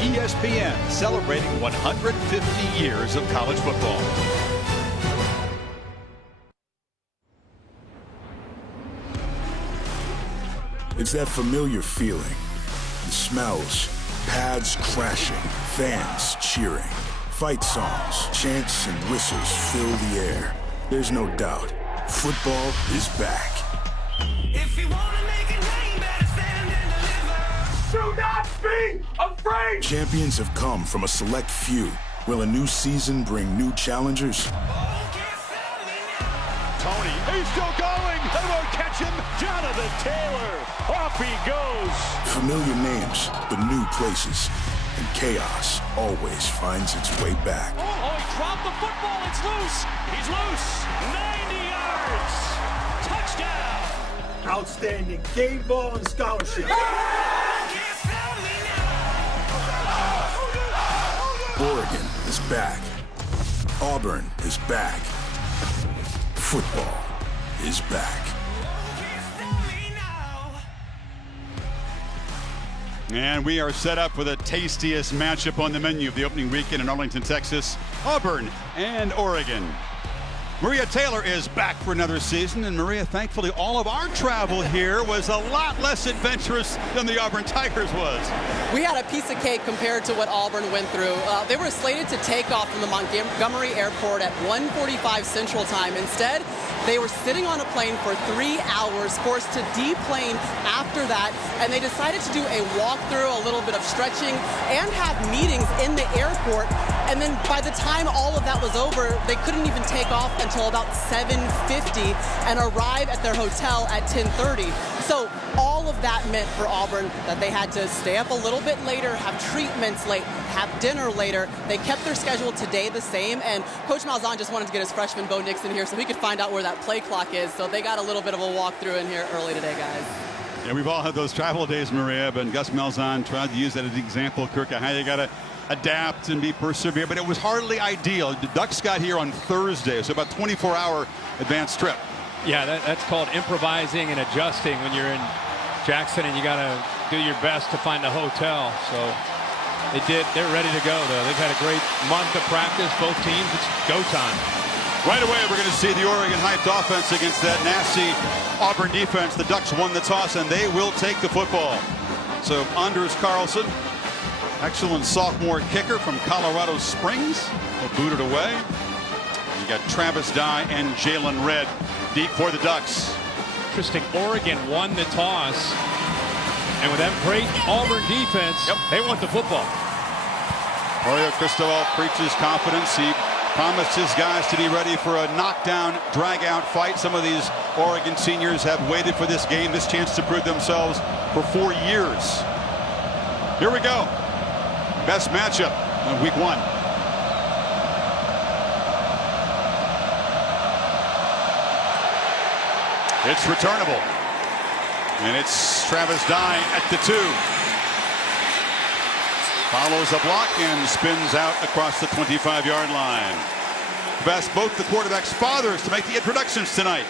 ESPN, celebrating 150 years of college football. It's that familiar feeling. The smells, pads crashing, fans cheering. Fight songs, chants, and whistles fill the air. There's no doubt, football is back. If you want to make it rain, better stand and deliver. Do not be afraid! Champions have come from a select few. Will a new season bring new challengers? Tony, he's still going. They won't catch him. Jonathan Taylor, off he goes. Familiar names, but new places. And chaos always finds its way back. Oh, he dropped the football. It's loose. He's loose. 90 yards. Touchdown. Outstanding game ball and scholarship. Oregon is back. Auburn is back. Football is back. And we are set up for the tastiest matchup on the menu of the opening weekend in Arlington, Texas. Auburn and Oregon. Maria Taylor is back for another season, and Maria, thankfully, all of our travel here was a lot less adventurous than the Auburn Tigers was. We had a piece of cake compared to what Auburn went through. They were slated to take off from the Montgomery Airport at 1:45 Central Time. Instead, they were sitting on a plane for 3 hours, forced to deplane after that, and they decided to do a walkthrough, a little bit of stretching, and have meetings in the airport. And then by the time all of that was over, they couldn't even take off until about 7:50 and arrive at their hotel at 10:30. So all of that meant for Auburn that they had to stay up a little bit later, have treatments late, have dinner later. They kept their schedule today the same, and Coach Malzahn just wanted to get his freshman Bo Nixon here so he could find out where that play clock is. So they got a little bit of a walkthrough in here early today, guys. Yeah, we've all had those travel days, Maria, but Gus Malzahn tried to use that as an example, Kirk, of how you got to adapt and be perseverant, but it was hardly ideal. The Ducks got here on Thursday, so about 24-hour advanced trip. Yeah, that's called improvising and adjusting when you're in Jackson and you got to do your best to find a hotel. So they're ready to go, though. They've had a great month of practice, both teams. It's go time. Right away, we're going to see the Oregon hyped offense against that nasty Auburn defense. The Ducks won the toss, and they will take the football. So Anders Carlson, excellent sophomore kicker from Colorado Springs, will boot it away. You got Travis Dye and Jalen Redd deep for the Ducks. Interesting. Oregon won the toss, and with that great Auburn defense, they want the football. Mario Cristobal preaches confidence. He promised his guys to be ready for a knockdown, drag-out fight. Some of these Oregon seniors have waited for this game, this chance to prove themselves for 4 years. Here we go. Best matchup of week one. It's returnable. And it's Travis Dye at the 2. Follows a block and spins out across the 25-yard line. I've asked both the quarterbacks' fathers to make the introductions tonight.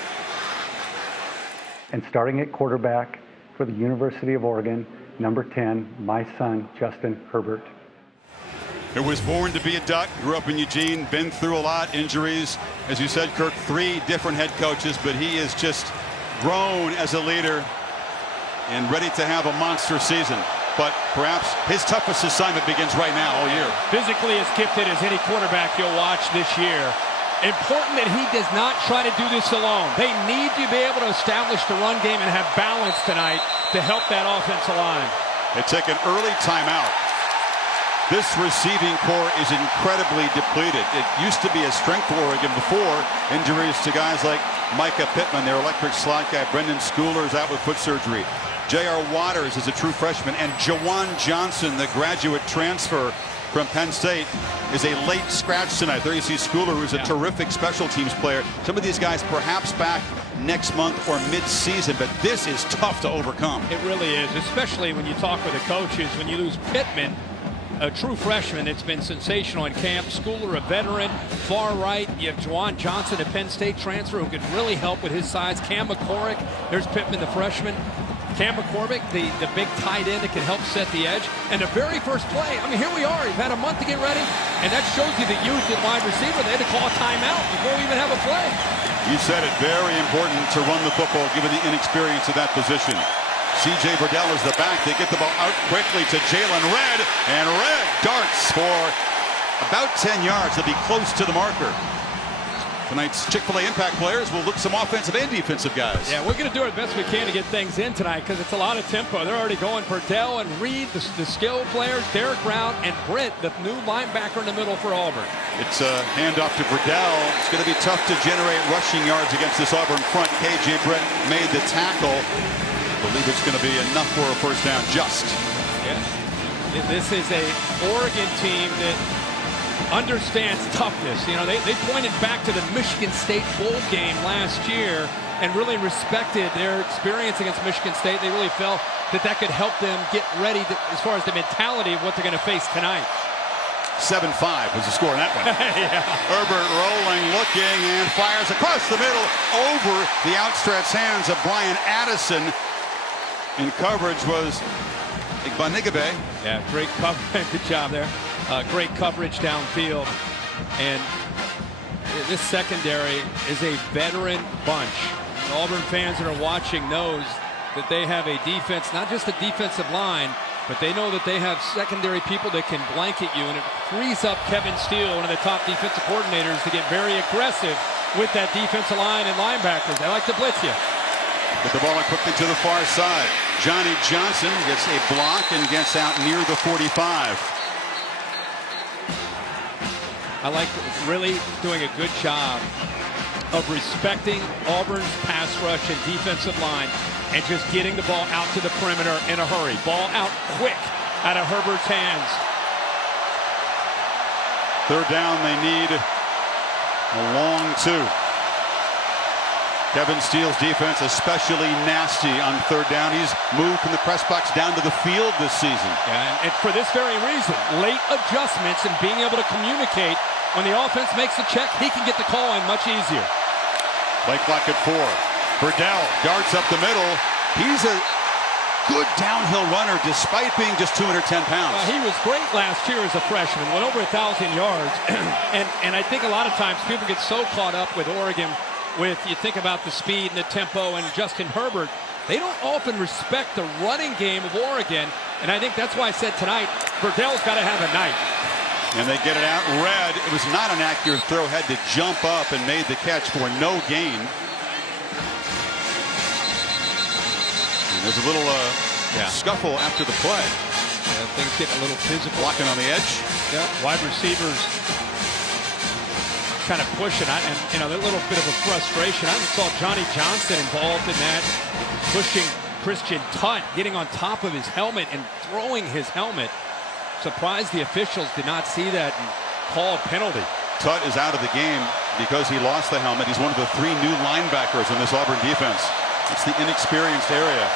And starting at quarterback for the University of Oregon, number 10, my son, Justin Herbert. Who was born to be a Duck, grew up in Eugene, been through a lot, injuries. As you said, Kirk, 3 different head coaches, but he is just grown as a leader and ready to have a monster season. But perhaps his toughest assignment begins right now all year. Physically as gifted as any quarterback you'll watch this year. Important that he does not try to do this alone. They need to be able to establish the run game and have balance tonight to help that offensive line. They take an early timeout. This receiving core is incredibly depleted. It used to be a strength for Oregon before injuries to guys like Micah Pittman, their electric slot guy. Brendan Schooler is out with foot surgery. J.R. Waters is a true freshman, and Jawan Johnson, the graduate transfer from Penn State, is a late scratch tonight. There you see Schooler, who's a terrific special teams player. Some of these guys perhaps back next month or mid-season, but this is tough to overcome. It really is, especially when you talk with the coaches. When you lose Pittman, a true freshman, it's been sensational in camp. Schooler, a veteran, far right. You have Jawan Johnson, a Penn State transfer, who could really help with his size. Cam McCorrick, there's Pittman, the freshman. Cam McCormick, the big tight end that can help set the edge. And the very first play, I mean, here we are. We've had a month to get ready, and that shows you the youth in wide receiver. They had to call a timeout before we even have a play. You said it, very important to run the football given the inexperience of that position. C.J. Burdell is the back. They get the ball out quickly to Jalen Red, and Red darts for about 10 yards. They'll be close to the marker. Tonight's Chick-fil-A Impact players will look some offensive and defensive guys. Yeah, we're going to do our best we can to get things in tonight because it's a lot of tempo. They're already going for Dell and Reed, the skill players, Derek Brown, and Britt, the new linebacker in the middle for Auburn. It's a handoff to Burdell. It's going to be tough to generate rushing yards against this Auburn front. K.J. Britt made the tackle. I believe it's going to be enough for a first down. Just. Yeah. This is a Oregon team that understands toughness. You know, they pointed back to the Michigan State bowl game last year and really respected their experience against Michigan State. They really felt that could help them get ready as far as the mentality of what they're going to face tonight. 7-5 was the score in that one. Yeah. Herbert rolling, looking, and fires across the middle over the outstretched hands of Brian Addison. In coverage was Igbanigabe. Yeah, great coverage. Good job there. Great coverage downfield. And this secondary is a veteran bunch. Auburn fans that are watching knows that they have a defense, not just a defensive line, but they know that they have secondary people that can blanket you, and it frees up Kevin Steele, one of the top defensive coordinators, to get very aggressive with that defensive line and linebackers. They like to blitz you. Get the ball out quickly to the far side. Johnny Johnson gets a block and gets out near the 45. I like really doing a good job of respecting Auburn's pass rush and defensive line and just getting the ball out to the perimeter in a hurry. Ball out quick out of Herbert's hands. Third down, they need a long two. Kevin Steele's defense especially nasty on third down. He's moved from the press box down to the field this season. Yeah, and for this very reason, late adjustments and being able to communicate when the offense makes the check, he can get the call in much easier. Play clock at 4. Burdell darts up the middle. He's a good downhill runner despite being just 210 pounds. He was great last year as a freshman, went over 1,000 yards. and I think a lot of times people get so caught up with Oregon you think about the speed and the tempo and Justin Herbert. They don't often respect the running game of Oregon. And I think that's why I said tonight, Burdell's got to have a night. And they get it out. Red, it was not an accurate throw, had to jump up and made the catch for no gain. And there's a little scuffle after the play. Things getting a little physical. Blocking on the edge. Yeah, wide receivers kind of pushing, and you know, a little bit of a frustration. I saw Johnny Johnson involved in that, pushing Christian Tutt, getting on top of his helmet and throwing his helmet. Surprised the officials did not see that and call a penalty. Tutt is out of the game because he lost the helmet. He's one of the 3 new linebackers in this Auburn defense. It's the inexperienced area.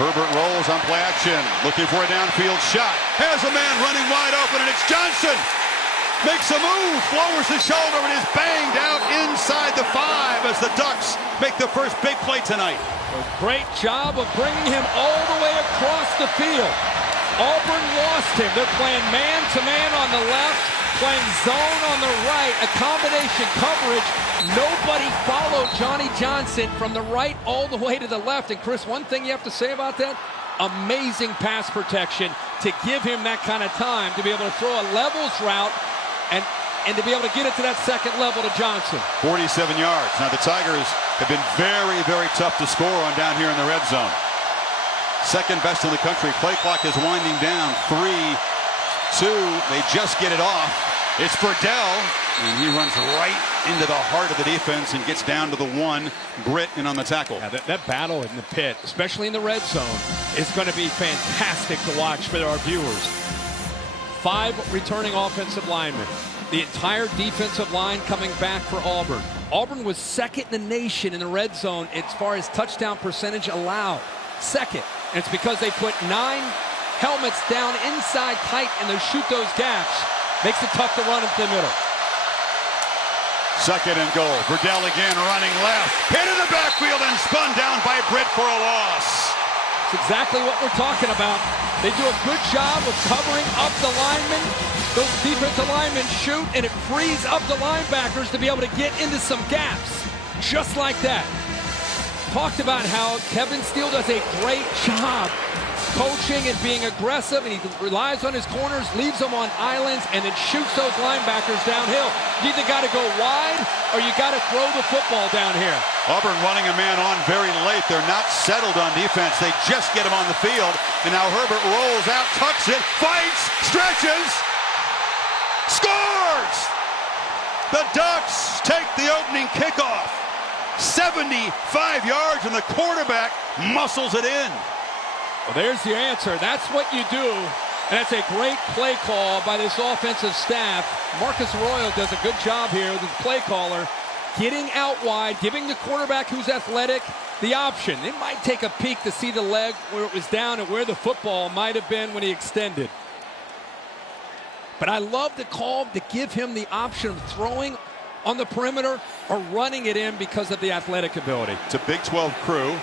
Herbert rolls on play action, looking for a downfield shot. Has a man running wide open, and it's Johnson. Makes a move, lowers his shoulder, and is banged out inside the 5 as the Ducks make the first big play tonight. A great job of bringing him all the way across the field. Auburn lost him. They're playing man-to-man on the left, playing zone on the right, a combination coverage. Nobody followed Johnny Johnson from the right all the way to the left. And Chris, one thing you have to say about that, amazing pass protection to give him that kind of time to be able to throw a levels route and to be able to get it to that second level to Johnson. 47 yards. Now the Tigers have been very, very tough to score on down here in the red zone. Second best in the country. Play clock is winding down. 3-2. They just get it off. It's Burdell, and he runs right into the heart of the defense and gets down to the 1. Britt in on the tackle. Yeah, that battle in the pit, especially in the red zone, is going to be fantastic to watch for our viewers. 5 returning offensive linemen. The entire defensive line coming back for Auburn. Auburn was second in the nation in the red zone as far as touchdown percentage allowed. Second. And it's because they put 9 helmets down inside tight and they shoot those gaps. Makes it tough to run into the middle. Second and goal. Burdell again running left. Hit in the backfield and spun down by Britt for a loss. It's exactly what we're talking about. They do a good job of covering up the linemen. Those defensive linemen shoot, and it frees up the linebackers to be able to get into some gaps. Just like that. Talked about how Kevin Steele does a great job coaching and being aggressive, and he relies on his corners, leaves them on islands, and then shoots those linebackers downhill. You either got to go wide or you got to throw the football down here. Auburn running a man on very late. They're not settled on defense. They just get him on the field, and now Herbert rolls out, tucks it, fights, stretches, scores! The Ducks take the opening kickoff. 75 yards, and the quarterback muscles it in. Well, there's the answer. That's what you do. And that's a great play call by this offensive staff. Marcus Arroyo does a good job here with his play caller, getting out wide, giving the quarterback who's athletic the option. It might take a peek to see the leg where it was down and where the football might have been when he extended. But I love the call to give him the option of throwing on the perimeter or running it in because of the athletic ability. It's a Big 12 crew.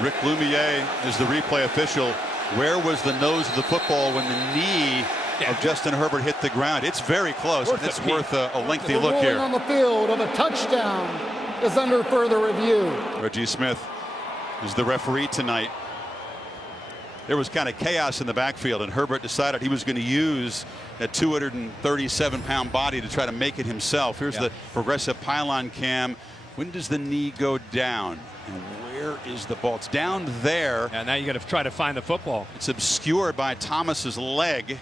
Rick Lumiere is the replay official. Where was the nose of the football when the knee of Justin Herbert hit the ground? It's very close. It's worth a lengthy look here. On the field of a touchdown is under further review. Reggie Smith is the referee tonight. There was kind of chaos in the backfield, and Herbert decided he was going to use a 237-pound body to try to make it himself. Here's the progressive pylon cam. When does the knee go down? And where is the ball? It's down there. And now you got to try to find the football. It's obscured by Thomas's leg.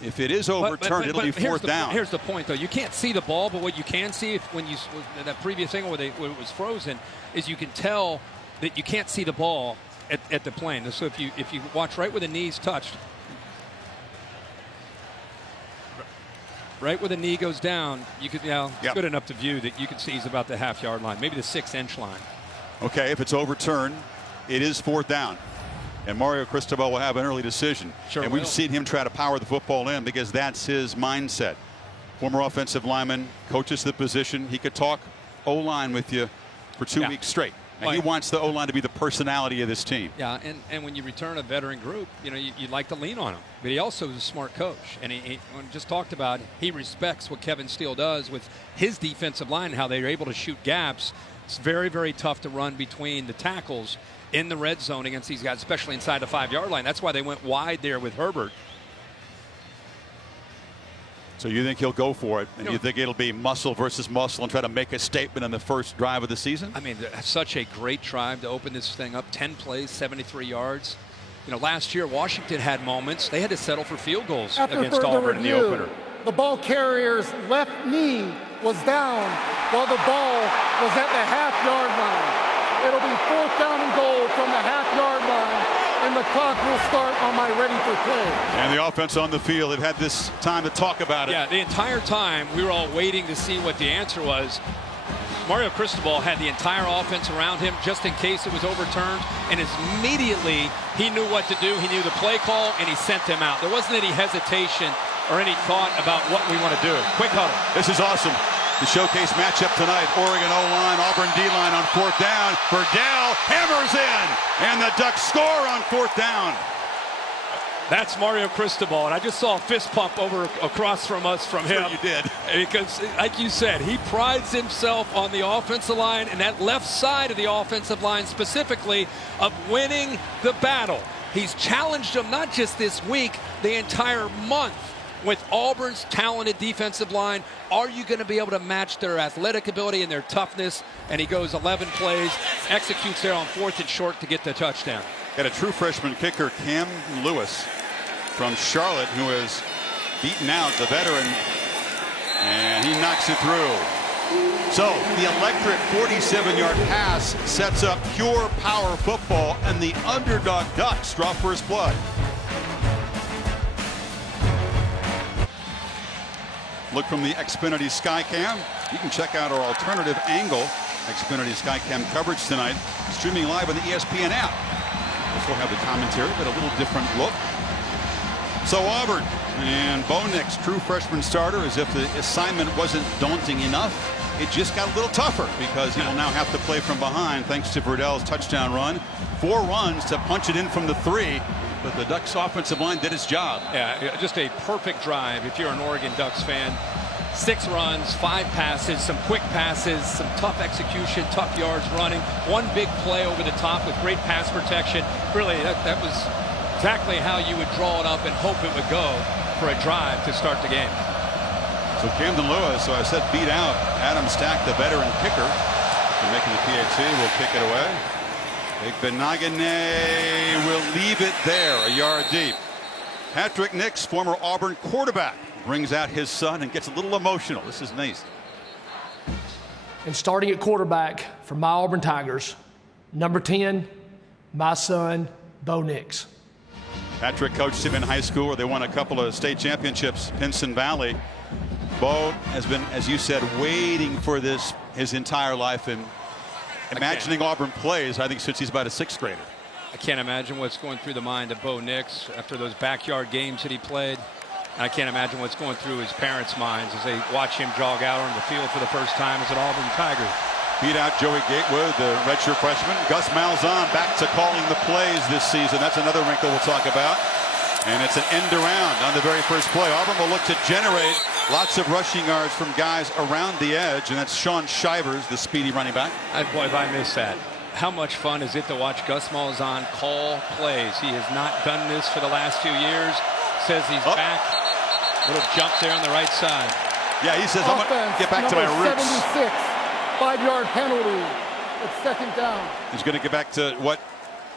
If it is overturned, it'll be fourth down. Here's the point, though. You can't see the ball, but what you can see when you that previous thing where it was frozen is you can tell that you can't see the ball at the plane. So if you watch right where the knee's touched, right where the knee goes down, you could it's good enough to view that you can see he's about the half-yard line, maybe the 6-inch line. Okay, if it's overturned, it is fourth down. And Mario Cristobal will have an early decision. Sure and we've seen him try to power the football in because that's his mindset. Former offensive lineman, coaches the position. He could talk O-line with you for 2 weeks straight. And he wants the O-line to be the personality of this team. Yeah, and when you return a veteran group, you'd like to lean on him. But he also is a smart coach. And he just talked about he respects what Kevin Steele does with his defensive line and how they're able to shoot gaps. It's very, very tough to run between the tackles in the red zone against these guys, especially inside the 5-yard line. That's why they went wide there with Herbert. So you think he'll go for it, and you think it'll be muscle versus muscle and try to make a statement on the first drive of the season? I mean, such a great drive to open this thing up. 10 plays, 73 yards. Last year Washington had moments. They had to settle for field goals against Auburn in the opener. The ball carrier's left knee was down while the ball was at the half-yard line. It'll be fourth down and goal from the half-yard line, and the clock will start on my ready for play. And the offense on the field, they've had this time to talk about it. Yeah, the entire time we were all waiting to see what the answer was. Mario Cristobal had the entire offense around him just in case it was overturned, and immediately he knew what to do. He knew the play call, and he sent them out. There wasn't any hesitation or any thought about what we want to do. Quick huddle. This is awesome. The showcase matchup tonight. Oregon O-line, Auburn D-line on fourth down. Verdell hammers in, and the Ducks score on fourth down. That's Mario Cristobal, and I just saw a fist pump across from us from him. Sure you did. Because, like you said, he prides himself on the offensive line and that left side of the offensive line specifically of winning the battle. He's challenged them not just this week, the entire month. With Auburn's talented defensive line, are you going to be able to match their athletic ability and their toughness? And he goes 11 plays, executes there on fourth and short to get the touchdown. Got a true freshman kicker, Cam Lewis from Charlotte, who has beaten out the veteran, and he knocks it through. So the electric 47-yard pass sets up pure power football, and the underdog Ducks draw first blood. Look from the Xfinity Skycam. You can check out our alternative angle, Xfinity Skycam coverage tonight, streaming live on the ESPN app. We'll have the commentary, but a little different look. So Auburn and Bo Nix, true freshman starter, as if the assignment wasn't daunting enough, it just got a little tougher because he will now have to play from behind thanks to Verdell's touchdown run. 4 runs to punch it in from the 3. But the Ducks offensive line did its job. Yeah, just a perfect drive if you're an Oregon Ducks fan. 6 runs, 5 passes, some quick passes, some tough execution, tough yards running. 1 big play over the top with great pass protection. Really, that was exactly how you would draw it up and hope it would go for a drive to start the game. So Camden Lewis, so I said beat out Adam Stack, the veteran kicker. And making the PAT, will kick it away. Benagane will leave it there, a yard deep. Patrick Nix, former Auburn quarterback, brings out his son and gets a little emotional. This is nice. And starting at quarterback for my Auburn Tigers, number 10, my son, Bo Nix. Patrick coached him in high school where they won a couple of state championships, Pinson Valley. Bo has been, as you said, waiting for this his entire life and imagining Auburn plays, I think, since he's about a 6th grader. I can't imagine what's going through the mind of Bo Nix after those backyard games that he played. I can't imagine what's going through his parents' minds as they watch him jog out on the field for the first time as an Auburn Tiger. Beat out Joey Gatewood, the redshirt freshman. Gus Malzahn back to calling the plays this season. That's another wrinkle we'll talk about. And it's an end around on the very first play. Auburn will look to generate lots of rushing yards from guys around the edge, and that's Sean Shivers, the speedy running back. Boy, if I missed that. How much fun is it to watch Gus Malzahn call plays? He has not done this for the last few years. Says he's back. Little jump there on the right side. Yeah, he says, I'm going to get back to my roots. 76, 5-yard penalty. It's 2nd down. He's going to get back to what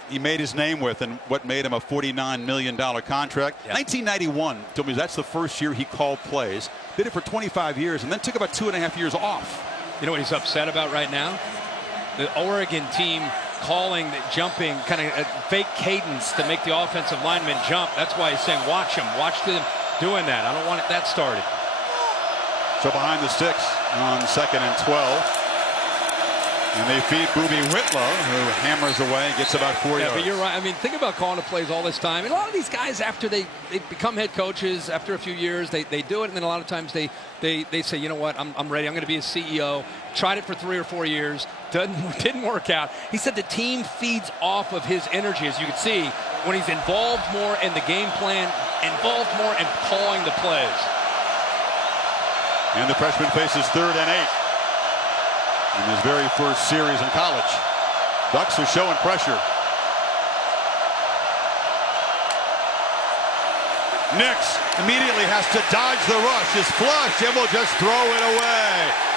he made his name with and what made him a $49 million contract. Yeah. 1991 told me that's the first year he called plays. Did it for 25 years and then took about 2.5 years off. You know what he's upset about right now? The Oregon team calling, jumping, kind of a fake cadence to make the offensive lineman jump. That's why he's saying, watch him. Watch them doing that. I don't want that started. So behind the sticks on 2nd and 12. And they feed Boobie Whitlow, who hammers away, gets about 4 yards. But you're right. I mean, think about calling the plays all this time. And a lot of these guys, after they become head coaches, after a few years, they do it. And then a lot of times they say, you know what, I'm ready. I'm going to be a CEO. Tried it for 3 or 4 years. Didn't work out. He said the team feeds off of his energy, as you can see, when he's involved more in the game plan, involved more in calling the plays. And the freshman faces 3rd and 8. In his very first series in college. Ducks are showing pressure. Nix immediately has to dodge the rush. Is flushed and will just throw it away.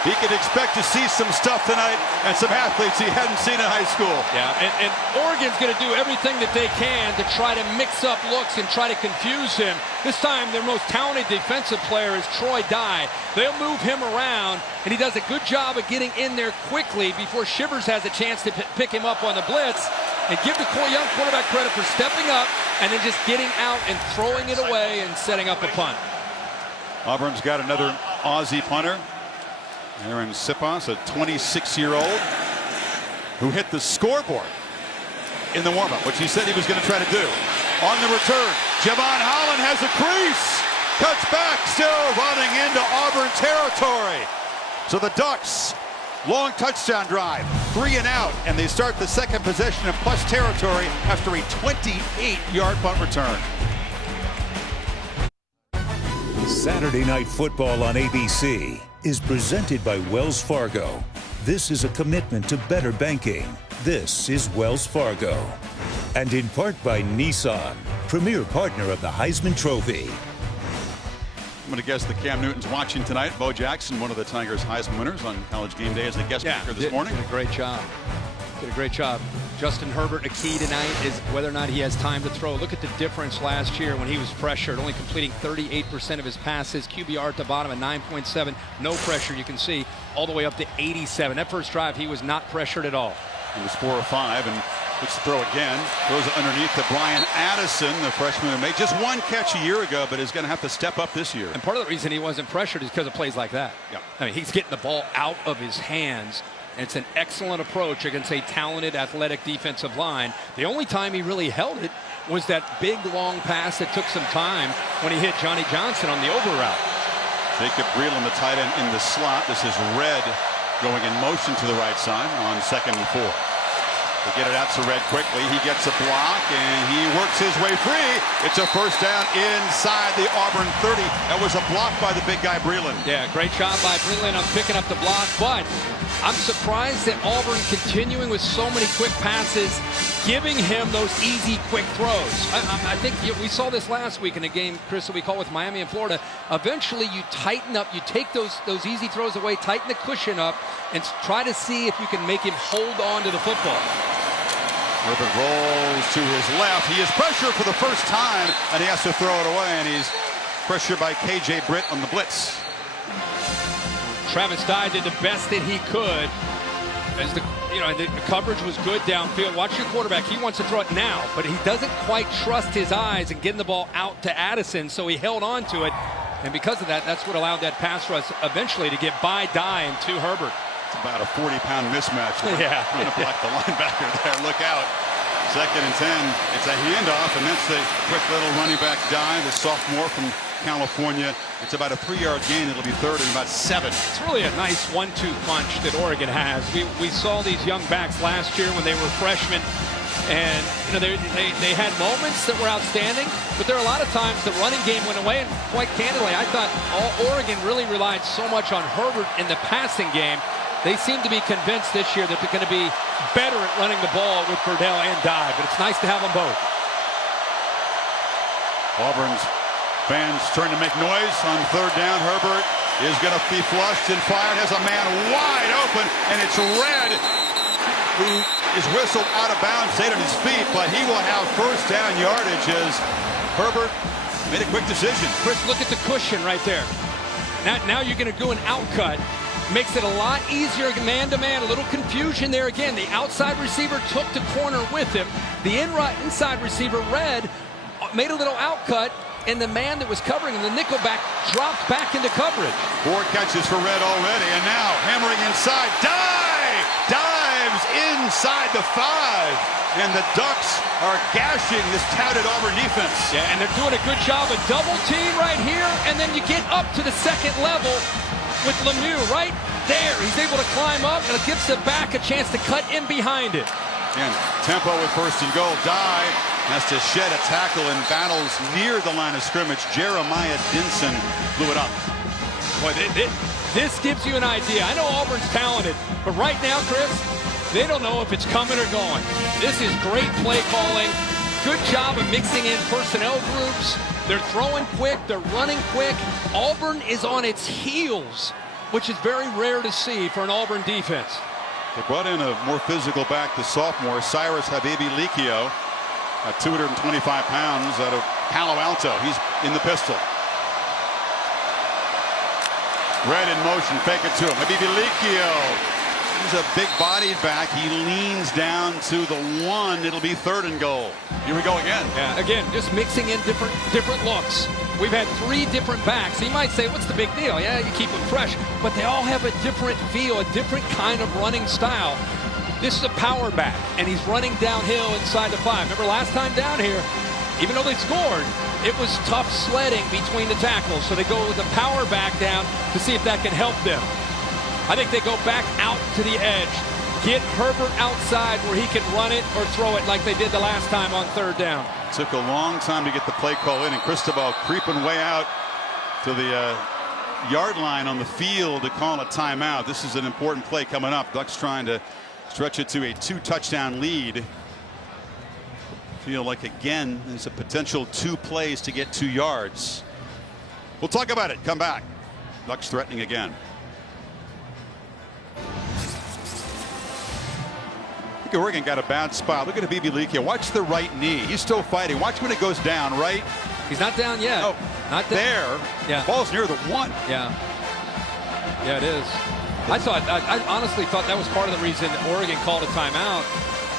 He can expect to see some stuff tonight and some athletes he hadn't seen in high school. Yeah, and Oregon's going to do everything that they can to try to mix up looks and try to confuse him. This time, their most talented defensive player is Troy Dye. They'll move him around, and he does a good job of getting in there quickly before Shivers has a chance to pick him up on the blitz. And give the young quarterback credit for stepping up and then just getting out and throwing it away and setting up a punt. Auburn's got another Aussie punter. Aaron Sipas, a 26-year-old who hit the scoreboard in the warm-up, which he said he was going to try to do. On the return, Javon Holland has a crease. Cuts back, still running into Auburn territory. So the Ducks, long touchdown drive, 3 and out, and they start the second possession in plus territory after a 28-yard punt return. Saturday Night Football on ABC is presented by Wells Fargo. This is a commitment to better banking. This is Wells Fargo. And in part by Nissan, premier partner of the Heisman Trophy. I'm going to guess that Cam Newton's watching tonight. Bo Jackson, one of the Tigers' Heisman winners on College Game Day, as a guest speaker this morning. Did a great job. Did a great job. Justin Herbert, a key tonight is whether or not he has time to throw. Look at the difference last year when he was pressured, only completing 38% of his passes. QBR at the bottom at 9.7. No pressure, you can see, all the way up to 87. That first drive, he was not pressured at all. He was 4 of 5, and looks to throw again. Throws it underneath to Brian Addison, the freshman who made just 1 catch a year ago, but is going to have to step up this year. And part of the reason he wasn't pressured is because of plays like that. Yeah. I mean, he's getting the ball out of his hands. And it's an excellent approach against a talented, athletic defensive line. The only time he really held it was that big, long pass that took some time when he hit Johnny Johnson on the over route. Jacob Breland, the tight end in the slot. This is red going in motion to the right side on 2nd and 4. They get it out to Red quickly. He gets a block and he works his way free. It's a first down inside the Auburn 30. That was a block by the big guy Breland. Yeah, great job by Breland on picking up the block, but I'm surprised that Auburn continuing with so many quick passes, giving him those easy, quick throws. I think we saw this last week in a game, Chris, that we call with Miami and Florida. Eventually, you tighten up, you take those easy throws away, tighten the cushion up, and try to see if you can make him hold on to the football. Herbert rolls to his left. He is pressured for the first time, and he has to throw it away, and he's pressured by KJ Britt on the blitz. Travis Dye did the best that he could. As the coverage was good downfield. Watch your quarterback. He wants to throw it now, but he doesn't quite trust his eyes and getting the ball out to Addison, so he held on to it. And because of that, that's what allowed that pass rush eventually to get by Dye and to Herbert. It's about a 40-pound mismatch. Yeah. Trying to block the linebacker there. Look out. 2nd and 10. It's a handoff, and that's the quick little running back Dye, the sophomore from California. It's about a 3-yard gain. It'll be 3rd and about 7. It's really a nice 1-2 punch that Oregon has. We saw these young backs last year when they were freshmen, and they had moments that were outstanding, but there are a lot of times the running game went away, and quite candidly, I thought Oregon really relied so much on Herbert in the passing game. They seem to be convinced this year that they're going to be better at running the ball with Verdell and Dye, but it's nice to have them both. Auburn's fans trying to make noise on 3rd down. Herbert is going to be flushed and fired. Has a man wide open, and it's Red who is whistled out of bounds, stayed on his feet, but he will have first down yardage as Herbert made a quick decision. Chris, look at the cushion right there. Now you're going to do an outcut. Makes it a lot easier man-to-man. A little confusion there again. The outside receiver took the corner with him. The inside receiver, Red, made a little outcut, and the man that was covering him, the nickelback, dropped back into coverage. 4 catches for Red already, and now hammering inside. Dives inside the 5. And the Ducks are gashing this touted Auburn defense. Yeah, and they're doing a good job of double team right here, and then you get up to the 2nd level with Lemieux right there. He's able to climb up, and it gives the back a chance to cut in behind it. And tempo with 1st and goal. Dye has to shed a tackle and battles near the line of scrimmage. Jeremiah Dinson blew it up. Boy, this gives you an idea. I know Auburn's talented, but right now, Chris, they don't know if it's coming or going. This is great play calling. Good job of mixing in personnel groups. They're throwing quick. They're running quick. Auburn is on its heels, which is very rare to see for an Auburn defense. They brought in a more physical back, the sophomore, Cyrus Habibi-Likio, at 225 pounds out of Palo Alto. He's in the pistol. Red in motion, fake it to him. Habibi-Likio. He's a big-bodied back. He leans down to the 1. It'll be 3rd and goal. Here we go again. Yeah, again, just mixing in different looks. We've had 3 different backs. You might say, what's the big deal? Yeah, you keep them fresh. But they all have a different feel, a different kind of running style. This is a power back, and he's running downhill inside the 5. Remember last time down here, even though they scored, it was tough sledding between the tackles. So they go with the power back down to see if that can help them. I think they go back out to the edge. Get Herbert outside where he can run it or throw it like they did the last time on 3rd down. Took a long time to get the play call in, and Cristobal creeping way out to the yard line on the field to call a timeout. This is an important play coming up. Ducks trying to stretch it to a 2-touchdown lead. Feel like, again, there's a potential 2 plays to get 2 yards. We'll talk about it. Come back. Ducks threatening again. I think Oregon got a bad spot. Look at Habibi-Likio. Watch the right knee. He's still fighting. Watch when it goes down, right? He's not down yet. Oh, not there. Yeah. Ball's near the 1. Yeah. Yeah, it is. I honestly thought that was part of the reason Oregon called a timeout,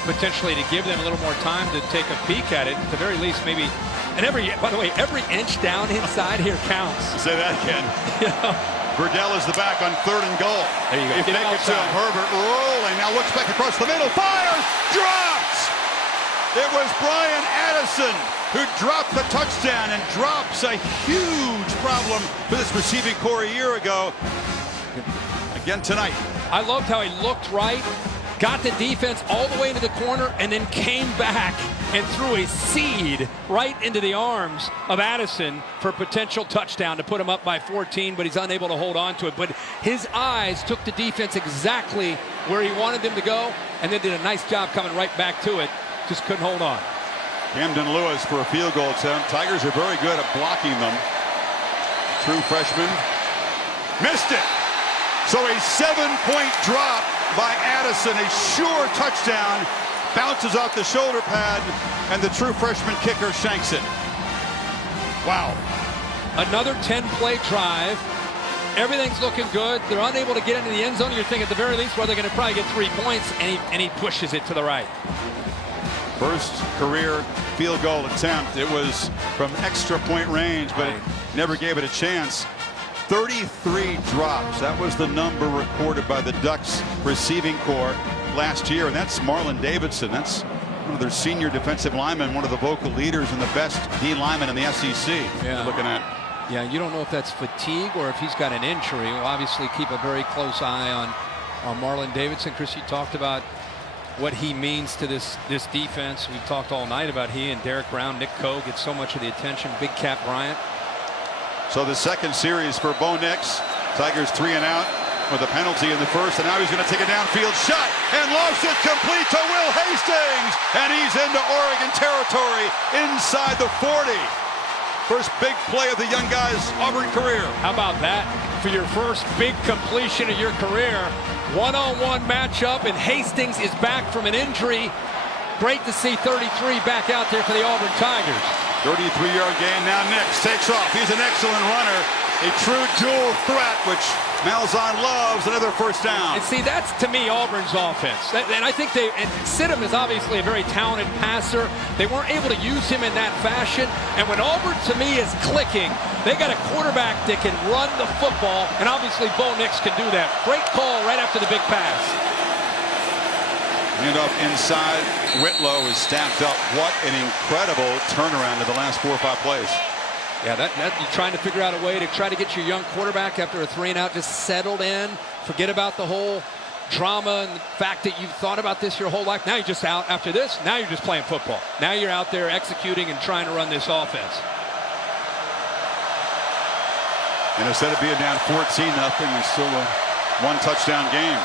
potentially to give them a little more time to take a peek at it. At the very least, maybe. And by the way, every inch down inside here counts. Say that again. Yeah. Verdell is the back on 3rd and goal. There you go. If they get to Herbert rolling, now looks back across the middle, fires, drops. It was Brian Addison who dropped the touchdown and drops a huge problem for this receiving core a year ago. Again tonight. I loved how he looked right, got the defense all the way into the corner, and then came back and threw a seed right into the arms of Addison for a potential touchdown to put him up by 14, but he's unable to hold on to it. But his eyes took the defense exactly where he wanted them to go, and then did a nice job coming right back to it. Just couldn't hold on. Camden Lewis for a field goal attempt. Tigers are very good at blocking them. True freshman. Missed it. So a 7-point drop by Addison. A sure touchdown. Bounces off the shoulder pad, and the true freshman kicker shanks it. Wow. Another 10-play drive. Everything's looking good. They're unable to get into the end zone. You're thinking at the very least, well, they're going to probably get 3 points, and he pushes it to the right. First career field goal attempt. It was from extra point range, but it never gave it a chance. 33 drops. That was the number recorded by the Ducks receiving corps last year, and that's Marlon Davidson. That's one of their senior defensive linemen, one of the vocal leaders and the best D lineman in the SEC. Yeah. You're looking at. Yeah, you don't know if that's fatigue or if he's got an injury. We'll obviously keep a very close eye on Marlon Davidson. Chris, you talked about what he means to this defense. We talked all night about he and Derek Brown. Nick Coe gets so much of the attention. Big Cat Bryant. So the second series for Bo Nix. Tigers 3 and out with a penalty in the first, and now he's going to take a downfield shot and lost it complete to Will Hastings, and he's into Oregon territory inside the 40. First big play of the young guy's Auburn career. How about that for your first big completion of your career? One-on-one matchup, and Hastings is back from an injury. Great to see 33 back out there for the Auburn Tigers. 33-yard gain. Now Nix takes off. He's an excellent runner. A true dual threat, which Malzahn loves. Another first down. And see, that's to me Auburn's offense. And I think and Sidham is obviously a very talented passer. They weren't able to use him in that fashion. And when Auburn, to me, is clicking, they got a quarterback that can run the football. And obviously, Bo Nix can do that. Great call right after the big pass. Handoff inside. Whitlow is stacked up. What an incredible turnaround in the last 4 or 5 plays. Yeah, you're trying to figure out a way to try to get your young quarterback after a 3-and-out just settled in. Forget about the whole drama and the fact that you've thought about this your whole life. Now you're just out after this. Now you're just playing football. Now you're out there executing and trying to run this offense. And instead of being down 14-0, it's still a 1-touchdown game.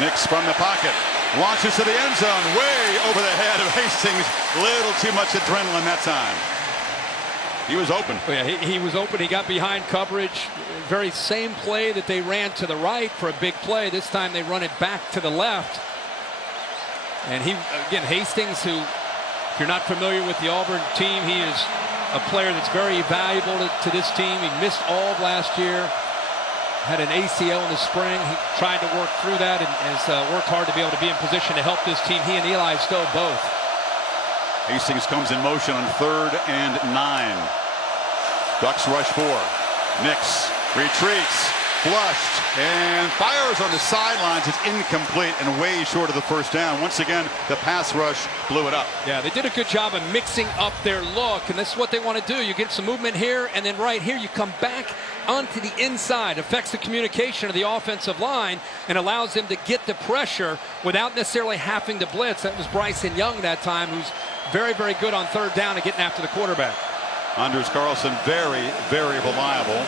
Nix from the pocket. Launches to the end zone, way over the head of Hastings. Little too much adrenaline that time. He was open. Oh, yeah, he was open. He got behind coverage. Very same play that they ran to the right for a big play. This time they run it back to the left. And again, Hastings, who, if you're not familiar with the Auburn team, he is a player that's very valuable to this team. He missed all of last year. Had an ACL in the spring. He tried to work through that and has worked hard to be able to be in position to help this team. He and Eli Stowe both. Hastings comes in motion on 3rd and 9. Ducks rush 4. Nix retreats, flushed, and fires on the sidelines. It's incomplete and way short of the first down. Once again, the pass rush blew it up. Yeah, they did a good job of mixing up their look, and that's what they want to do. You get some movement here, and then right here you come back onto the inside. Affects the communication of the offensive line and allows them to get the pressure without necessarily having to blitz. That was Bryson Young that time, who's very, very good on 3rd down and getting after the quarterback. Anders Carlson, very, very reliable.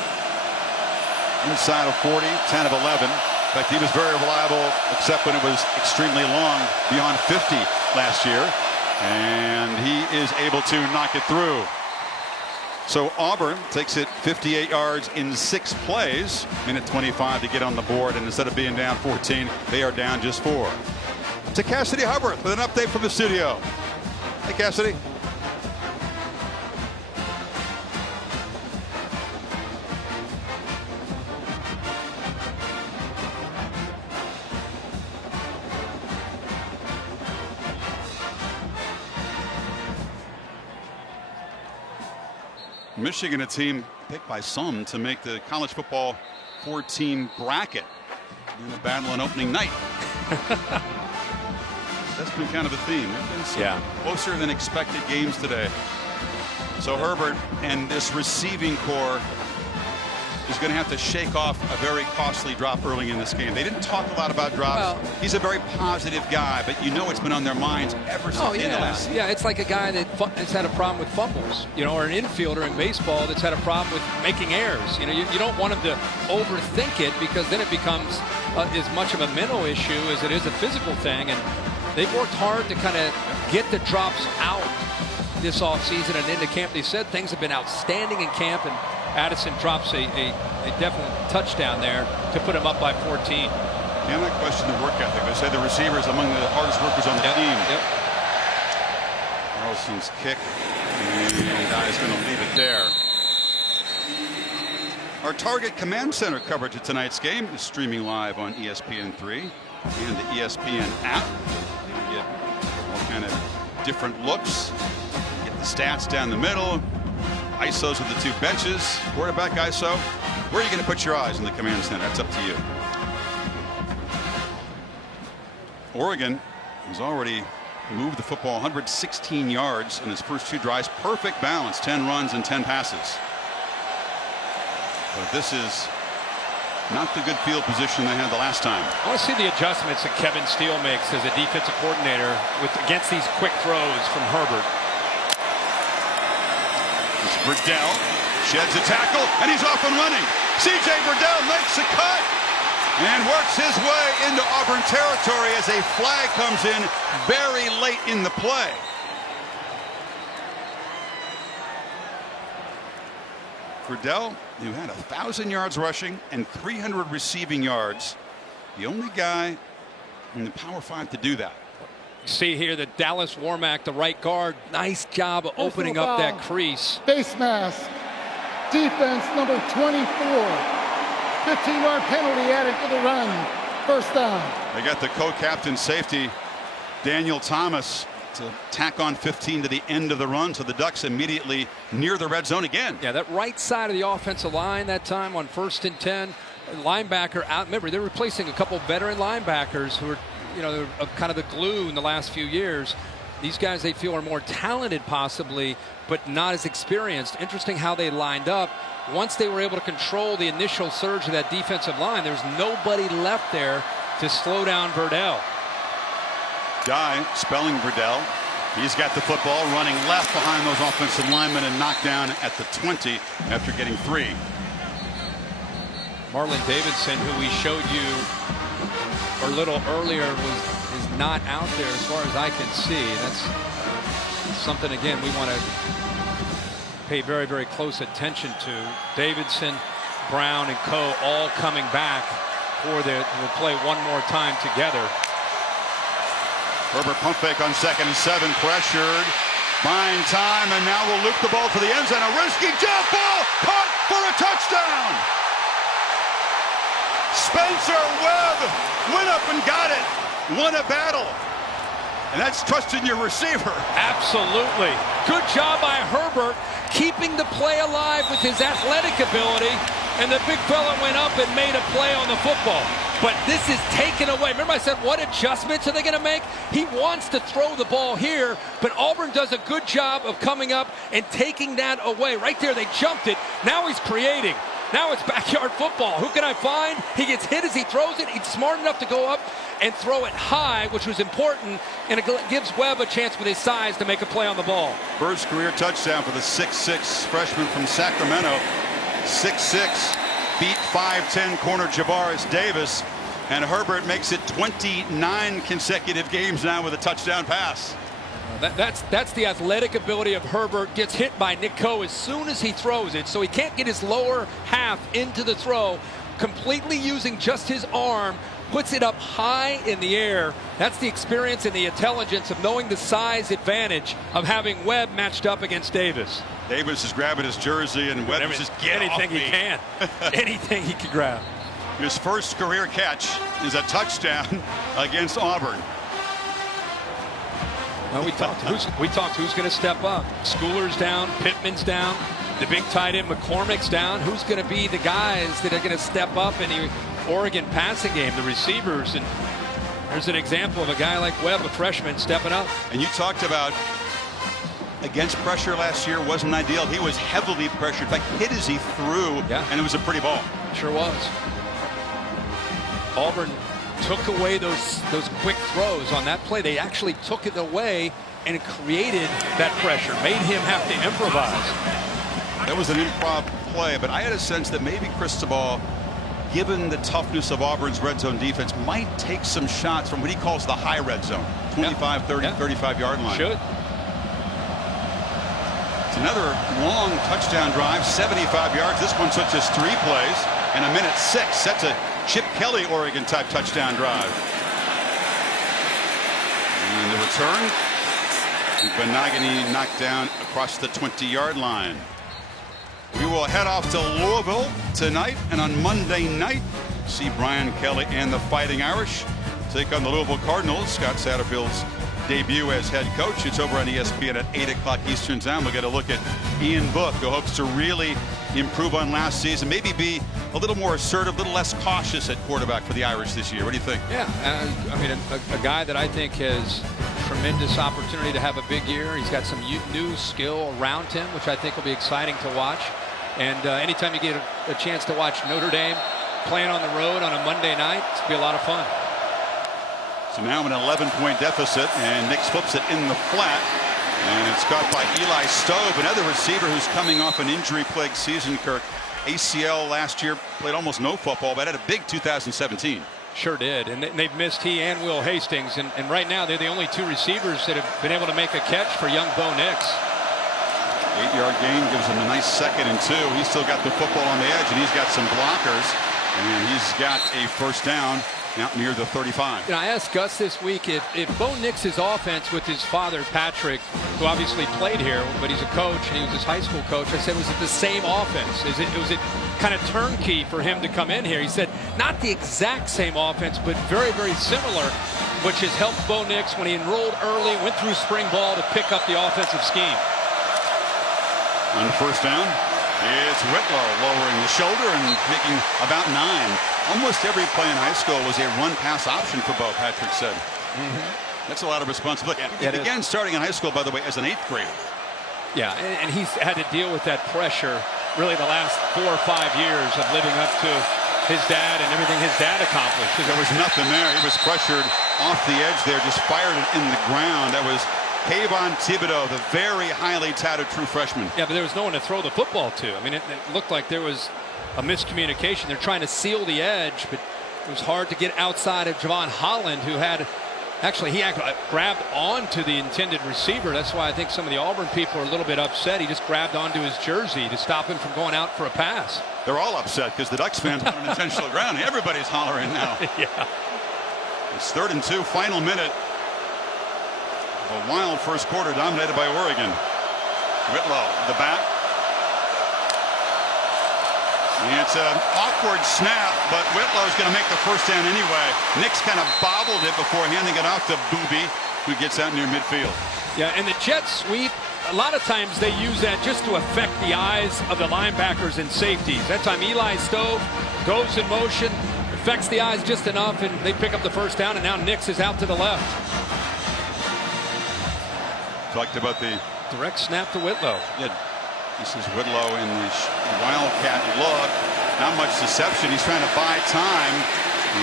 Inside of 40, 10 of 11. In fact, he was very reliable, except when it was extremely long, beyond 50 last year. And he is able to knock it through. So Auburn takes it 58 yards in 6 plays. Minute 25 to get on the board, and instead of being down 14, they are down just 4. To Cassidy Hubbard with an update from the studio. Hey, Cassidy. Michigan, a team picked by some to make the college football 4-team bracket in a battle on opening night. That's been kind of a theme. There's been some closer than expected games today. So Herbert and this receiving core is going to have to shake off a very costly drop early in this game. They didn't talk a lot about drops. Well, he's a very positive guy, but you know it's been on their minds ever since the end of last season. Yeah, it's like a guy that has had a problem with fumbles, you know, or an infielder in baseball that's had a problem with making errors. You know, you don't want him to overthink it, because then it becomes as much of a mental issue as it is a physical thing. And they've worked hard to kind of get the drops out this offseason and into camp. They said things have been outstanding in camp, and Addison drops a definite touchdown there to put him up by 14. Cannot question the work ethic. They said the receivers among the hardest workers on the team. Yep. Carlson's kick, and the guy's going to leave it there. Our Target Command Center coverage of tonight's game is streaming live on ESPN3 and the ESPN app. You get all kind of different looks. Get the stats down the middle. ISOs of the two benches. Quarterback ISO. Where are you going to put your eyes in the command center? That's up to you. Oregon has already moved the football 116 yards in his first two drives. Perfect balance, 10 runs and 10 passes. But this is not the good field position they had the last time. I want to see the adjustments that Kevin Steele makes as a defensive coordinator against these quick throws from Herbert. It's Burdell, sheds a tackle, and he's off and running. C.J. Burdell makes a cut and works his way into Auburn territory as a flag comes in very late in the play. Burdell, who had 1,000 yards rushing and 300 receiving yards, the only guy in the Power 5 to do that. See here that Dallas Warmack, the right guard, nice job of opening up that crease. Face mask. Defense number 24. 15-yard penalty added to the run. First down. They got the co-captain safety, Daniel Thomas, to tack on 15 to the end of the run, so the Ducks immediately near the red zone again. Yeah, that right side of the offensive line that time on 1st and 10. Linebacker out. Remember, they're replacing a couple veteran linebackers who are, you know, they're kind of the glue in the last few years. These guys they feel are more talented possibly, but not as experienced. Interesting how they lined up. Once they were able to control the initial surge of that defensive line, there's nobody left there to slow down Burdell. Guy spelling Burdell. He's got the football running left behind those offensive linemen and knocked down at the 20 after getting 3. Marlon Davidson, who we showed you a little earlier, is not out there as far as I can see. That's something, again, we want to pay very, very close attention to. Davidson, Brown, and Co. all coming back for we'll play one more time together. Herbert pump fake on 2nd and 7, pressured, buying time, and now we'll loop the ball to the end zone. A risky jump ball, caught for a touchdown. Spencer Webb went up and got it, won a battle, and that's trusting your receiver. Absolutely. Good job by Herbert keeping the play alive with his athletic ability, and the big fella went up and made a play on the football. But this is taken away. Remember I said, what adjustments are they going to make? He wants to throw the ball here, but Auburn does a good job of coming up and taking that away. Right there, they jumped it. Now he's creating. Now it's backyard football. Who can I find? He gets hit as he throws it. He's smart enough to go up and throw it high, which was important, and it gives Webb a chance with his size to make a play on the ball. First career touchdown for the 6'6" freshman from Sacramento. 6'6", beat 5'10" corner Javaris Davis, and Herbert makes it 29 consecutive games now with a touchdown pass. That's the athletic ability of Herbert. Gets hit by Nick Coe as soon as he throws it, so he can't get his lower half into the throw. Completely using just his arm, puts it up high in the air. That's the experience and the intelligence of knowing the size advantage of having Webb matched up against Davis. Davis is grabbing his jersey, and Webb is just getting anything he can. Anything he can grab. His first career catch is a touchdown against Auburn. Well, we talked who's going to step up. Schooler's down, Pittman's down, the big tight end McCormick's down. Who's going to be the guys that are going to step up in the Oregon passing game, the receivers? And there's an example of a guy like Webb, a freshman, stepping up. And you talked about against pressure last year wasn't ideal. He was heavily pressured. In fact, hit as he threw, and it was a pretty ball. Sure was. Auburn took away those quick throws on that play. They actually took it away and created that pressure, made him have to improvise. That was an improv play, but I had a sense that maybe Cristobal, given the toughness of Auburn's red zone defense, might take some shots from what he calls the high red zone, 25, 30, 35-yard line. Should. It's another long touchdown drive, 75 yards. This one took just 3 plays and a minute 6. That's a Chip Kelly Oregon type touchdown drive. And the return, Benagany knocked down across the 20-yard line. We will head off to Louisville tonight, and on Monday night see Brian Kelly and the Fighting Irish take on the Louisville Cardinals. Scott Satterfield's debut as head coach. It's over on ESPN at 8 o'clock Eastern time. We'll get a look at Ian Book, who hopes to really improve on last season, maybe be a little more assertive, a little less cautious at quarterback for the Irish this year. What do you think? Yeah, I mean, a guy that I think has tremendous opportunity to have a big year. He's got some new skill around him, which I think will be exciting to watch. And anytime you get a chance to watch Notre Dame playing on the road on a Monday night, it's going to be a lot of fun. So now an 11-point deficit, and Nix flips it in the flat. And it's caught by Eli Stove, another receiver who's coming off an injury-plagued season, Kirk. ACL last year, played almost no football, but had a big 2017. Sure did, and they've missed he and Will Hastings, and right now they're the only 2 receivers that have been able to make a catch for young Bo Nix. 8-yard gain gives him a nice 2nd and 2. He's still got the football on the edge, and he's got some blockers, and he's got a first down out near the 35. You know, I asked Gus this week if Bo Nix's offense with his father Patrick, who obviously played here, but he's a coach and he was his high school coach. I said, was it the same offense? Was it kind of turnkey for him to come in here? He said, not the exact same offense, but very, very similar, which has helped Bo Nix when he enrolled early, went through spring ball to pick up the offensive scheme. On the first down, it's Whitlow lowering the shoulder and making about 9. Almost every play in high school was a run-pass option for Bo, Patrick said. That's a lot of responsibility. He began starting in high school, by the way, as an 8th grader. Yeah, and he's had to deal with that pressure really the last 4 or 5 years of living up to his dad and everything his dad accomplished. There was nothing there. He was pressured off the edge there, just fired it in the ground. That was Kayvon Thibodeau, the very highly touted true freshman. Yeah, but there was no one to throw the football to. I mean, it looked like there was a miscommunication. They're trying to seal the edge, but it was hard to get outside of Javon Holland, who had actually grabbed onto the intended receiver. That's why I think some of the Auburn people are a little bit upset. He just grabbed onto his jersey to stop him from going out for a pass. They're all upset because the Ducks fans went on intentional ground. Everybody's hollering now. Yeah. It's 3rd and 2, final minute. A wild first quarter dominated by Oregon. Whitlow, the back. It's an awkward snap, but Whitlow's going to make the first down anyway. Nix kind of bobbled it before handing it off to Booby, who gets out near midfield. Yeah, and the jet sweep, a lot of times they use that just to affect the eyes of the linebackers and safeties. That time Eli Stove goes in motion, affects the eyes just enough, and they pick up the first down, and now Nix is out to the left. Talked about the direct snap to Whitlow. Yeah, this is Whitlow in the wildcat look. Not much deception. He's trying to buy time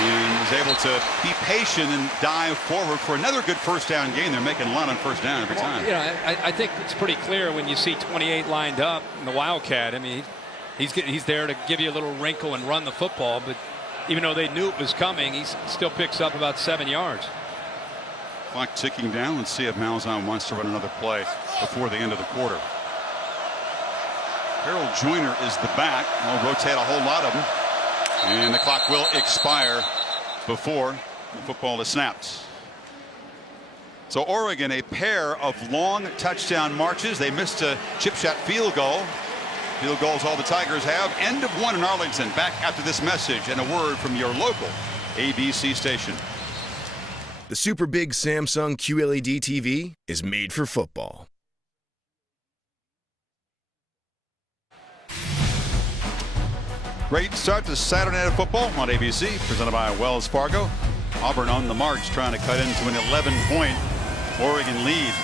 and was able to be patient and dive forward for another good first down gain. They're making a lot on first down every time. You know, I think it's pretty clear when you see 28 lined up in the wildcat. I mean, he's there to give you a little wrinkle and run the football, but even though they knew it was coming, he still picks up about 7 yards. Clock ticking down. Let's see if Malzahn wants to run another play before the end of the quarter. Harold Joyner is the back. We'll rotate a whole lot of them. And the clock will expire before the football is snapped. So Oregon, a pair of long touchdown marches. They missed a chip shot field goal. Field goals all the Tigers have. End of 1 in Arlington. Back after this message and a word from your local ABC station. The super big Samsung QLED TV is made for football. Great start to Saturday Night Football on ABC, presented by Wells Fargo. Auburn on the march, trying to cut into an 11-point Oregon lead.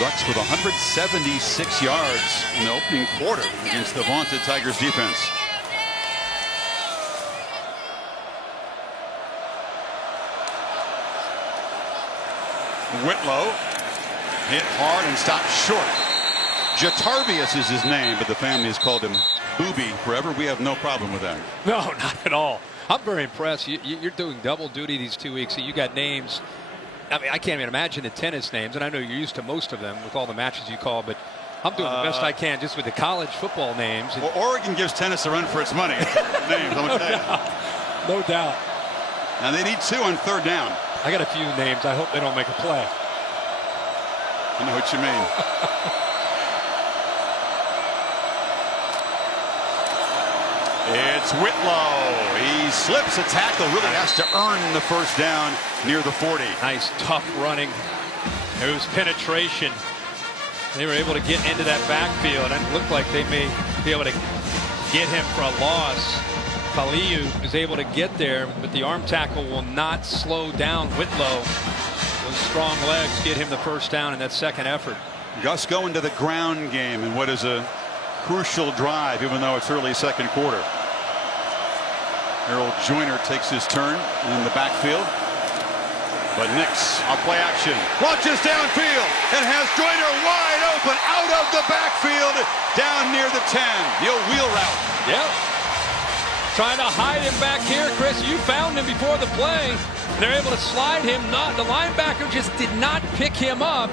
Ducks with 176 yards in the opening quarter against the vaunted Tigers defense. Whitlow hit hard and stopped short. Jatarvius is his name, but the family has called him Booby forever. We have no problem with that. No, not at all. I'm very impressed. You're doing double duty these 2 weeks. So you got names. I mean, I can't even imagine the tennis names, and I know you're used to most of them with all the matches you call, but I'm doing the best I can just with the college football names. Well, Oregon gives tennis a run for its money. Names, I'm gonna tell you. No doubt. Now they need 2 on 3rd down. I got a few names. I hope they don't make a play. I know what you mean. It's Whitlow. He slips a tackle. Really has to earn the 1st down near the 40. Nice, tough running. It was penetration. They were able to get into that backfield, and it looked like they may be able to get him for a loss. Kaliu is able to get there, but the arm tackle will not slow down Whitlow. Those strong legs get him the 1st down in that 2nd effort. Gus going to the ground game in what is a crucial drive, even though it's early 2nd quarter. Harold Joyner takes his turn in the backfield. But Nix on play action launches downfield and has Joyner wide open out of the backfield down near the 10. The old wheel route. Yep. Trying to hide him back here, Chris. You found him before the play. They're able to slide him. The linebacker just did not pick him up.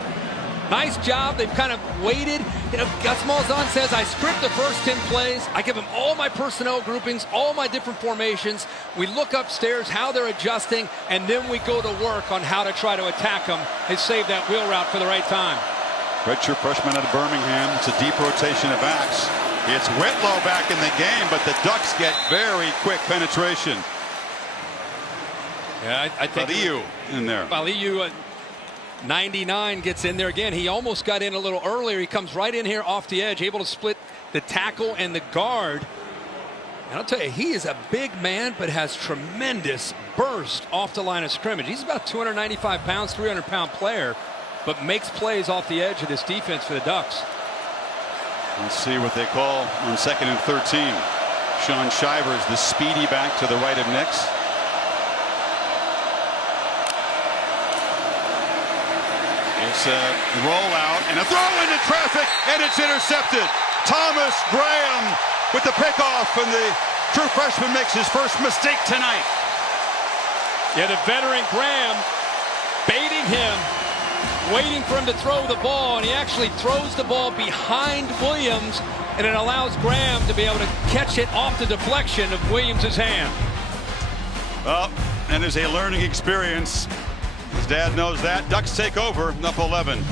Nice job. They've kind of waited. You know, Gus Malzahn says, I script the first 10 plays. I give them all my personnel groupings, all my different formations. We look upstairs, how they're adjusting, and then we go to work on how to try to attack them. They saved that wheel route for the right time. Redshirt freshman out of Birmingham. It's a deep rotation of backs. It's Whitlow back in the game, but the Ducks get very quick penetration. Yeah, I think Valiu in there. Valiu, 99 gets in there again. He almost got in a little earlier. He comes right in here off the edge, able to split the tackle and the guard. And I'll tell you, he is a big man, but has tremendous burst off the line of scrimmage. He's about 295 pounds, 300-pound player, but makes plays off the edge of this defense for the Ducks. Let's see what they call on 2nd and 13. Sean Shivers, the speedy back to the right of Nix. It's a rollout and a throw into traffic, and it's intercepted. Thomas Graham with the pickoff, and the true freshman makes his first mistake tonight. Yeah, the veteran Graham baiting him, waiting for him to throw the ball, and he actually throws the ball behind Williams, and it allows Graham to be able to catch it off the deflection of Williams' hand. Well, and it's a learning experience. His dad knows that. Ducks take over, up 11.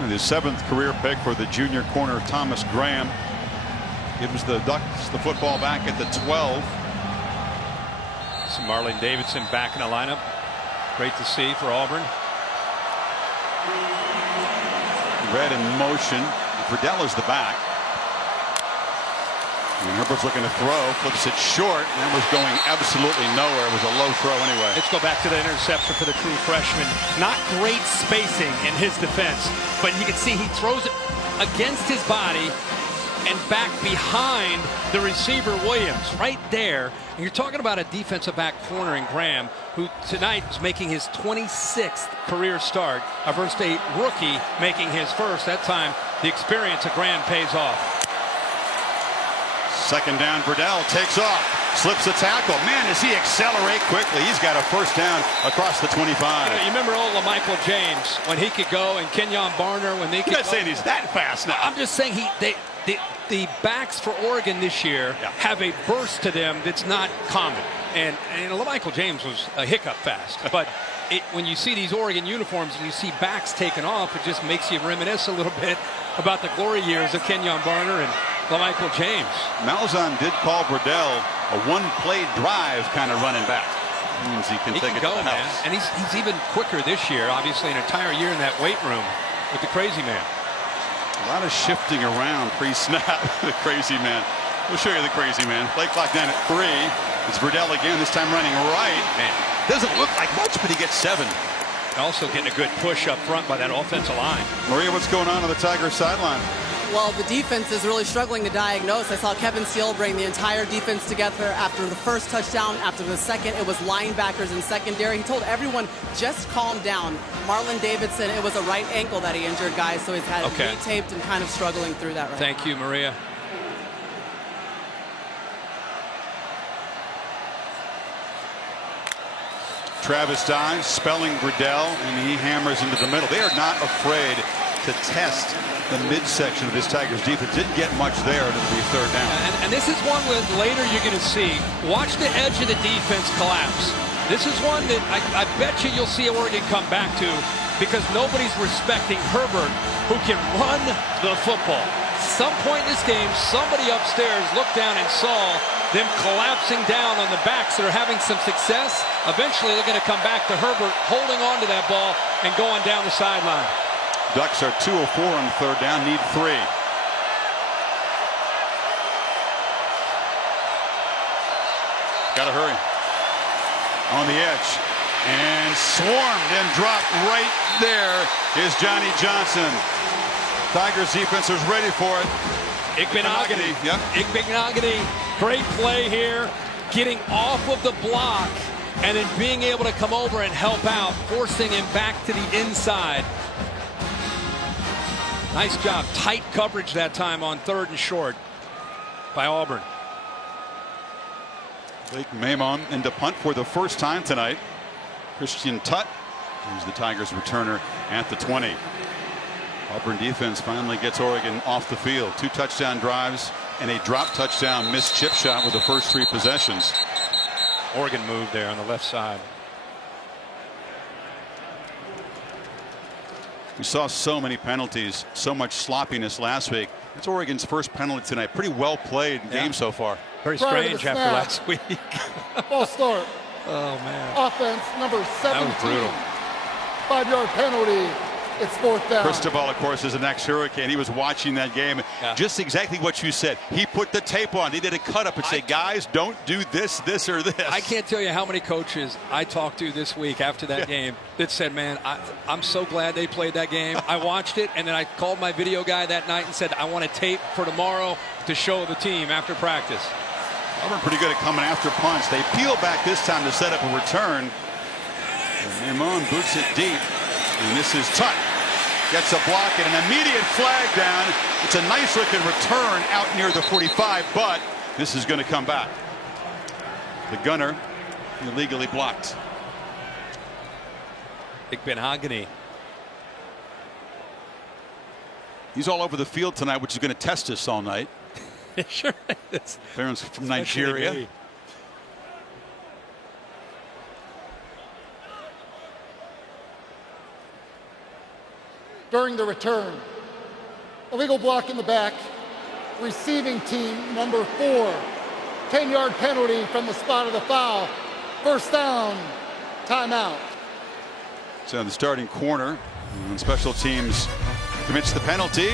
And his 7th career pick for the junior corner, Thomas Graham, gives the Ducks the football back at the 12. So Marlon Davidson back in the lineup. Great to see for Auburn. Red in motion. Verdell is the back. And Herbert's looking to throw, flips it short, and that was going absolutely nowhere. It was a low throw anyway. Let's go back to the interception for the true freshman. Not great spacing in his defense, but you can see he throws it against his body and back behind the receiver Williams right there. And you're talking about a defensive back corner in Graham, who tonight is making his 26th career start versus a rookie making his first. That time the experience of Graham pays off. 2nd down, Verdell takes off, slips a tackle. Man, does he accelerate quickly. He's got a 1st down across the 25. You remember old Michael James when he could go, and Kenyon Barner when they could go. You're not saying he's that fast now. I'm just saying the backs for Oregon this year have a burst to them that's not common. And Michael James was a hiccup fast. But when you see these Oregon uniforms and you see backs taken off, it just makes you reminisce a little bit about the glory years of Kenyon Barner and Michael James. Malzahn did call Verdell a one-play drive kind of running back. Means he can take it to the house. And he's even quicker this year. Obviously, an entire year in that weight room with the crazy man. A lot of shifting around pre-snap. The crazy man. We'll show you the crazy man. Play clock down at 3. It's Verdell again. This time running right. Man. Doesn't look like much, but he gets 7. Also getting a good push up front by that offensive line. Maria, what's going on the Tigers sideline? Well, the defense is really struggling to diagnose. I saw Kevin Steele bring the entire defense together after the first touchdown. After the second, it was linebackers and secondary. He told everyone, just calm down. Marlon Davidson, it was a right ankle that he injured, guys, so he's had it retaped and kind of struggling through that right now. Thank you, Maria. Travis dives, spelling Burdell, and he hammers into the middle. They are not afraid to test the midsection of this Tigers defense. Didn't get much there. It'll be 3rd down. And this is one where later you're going to see. Watch the edge of the defense collapse. This is one that I bet you'll see Oregon come back to, because nobody's respecting Herbert, who can run the football. Some point in this game, somebody upstairs looked down and saw them collapsing down on the backs that are having some success. Eventually, they're going to come back to Herbert holding on to that ball and going down the sideline. Ducks are 2 of 4 on 3rd down, need 3. Gotta hurry. On the edge. And swarmed and dropped right there is Johnny Johnson. Tigers defense is ready for it. Igbenogany. Yep. Igbenogany, great play here. Getting off of the block and then being able to come over and help out, forcing him back to the inside. Nice job. Tight coverage that time on 3rd and short by Auburn. Blake Mamon into punt for the first time tonight. Christian Tutt, who's the Tigers returner at the 20. Auburn defense finally gets Oregon off the field. 2 touchdown drives and a drop touchdown missed chip shot with the first 3 possessions. Oregon moved there on the left side. We saw so many penalties, so much sloppiness last week. It's Oregon's first penalty tonight. Pretty well played game so far. Very strange after last week. False start. Oh, man. Offense number 17. That was brutal. 5-yard penalty. It's 4th down. Cristobal, of course, is an ex-Hurricane. He was watching that game. Just exactly what you said. He put the tape on. He did a cut-up and say, guys, don't do this, this, or this. I can't tell you how many coaches I talked to this week after that game that said, man, I'm so glad they played that game. I watched it, and then I called my video guy that night and said, I want a tape for tomorrow to show the team after practice. Auburn pretty good at coming after punts. They peel back this time to set up a return. Ramon boots it deep. And this is Tutt. Gets a block and an immediate flag down. It's a nice looking return out near the 45, but this is going to come back. The gunner illegally blocked. Igbenogany. He's all over the field tonight, which is going to test us all night. Sure is. Parents from Nigeria. During the return, illegal block in the back, receiving team number 4, 10-yard penalty from the spot of the foul. 1st down, timeout. So the starting corner on special teams commits the penalty,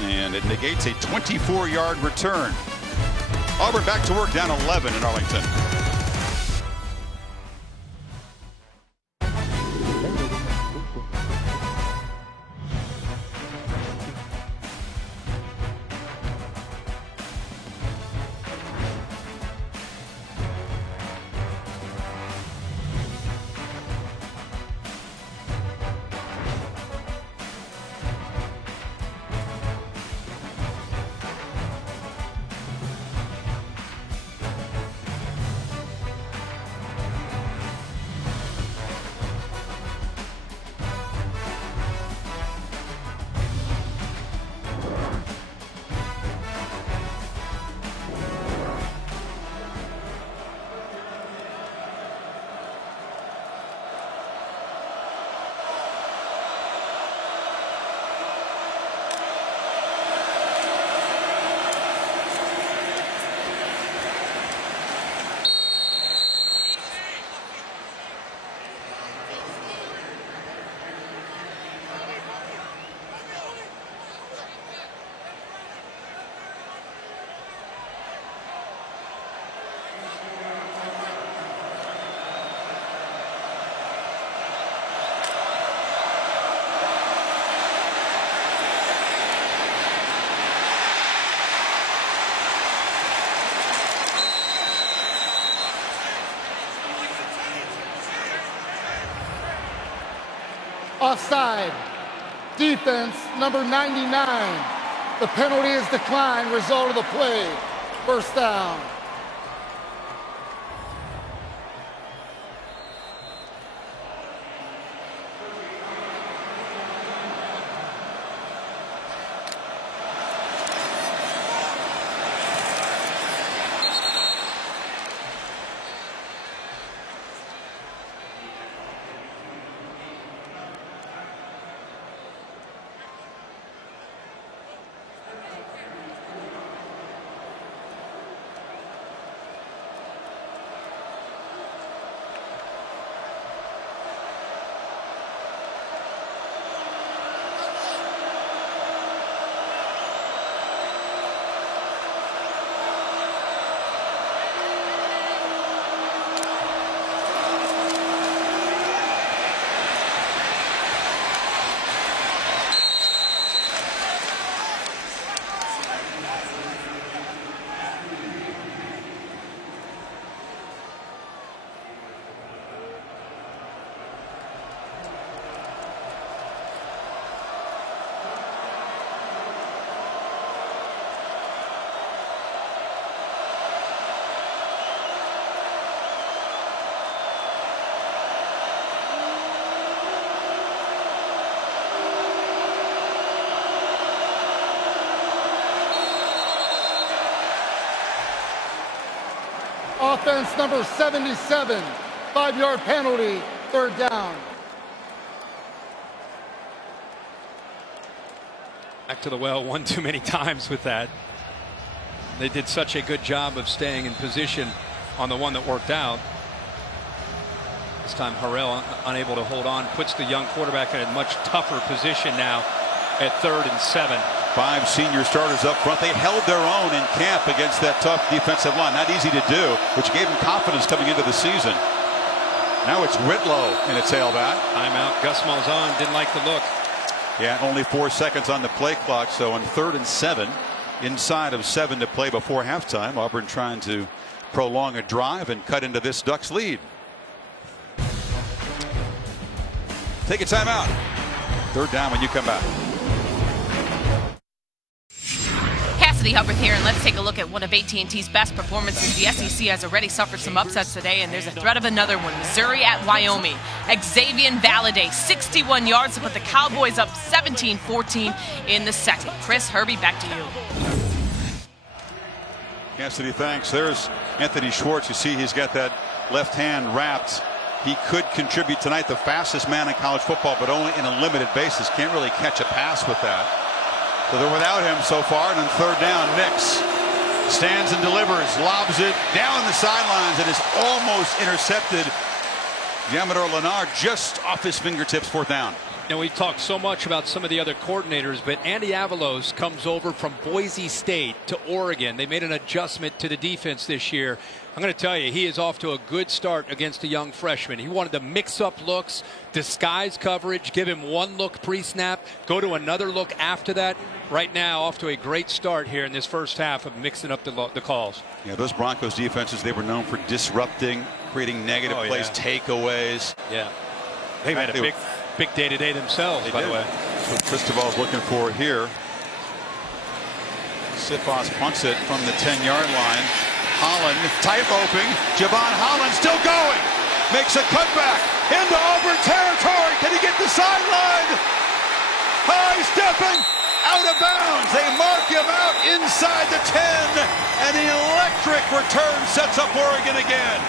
and it negates a 24-yard return. Auburn back to work, down 11 in Arlington. Offside. Defense, number 99. The penalty is declined. Result of the play, first down. Offense number 77, 5-yard penalty, third down. Back to the well one too many times with that. They did such a good job of staying in position on the one that worked out. This time Harrell unable to hold on, puts the young quarterback in a much tougher position now at 3rd and 7. 5 senior starters up front. They held their own in camp against that tough defensive line. Not easy to do, which gave them confidence coming into the season. Now it's Whitlow in a tailback. Timeout. Gus Malzahn didn't like the look. Yeah, only 4 seconds on the play clock. So on 3rd and 7, inside of 7 to play before halftime, Auburn trying to prolong a drive and cut into this Ducks lead. Take a timeout. 3rd down when you come back. Cassidy Hubbard here, and let's take a look at one of AT&T's best performances. The SEC has already suffered some upsets today, and there's a threat of another one. Missouri at Wyoming. Xavier Valladay, 61 yards to put the Cowboys up 17-14 in the second. Chris, Herbie, back to you. Cassidy, thanks. There's Anthony Schwartz. You see he's got that left hand wrapped. He could contribute tonight, the fastest man in college football, but only in a limited basis. Can't really catch a pass with that. So they're without him so far, and on 3rd down, Nix stands and delivers, lobs it down the sidelines, and is almost intercepted. Yamador Leonard just off his fingertips, 4th down. And we talked so much about some of the other coordinators, but Andy Avalos comes over from Boise State to Oregon. They made an adjustment to the defense this year. I'm going to tell you, he is off to a good start against a young freshman. He wanted to mix up looks, disguise coverage, give him one look pre-snap, go to another look after that. Right now, off to a great start here in this first half of mixing up the calls. Yeah, those Broncos defenses, they were known for disrupting, creating negative plays, takeaways. Yeah. They've had a big day-to-day themselves, by the way. That's what Cristobal's looking for here. Sipos punts it from the 10-yard line. Holland tight-roping. Javon Holland still going. Makes a cutback into Auburn territory. Can he get the sideline? High stepping. Out of bounds. They mark him out inside the 10. An electric return sets up Oregon again.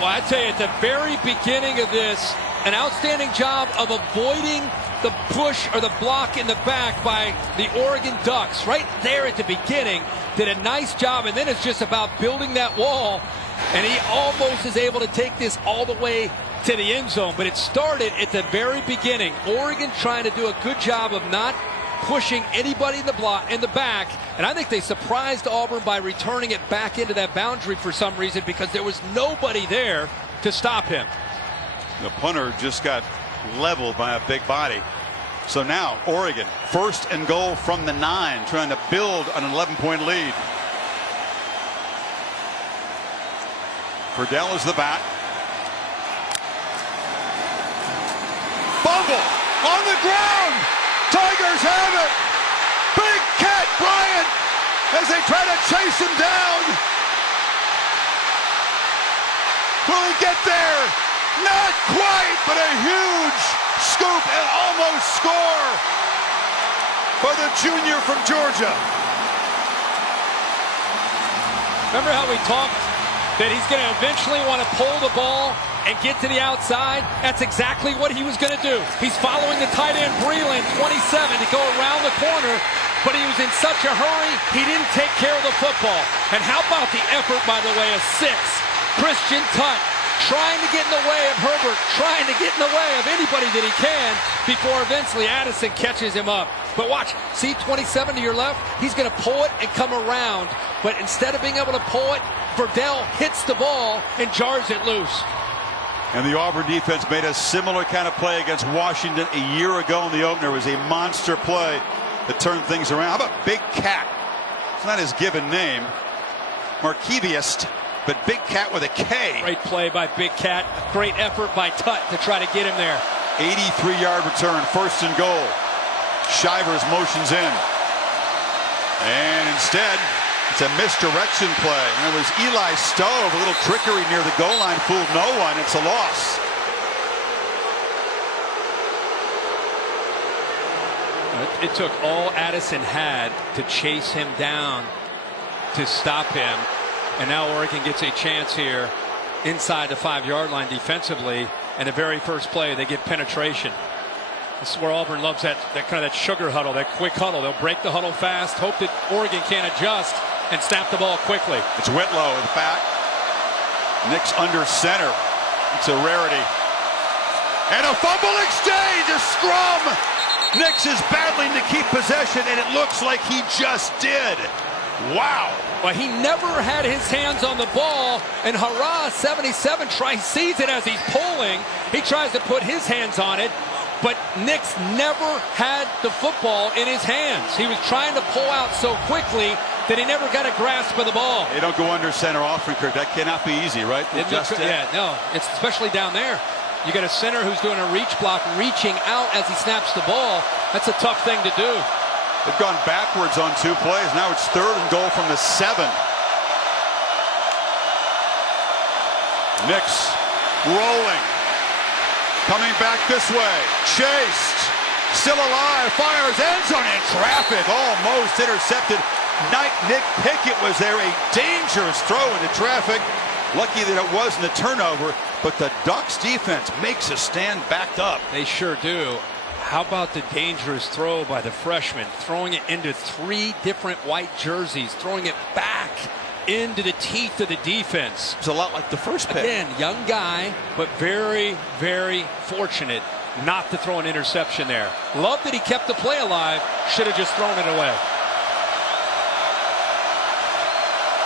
Well, I tell you, at the very beginning of this, an outstanding job of avoiding the push or the block in the back by the Oregon Ducks. Right there at the beginning, did a nice job, and then it's just about building that wall, and he almost is able to take this all the way to the end zone. But it started at the very beginning. Oregon trying to do a good job of not pushing anybody in the back, and I think they surprised Auburn by returning it back into that boundary for some reason, because there was nobody there to stop him. The punter just got leveled by a big body. So now Oregon 1st and goal from the 9, trying to build an 11-point lead. Verdell is the bat. fumble on the ground. Tigers have it. Big Cat Bryant as they try to chase him down. Will he get there? Not quite, but a huge scoop and almost score for the junior from Georgia. Remember how we talked that he's going to eventually want to pull the ball and get to the outside? That's exactly what he was going to do. He's following the tight end Breland, 27, to go around the corner, but he was in such a hurry, he didn't take care of the football. And how about the effort, by the way, of 6, Christian Tutt, trying to get in the way of Herbert, trying to get in the way of anybody that he can before eventually Addison catches him up. But watch, see 27 to your left? He's going to pull it and come around, but instead of being able to pull it, Verdell hits the ball and jars it loose. And the Auburn defense made a similar kind of play against Washington a year ago in the opener. It was a monster play that turned things around. How about Big Cat? It's not his given name. Markevius, but Big Cat with a K. Great play by Big Cat. Great effort by Tutt to try to get him there. 83-yard return, 1st and goal. Shivers motions in. And instead, it's a misdirection play. And it was Eli Stove, a little trickery near the goal line, fooled no one. It's a loss. It took all Addison had to chase him down to stop him. And now Oregon gets a chance here inside the 5-yard line defensively. And the very first play, they get penetration. This is where Auburn loves that kind of that sugar huddle, that quick huddle. They'll break the huddle fast, hope that Oregon can't adjust, and snap the ball quickly. It's Whitlow in the back. Nick's under center. It's a rarity. And a fumble exchange, a scrum. Nix is battling to keep possession, and it looks like he just did. Wow. Well, he never had his hands on the ball, and Hurrah, 77, sees it as he's pulling. He tries to put his hands on it, but Nix never had the football in his hands. He was trying to pull out so quickly that he never got a grasp of the ball. They don't go under center often, Kirk. That cannot be easy, right? Yeah, no, it's especially down there. You got a center who's doing a reach block, reaching out as he snaps the ball. That's a tough thing to do. They've gone backwards on 2 plays. Now it's 3rd and goal from the 7. Nix rolling. Coming back this way. Chased. Still alive. Fires end zone in traffic. Almost intercepted. Nick Pickett was there. A dangerous throw into traffic. Lucky that it wasn't a turnover, but the Ducks defense makes a stand backed up. They sure do. How about the dangerous throw by the freshman, throwing it into 3 different white jerseys, throwing it back into the teeth of the defense. It's a lot like the first pick. Again, young guy, but very, very fortunate not to throw an interception there. Love that he kept the play alive. Should have just thrown it away.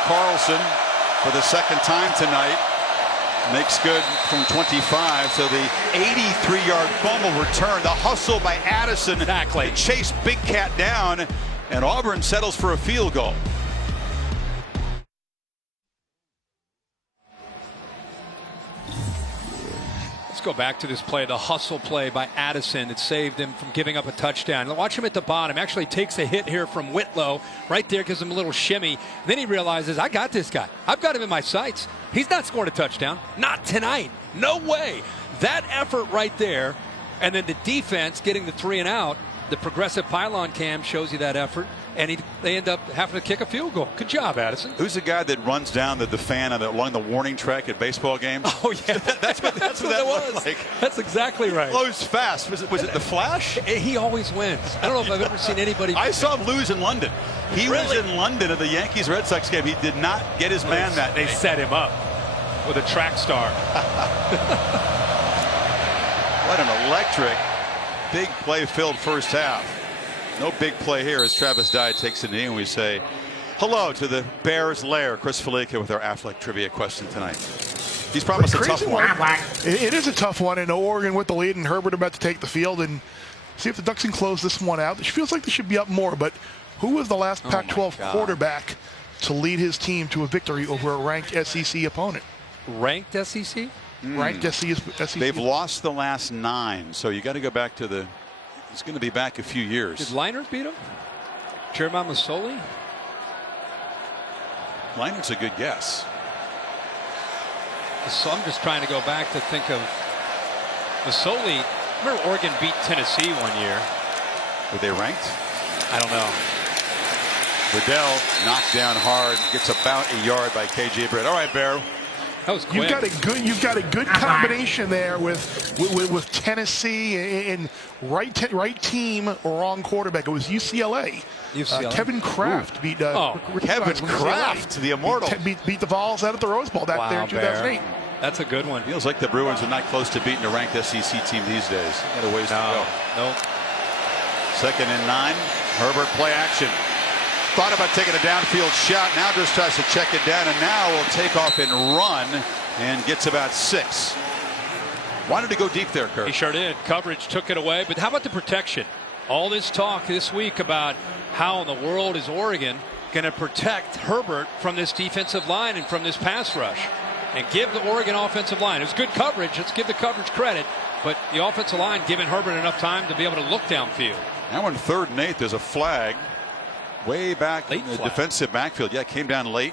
Carlson, for the 2nd time tonight, makes good from 25. So the 83-yard fumble return, the hustle by Addison to chase Big Cat down, and Auburn settles for a field goal. Let's go back to this play, the hustle play by Addison that saved him from giving up a touchdown. Watch him at the bottom. Actually takes a hit here from Whitlow. Right there, gives him a little shimmy. Then he realizes, I got this guy. I've got him in my sights. He's not scoring a touchdown. Not tonight. No way. That effort right there. And then the defense getting the 3 and out. The progressive pylon cam shows you that effort. And they end up having to kick a field goal. Good job, Addison. Who's the guy that runs down the fan along the warning track at baseball games? Oh, yeah. that's what that was. Like. That's exactly right. He blows fast. Was it the Flash? He always wins. I don't know if I've ever seen anybody. I saw him lose in London. He was in London at the Yankees-Red Sox game. He did not get his man that day. They set him up with a track star. What an electric, big play-filled first half. No big play here as Travis Dye takes it in, and we say hello to the Bears lair. Chris Felica with our Affleck trivia question tonight. He's promised a tough one. It is a tough one, and Oregon with the lead, and Herbert about to take the field and see if the Ducks can close this one out. It feels like they should be up more, but who was the last Pac-12 quarterback to lead his team to a victory over a ranked SEC opponent? Ranked SEC? right? SEC. They've lost the last 9, so you got to go back to the. It's going to be back a few years. Did Leinart beat him? Jeremiah Masoli? Leinart's a good guess. So I'm just trying to go back to think of Masoli. Remember Oregon beat Tennessee one year. Were they ranked? I don't know. Riddell knocked down hard, gets about a yard by KJ Britt. All right, Bear. That was quick. You've got a good combination there with Tennessee and right team, wrong quarterback. It was UCLA. Kevin Kraft beat Kevin Kraft, the immortal, beat the Vols out at the Rose Bowl there in 2008. Bear. That's a good one. Feels like the Bruins are not close to beating a ranked SEC team these days. Got a ways to go. Nope. 2nd and 9. Herbert play action. Thought about taking a downfield shot. Now just tries to check it down, and now will take off and run and gets about 6. Wanted to go deep there, Kirk. He sure did. Coverage took it away. But how about the protection? All this talk this week about how in the world is Oregon going to protect Herbert from this defensive line and from this pass rush, and give the Oregon offensive line. It was good coverage. Let's give the coverage credit. But the offensive line giving Herbert enough time to be able to look downfield. Now on 3rd and 8, there's a flag way back in the defensive backfield. Yeah, it came down late.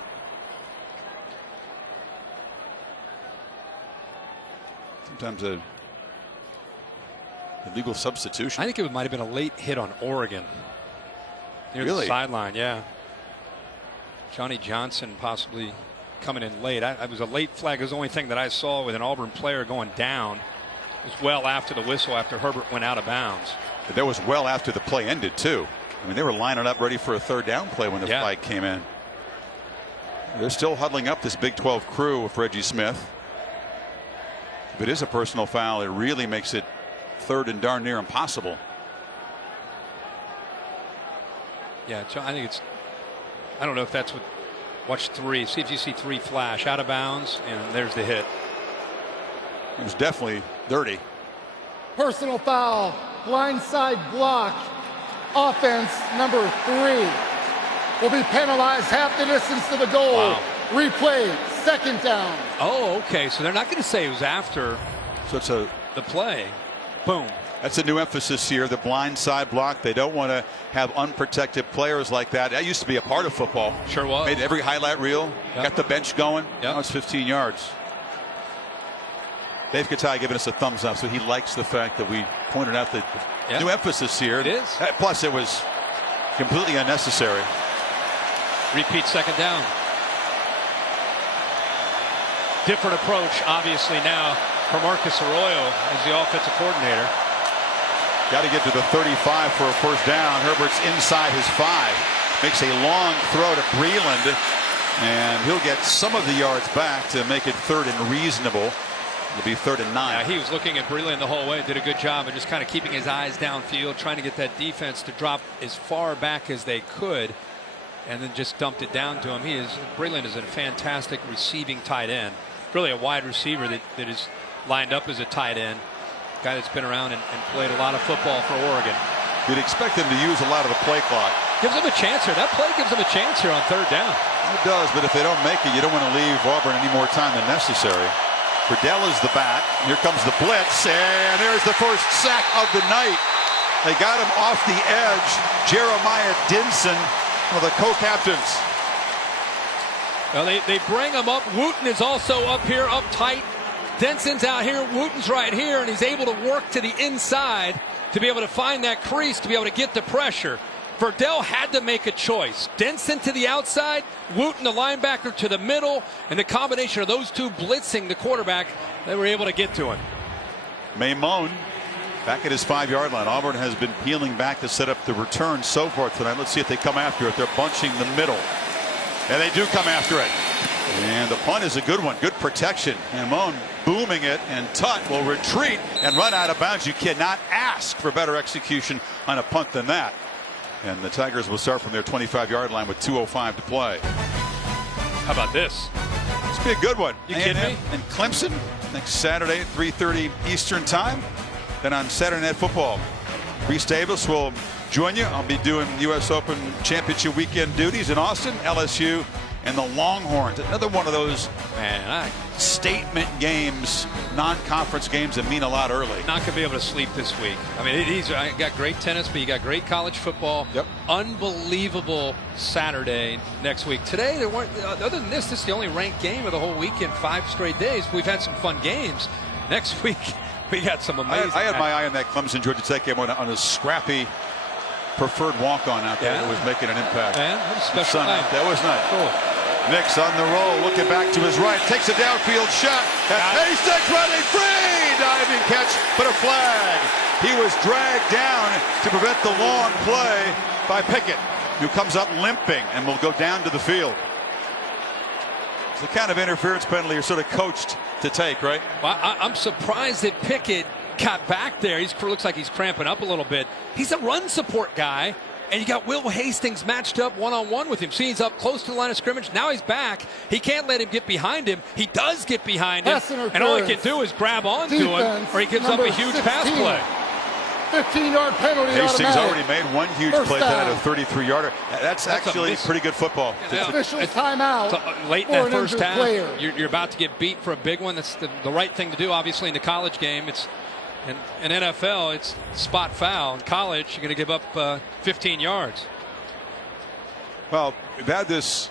Sometimes a illegal substitution. I think it might have been a late hit on Oregon. Near the sideline, yeah. Johnny Johnson possibly coming in late. It was a late flag. It was the only thing that I saw with an Auburn player going down. It was well after the whistle, after Herbert went out of bounds. But that was well after the play ended, too. I mean, they were lining up ready for a 3rd down play when the flag came in. They're still huddling up this Big 12 crew with Reggie Smith. If it is a personal foul, it really makes it 3rd and darn near impossible. Yeah, I think it's. I don't know if that's what. Watch 3. See if you see 3 flash out of bounds, and there's the hit. It was definitely dirty. Personal foul, blindside block. Offense number 3 will be penalized half the distance to the goal. Wow. Replay, 2nd down. Oh, okay. So they're not going to say it was after. So it's the play. Boom. That's a new emphasis here, the blindside block. They don't want to have unprotected players like that. That used to be a part of football. Sure was. Made every highlight reel. Got the bench going. Now it's 15 yards. Dave Katai giving us a thumbs up, so he likes the fact that we pointed out the new emphasis here. It is. Plus, it was completely unnecessary. Repeat 2nd down. Different approach, obviously, now for Marcus Arroyo as the offensive coordinator. Got to get to the 35 for a 1st down. Herbert's inside his 5. Makes a long throw to Breland, and he'll get some of the yards back to make it 3rd and reasonable. It'll be 3rd and 9. Yeah, he was looking at Breland the whole way. Did a good job of just kind of keeping his eyes downfield, trying to get that defense to drop as far back as they could, and then just dumped it down to him. Breland is a fantastic receiving tight end. Really a wide receiver that is lined up as a tight end. Guy that's been around and played a lot of football for Oregon. You'd expect him to use a lot of the play clock. Gives him a chance here. That play gives him a chance here on 3rd down. It does, but if they don't make it, you don't want to leave Auburn any more time than necessary. Riddell is the back. Here comes the blitz, and there's the first sack of the night. They got him off the edge. Jeremiah Dinson, one of the co-captains. Well, they bring him up. Wooten is also up here, up tight. Denson's out here. Wooten's right here, and he's able to work to the inside to be able to find that crease, to be able to get the pressure. Verdell had to make a choice. Denson to the outside, Wooten, the linebacker, to the middle, and the combination of those two blitzing the quarterback, they were able to get to him. Maimone back at his 5-yard line. Auburn has been peeling back to set up the return so far tonight. Let's see if they come after it. They're bunching the middle, and they do come after it. And the punt is a good one. Good protection. Maimone booming it, and Tutt will retreat and run out of bounds. You cannot ask for better execution on a punt than that. And the Tigers will start from their 25-yard line with 2:05 to play. How about this? This will be a good one. You kidding me? And Clemson next Saturday at 3:30 Eastern time. Then on Saturday Night Football, Reese Davis will join you. I'll be doing U.S. Open Championship weekend duties in Austin, LSU, and the Longhorns. Another one of those. Man, statement games, non-conference games that mean a lot early. Not going to be able to sleep this week. I mean, he's got great tennis, but you got great college football. Yep. Unbelievable Saturday next week. Today, there weren't, other than this is the only ranked game of the whole weekend, 5 straight days. We've had some fun games. Next week, we got some amazing. I had my eye on that Clemson Georgia Tech game on a scrappy preferred walk-on out there that was making an impact. Man, what a special night. That was nice. Cool. Nix on the roll, looking back to his right, takes a downfield shot. Hastings running free, diving catch, but a flag. He was dragged down to prevent the long play by Pickett, who comes up limping and will go down to the field. It's the kind of interference penalty you're sort of coached to take, right? Well, I'm surprised that Pickett got back there. He looks like he's cramping up a little bit. He's a run support guy. And you got Will Hastings matched up one-on-one with him. See, he's up close to the line of scrimmage. Now he's back. He can't let him get behind him. He does get behind him. And all he can do is grab onto him, or he gives up a huge 16. pass play. 15-yard penalty. Hastings automatic. already made one huge play tonight, a 33-yarder. That's actually pretty good football. Official timeout. Late in that first half, you're about to get beat for a big one. That's the right thing to do, obviously, in the college game. It's in NFL, it's spot foul. In college, you're going to give up 15 yards. Well, we've had this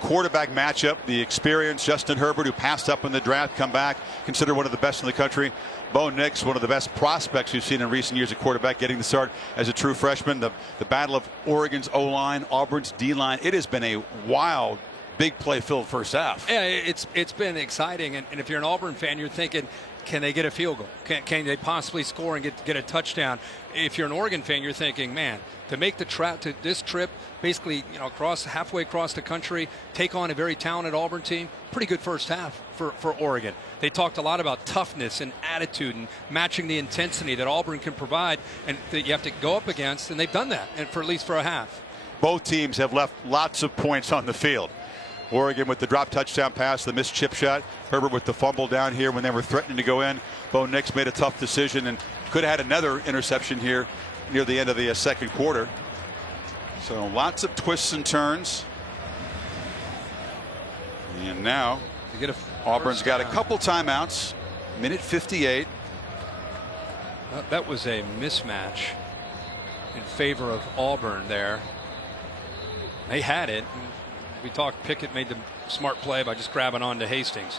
quarterback matchup, the experience, Justin Herbert, who passed up in the draft, come back, considered one of the best in the country. Bo Nix, one of the best prospects we've seen in recent years at quarterback, getting the start as a true freshman. The battle of Oregon's O-line, Auburn's D-line. It has been a wild, big play-filled first half. Yeah, it's been exciting. And if you're an Auburn fan, you're thinking, can they get a field goal? Can they possibly score and get a touchdown? If you're an Oregon fan, you're thinking, man, to make to this trip, basically, halfway across the country, take on a very talented Auburn team, pretty good first half for Oregon. They talked a lot about toughness and attitude and matching the intensity that Auburn can provide and that you have to go up against, and they've done that, and at least for a half. Both teams have left lots of points on the field. Oregon with the drop touchdown pass, the missed chip shot. Herbert with the fumble down here when they were threatening to go in. Bo Nix made a tough decision and could have had another interception here near the end of the second quarter. So lots of twists and turns. And now Auburn's got a couple timeouts. Minute 58. That was a mismatch in favor of Auburn there. They had it. We talked, Pickett made the smart play by just grabbing on to Hastings.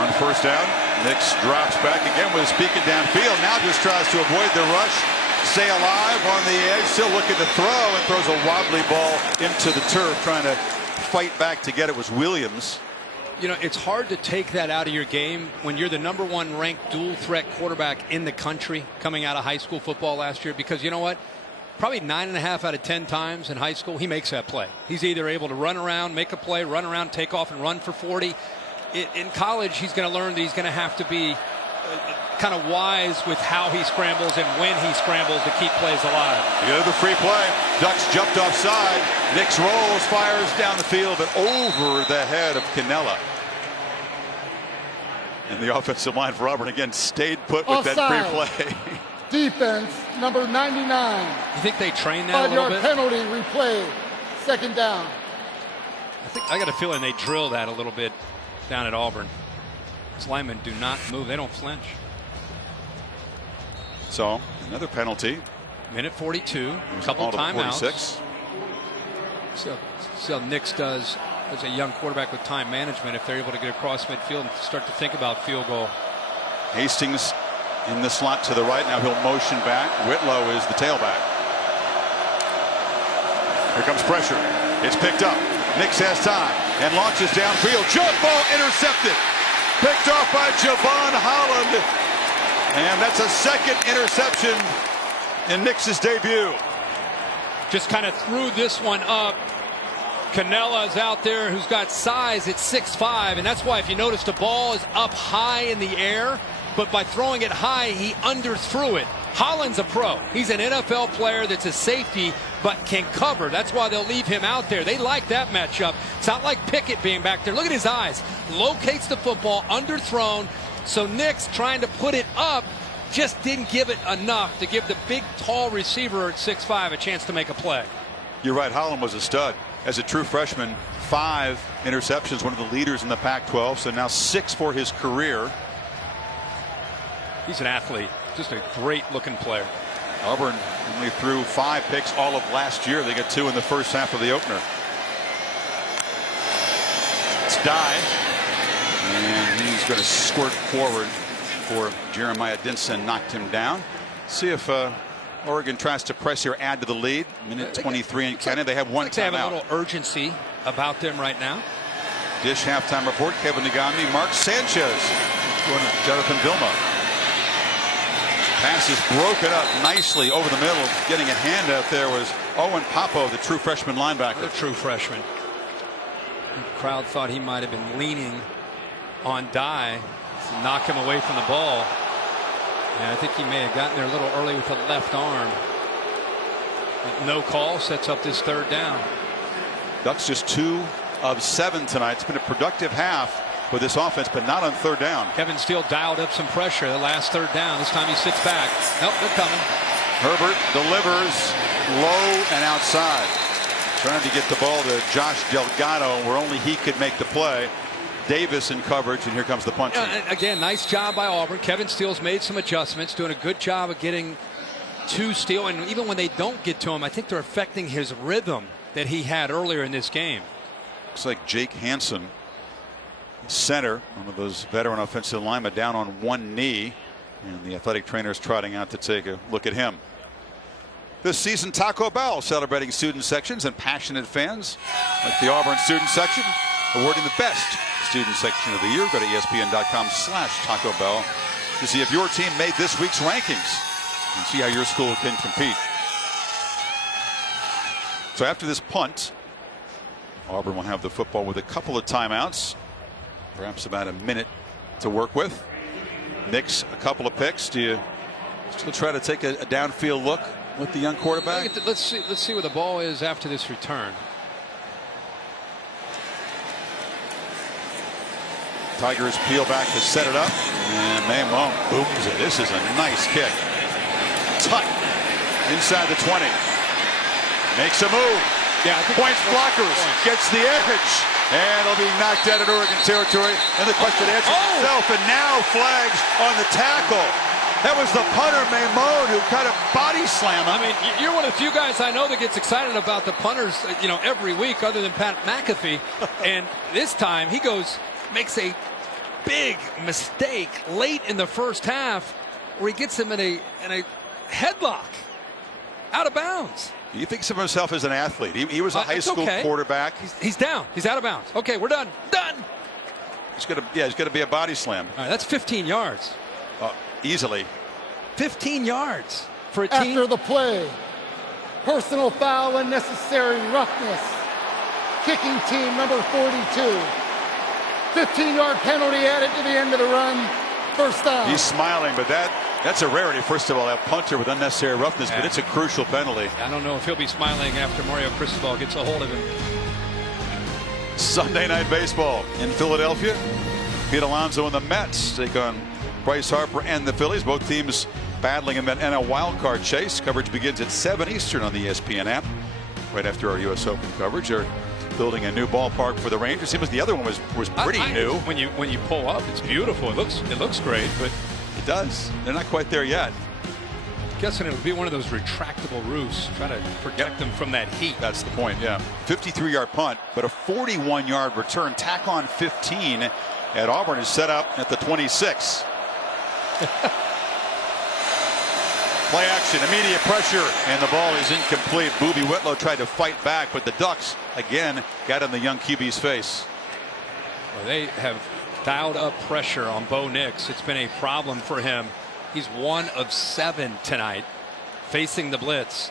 On first down, Nix drops back again with his beacon downfield. Now just tries to avoid the rush. Stay alive on the edge, still looking to throw, and throws a wobbly ball into the turf, trying to fight back to get it. Was Williams. You know, it's hard to take that out of your game when you're the #1 ranked dual threat quarterback in the country coming out of high school football last year, because you know what? Probably 9.5 out of 10 times in high school, he makes that play. He's either able to run around, make a play, run around, take off and run for 40. In college, he's going to learn that he's going to have to be kind of wise with how he scrambles and when he scrambles to keep plays alive. You go to the free play. Ducks jumped offside. Nix rolls, fires down the field, but over the head of Cannella. And the offensive line for Auburn again stayed put with that free play. Defense, number 99. You think they trained that a little bit? 5-yard penalty, replay, second down. I got a feeling they drill that a little bit down at Auburn. These linemen do not move. They don't flinch. So, another penalty. Minute 42. A couple timeouts. 46. See how Nix does as a young quarterback with time management, if they're able to get across midfield and start to think about field goal. Hastings in the slot to the right. Now he'll motion back. Whitlow is the tailback. Here comes pressure. It's picked up. Nix has time and launches downfield. Jump ball intercepted. Picked off by Javon Holland. And that's a second interception in Nix's debut. Just kind of threw this one up. Cannella's out there, who's got size at 6'5", and that's why if you notice the ball is up high in the air, but by throwing it high, he underthrew it. Holland's a pro. He's an NFL player that's a safety, but can cover. That's why they'll leave him out there. They like that matchup. It's not like Pickett being back there. Look at his eyes. Locates the football, underthrown. So Nix trying to put it up, just didn't give it enough to give the big, tall receiver at 6'5" a chance to make a play. You're right. Holland was a stud as a true freshman. 5 interceptions, one of the leaders in the Pac-12. So now 6 for his career. He's an athlete, just a great-looking player. Auburn only threw 5 picks all of last year. They got 2 in the first half of the opener. It's Dye, and he's going to squirt forward for Jeremiah Dinson. Knocked him down. See if Oregon tries to press here, add to the lead. Minute 23 in Canada. They have one timeout. They have a little urgency about them right now. Dish halftime report. Kevin Nagami, Mark Sanchez, going to Jonathan Vilma. Pass is broken up nicely over the middle. Getting a hand out there was Owen Papo, the true freshman linebacker. The true freshman. The crowd thought he might have been leaning on Dye to knock him away from the ball. And I think he may have gotten there a little early with the left arm. But no call, sets up this 3rd down. Ducks just 2 of 7 tonight. It's been a productive half with this offense, but not on 3rd down. Kevin Steele dialed up some pressure the last 3rd down. This time he sits back. Nope, they're coming. Herbert delivers low and outside. Trying to get the ball to Josh Delgado where only he could make the play. Davis in coverage, and here comes the punch. Again, nice job by Auburn. Kevin Steele's made some adjustments, doing a good job of getting to Steele. And even when they don't get to him, I think they're affecting his rhythm that he had earlier in this game. Looks like Jake Hansen, center, one of those veteran offensive linemen, down on one knee, and the athletic trainer is trotting out to take a look at him. This season, Taco Bell celebrating student sections and passionate fans like the Auburn student section, awarding the best student section of the year. Go to ESPN.com/Taco Bell to see if your team made this week's rankings and see how your school can compete. So after this punt, Auburn will have the football with a couple of timeouts, perhaps about a minute to work with. Nix a couple of picks. Do you still try to take a downfield look with the young quarterback? Let's see where the ball is after this return. Tigers peel back to set it up, and Maimone booms it. This is a nice kick. Tuck inside the 20. Makes a move. Yeah, points blockers. Gets the edge. And it'll be knocked out in Oregon territory. And the question answers itself. And now flags on the tackle. That was the punter, Maimone, who kind of body slammed him. I mean, you're one of the few guys I know that gets excited about the punters, every week, other than Pat McAfee. And this time he makes a big mistake late in the first half where he gets him in a headlock out of bounds. He thinks of himself as an athlete. He was a high school quarterback. He's down. He's out of bounds. Okay, we're done. Done. It's gonna be a body slam. All right, that's 15 yards. Easily. 15 yards for a team. After the play, personal foul, unnecessary roughness. Kicking team number 42. 15-yard penalty added to the end of the run. First down. He's smiling, but that's a rarity. First of all, that punter with unnecessary roughness, but it's a crucial penalty. I don't know if he'll be smiling after Mario Cristobal gets a hold of him. Sunday Night Baseball in Philadelphia. Pete Alonso and the Mets take on Bryce Harper and the Phillies. Both teams battling in that NL wildcard chase. Coverage begins at 7 Eastern on the ESPN app. Right after our U.S. Open coverage, they're building a new ballpark for the Rangers. Seems the other one was pretty new. When you pull up, it's beautiful. It looks great, but it does. They're not quite there yet. Guessing it'll be one of those retractable roofs, trying to protect them from that heat. That's the point. Yeah, 53-yard punt, but a 41-yard return. Tack on 15 at Auburn is set up at the 26. Play action, immediate pressure, and the ball is incomplete. Boobie Whitlow tried to fight back, but the Ducks again got in the young QB's face. Well, they have dialed up pressure on Bo Nix. It's been a problem for him. He's 1 of 7 tonight facing the blitz.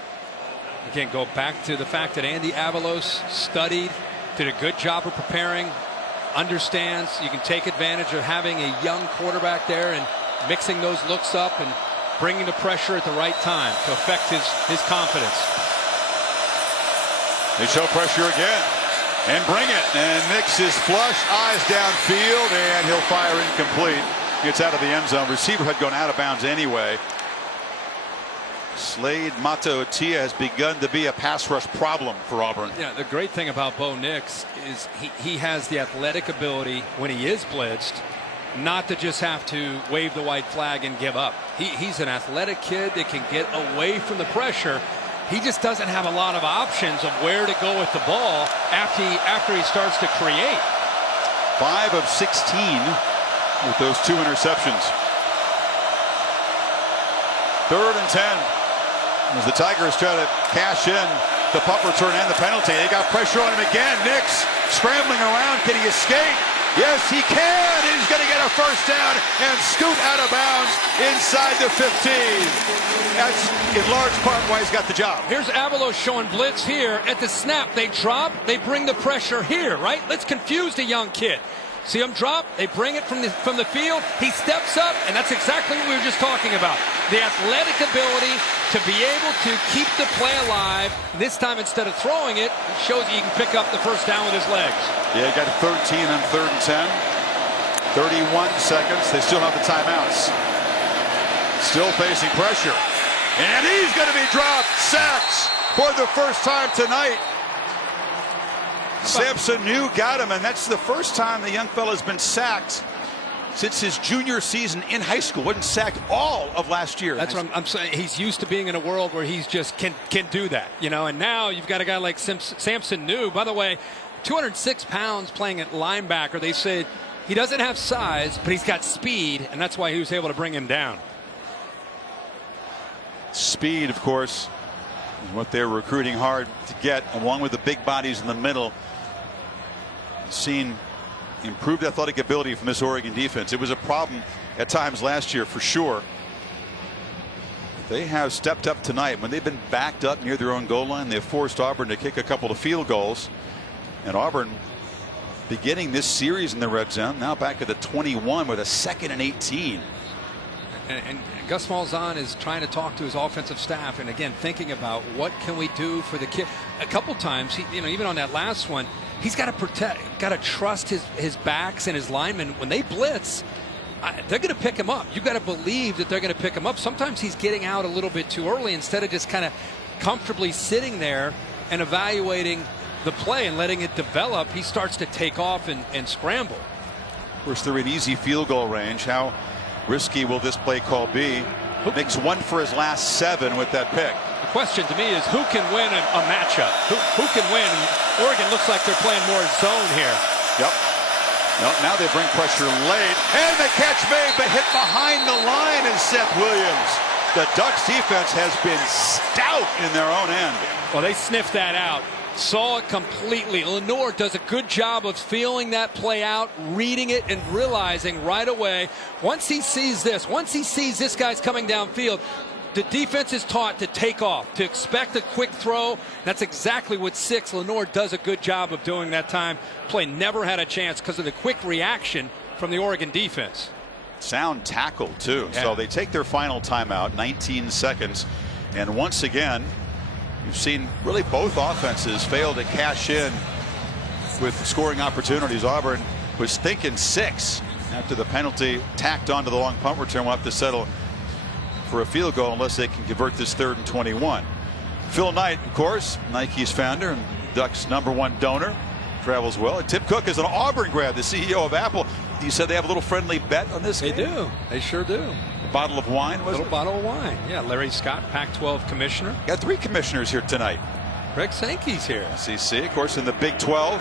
Again, go back to the fact that Andy Avalos studied, did a good job of preparing, understands you can take advantage of having a young quarterback there and mixing those looks up and bringing the pressure at the right time to affect his confidence. They show pressure again and bring it, and Nix is flush, eyes downfield, and he'll fire incomplete. It's out of the end zone. Receiver had gone out of bounds anyway. Slade Mata'utia has begun to be a pass rush problem for Auburn. Yeah, the great thing about Bo Nix is he has the athletic ability when he is blitzed not to just have to wave the white flag and give up. He's an athletic kid that can get away from the pressure. He just doesn't have a lot of options of where to go with the ball after he starts to create. 5 of 16 with those 2 interceptions. 3rd and 10. As the Tigers try to cash in the punt return and the penalty. They got pressure on him again. Nix scrambling around. Can he escape? Yes, he can. He's going to get a first down and scoot out of bounds inside the 15. That's in large part why he's got the job. Here's Avalos showing blitz here. At the snap, they drop. They bring the pressure here, right? Let's confuse the young kid. See him drop. They bring it from the field. He steps up, and that's exactly what we were just talking about. The athletic ability to be able to keep the play alive. This time, instead of throwing it, it shows you can pick up the first down with his legs. Yeah, he got 13 on 3rd and 10. 31 seconds. They still have the timeouts. Still facing pressure. And he's going to be dropped. Sacked for the first time tonight. Samson New got him, and that's the first time the young fella's been sacked since his junior season in high school. Wasn't sacked all of last year. That's what I'm saying. He's used to being in a world where he's just can do that, you know. And now you've got a guy like Samson New. By the way, 206 pounds playing at linebacker. They said he doesn't have size, but he's got speed, and that's why he was able to bring him down. Speed, of course, is what they're recruiting hard to get, along with the big bodies in the middle. Seen improved athletic ability from this Oregon defense. It was a problem at times last year for sure. They have stepped up tonight. When they've been backed up near their own goal line, they've forced Auburn to kick a couple of field goals. And Auburn beginning this series in the red zone, now back at the 21 with a 2nd and 18. And Gus Malzahn is trying to talk to his offensive staff, and again thinking about what can we do for the kid. A couple times, even on that last one, he's got to protect, got to trust his backs and his linemen. When they blitz, they're going to pick him up. You got to believe that they're going to pick him up. Sometimes he's getting out a little bit too early instead of just kind of comfortably sitting there and evaluating the play and letting it develop. He starts to take off and scramble. Of course, they're in easy field goal range. How risky will this play call be? Makes 1 for his last 7 with that pick. The question to me is who can win a matchup? Who can win? Oregon looks like they're playing more zone here. Yep. No, now they bring pressure late. And the catch made, but hit behind the line is Seth Williams. The Ducks defense has been stout in their own end. Well, they sniffed that out. Saw it completely. Lenore does a good job of feeling that play out, reading it, and realizing right away, once he sees this guy's coming downfield, the defense is taught to take off, to expect a quick throw. That's exactly what 6. Lenore does a good job of doing that time. Play never had a chance because of the quick reaction from the Oregon defense. Sound tackle, too. Yeah. So they take their final timeout, 19 seconds. And once again, you've seen really both offenses fail to cash in with scoring opportunities. Auburn was thinking 6 after the penalty tacked onto the long punt return. Will have to settle for a field goal unless they can convert this 3rd and 21. Phil Knight, of course, Nike's founder and Ducks' #1 donor, travels well. And Tim Cook is an Auburn grad, the CEO of Apple. You said they have a little friendly bet on this game? They do. They sure do. A bottle of wine, was it? A little bottle of wine. Yeah, Larry Scott, Pac-12 commissioner. Got 3 commissioners here tonight. Greg Sankey's here. SEC, of course, in the Big 12.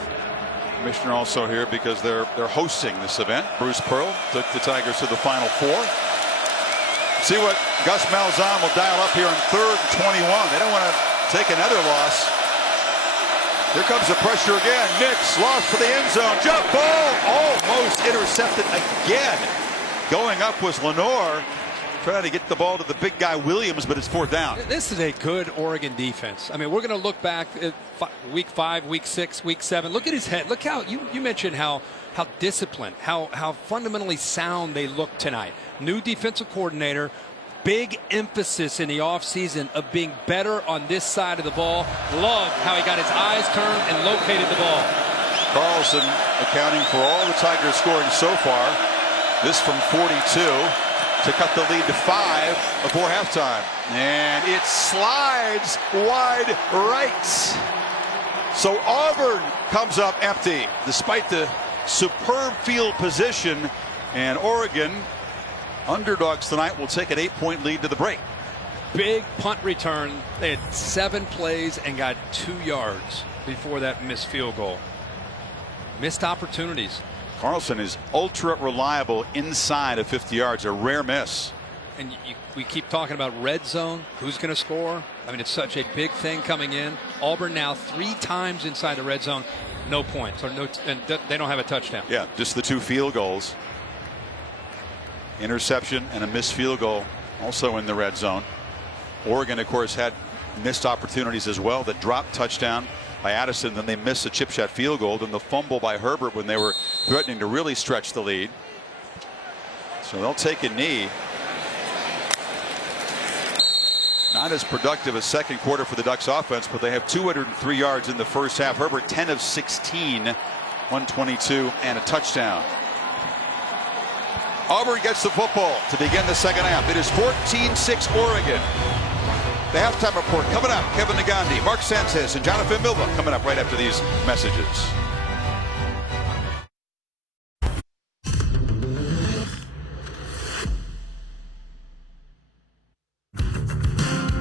Commissioner also here because they're hosting this event. Bruce Pearl took the Tigers to the Final Four. See what Gus Malzahn will dial up here on 3rd and 21. They don't want to take another loss. Here comes the pressure again. Nix lost for the end zone. Jump ball almost intercepted again. Going up was Lenore, trying to get the ball to the big guy Williams, but it's 4th down. This is a good Oregon defense. I mean, we're going to look back at week 5, week 6, week 7. Look at his head. Look how you mentioned how disciplined, how fundamentally sound they look tonight. New defensive coordinator. Big emphasis in the offseason of being better on this side of the ball. Love how he got his eyes turned and located the ball. Carlson accounting for all the Tigers scoring so far. This from 42 to cut the lead to 5 before halftime. And it slides wide right. So Auburn comes up empty despite the superb field position. And Oregon, underdogs tonight, will take an 8-point lead to the break. Big punt return. They had 7 plays and got 2 yards before that missed field goal. Missed opportunities. Carlson is ultra reliable inside of 50 yards, a rare miss. And we keep talking about red zone. Who's going to score? I mean, it's such a big thing coming in. Auburn now 3 times inside the red zone, no points, or no, and they don't have a touchdown. Yeah, just the 2 field goals. Interception and a missed field goal also in the red zone. Oregon, of course, had missed opportunities as well. The drop touchdown by Addison, then they missed a chip shot field goal, then the fumble by Herbert when they were threatening to really stretch the lead. So they'll take a knee. Not as productive as second quarter for the Ducks offense, but they have 203 yards in the first half. Herbert 10 of 16, 122 and a touchdown. Auburn gets the football to begin the second half. It is 14-6 Oregon. The halftime report coming up. Kevin Nagandi, Mark Sanchez, and Jonathan Milva coming up right after these messages.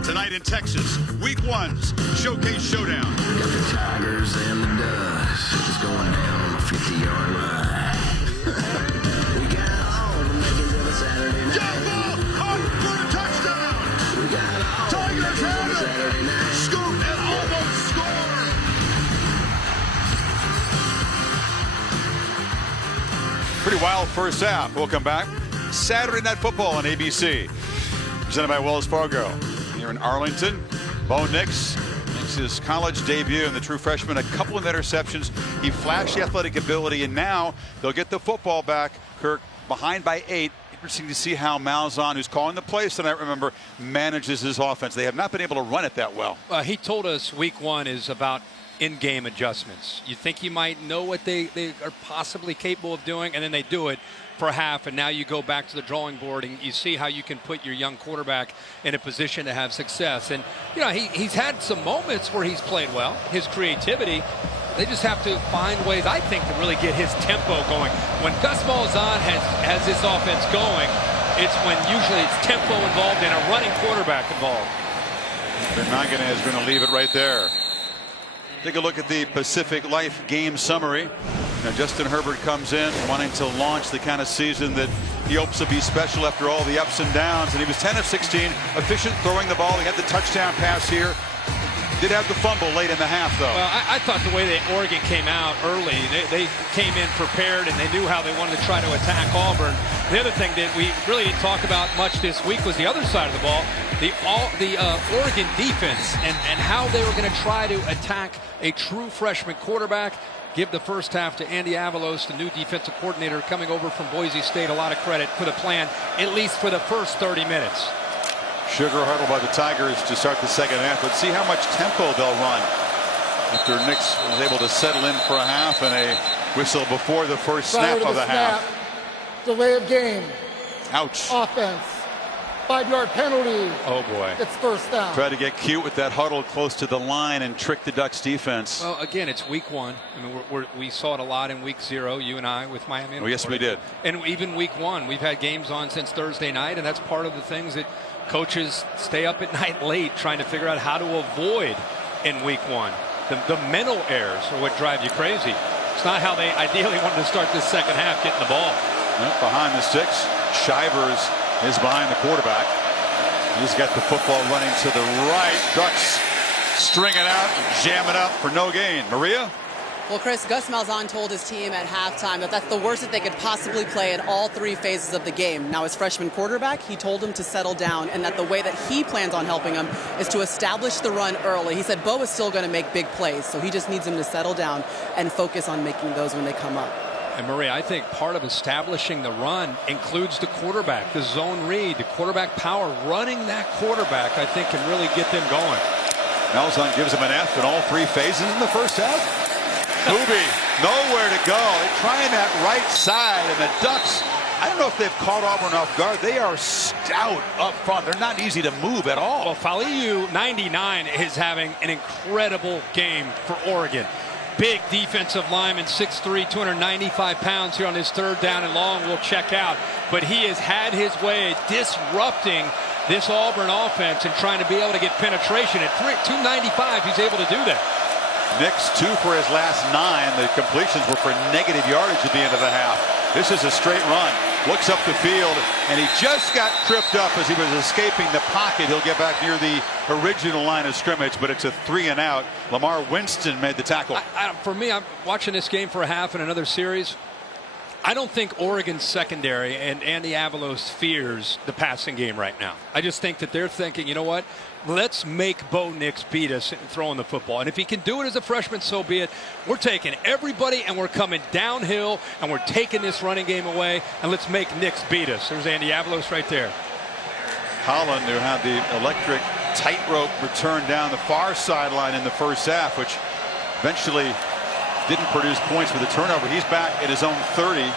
Tonight in Texas, Week 1's Showcase Showdown. Got the Tigers and the Ducks just going down on the 50-yard line. We got all the makings of a Saturday night. Jump ball up for a touchdown. We got all Tigers have it. Saturday night. Scoot and almost score. Pretty wild first half. Welcome back. Saturday Night Football on ABC. Presented by Wells Fargo. Here in Arlington, Bo Nix makes his college debut, and the true freshman, a couple of interceptions. He flashed the athletic ability, and now they'll get the football back. Kirk behind by 8. Interesting to see how Malzahn, who's calling the plays tonight, remember, manages his offense. They have not been able to run it that well. He told us Week 1 is about in-game adjustments. You think you might know what they are possibly capable of doing, and then they do it for half, and now you go back to the drawing board and you see how you can put your young quarterback in a position to have success. And you know, he's had some moments where he's played well, his creativity. They just have to find ways, I think, to really get his tempo going. When Gus Malzahn has this offense going, it's when usually it's tempo involved and a running quarterback involved. Benagana is going to leave it right there. Take a look at the Pacific Life game summary. Now Justin Herbert comes in wanting to launch the kind of season that he hopes to be special after all the ups and downs. And he was 10 of 16, efficient throwing the ball. He had the touchdown pass here. Did have the fumble late in the half, though. Well, I thought the way that Oregon came out early, they came in prepared and they knew how they wanted to try to attack Auburn. The other thing that we really didn't talk about much this week was the other side of the ball, the Oregon defense and how they were going to try to attack a true freshman quarterback. Give the first half to Andy Avalos, the new defensive coordinator coming over from Boise State, a lot of credit for the plan, at least for the first 30 minutes. Sugar huddle by the Tigers to start the second half. Let's see how much tempo they'll run after Nix was able to settle in for a half and a whistle before the first snap of the half. Delay of game. Ouch. Offense. 5-yard penalty. Oh boy. It's first down. Try to get cute with that huddle close to the line and trick the Ducks defense. Well, again, it's Week 1. I mean, we saw it a lot in Week 0, you and I, with Miami. Oh, yes, we did. And even Week 1, we've had games on since Thursday night, and that's part of the things that coaches stay up at night late trying to figure out how to avoid in Week 1. The mental errors are what drive you crazy. It's not how they ideally wanted to start this second half, getting the ball. Yep, behind the sticks, Shivers is behind the quarterback. He's got the football running to the right. Ducks string it out, jam it up for no gain. Maria? Well, Chris, Gus Malzahn told his team at halftime that that's the worst that they could possibly play in all 3 phases of the game. Now, as freshman quarterback, he told him to settle down and that the way that he plans on helping him is to establish the run early. He said Bo is still going to make big plays, so he just needs him to settle down and focus on making those when they come up. And Maria, I think part of establishing the run includes the quarterback, the zone read, the quarterback power. Running that quarterback, I think, can really get them going. Malzahn gives him an F in all 3 phases in the first half. Kubi, nowhere to go. They're trying that right side, and the Ducks I don't know if they've caught Auburn off guard. They are stout up front. They're not easy to move at all. Well, Faliu, 99, is having an incredible game for Oregon. Big defensive lineman, 6'3", 295 pounds here on his third down and long will check out. But he has had his way disrupting this Auburn offense and trying to be able to get penetration. At 295, he's able to do that. Nix 2 for his last 9. The completions were for negative yardage at the end of the half. This is a straight run. Looks up the field, and he just got tripped up as he was escaping the pocket. He'll get back near the original line of scrimmage, but it's a 3 and out. Lamar Winston made the tackle. For me, I'm watching this game for a half in another series. I don't think Oregon's secondary and Andy Avalos fears the passing game right now. I just think that they're thinking, you know what? Let's make Bo Nix beat us throwing the football. And if he can do it as a freshman, so be it. We're taking everybody and we're coming downhill and we're taking this running game away, and let's make Nix beat us. There's Andy Avalos right there. Holland, who had the electric tightrope return down the far sideline in the first half, which eventually didn't produce points with the turnover. He's back at his own 30. The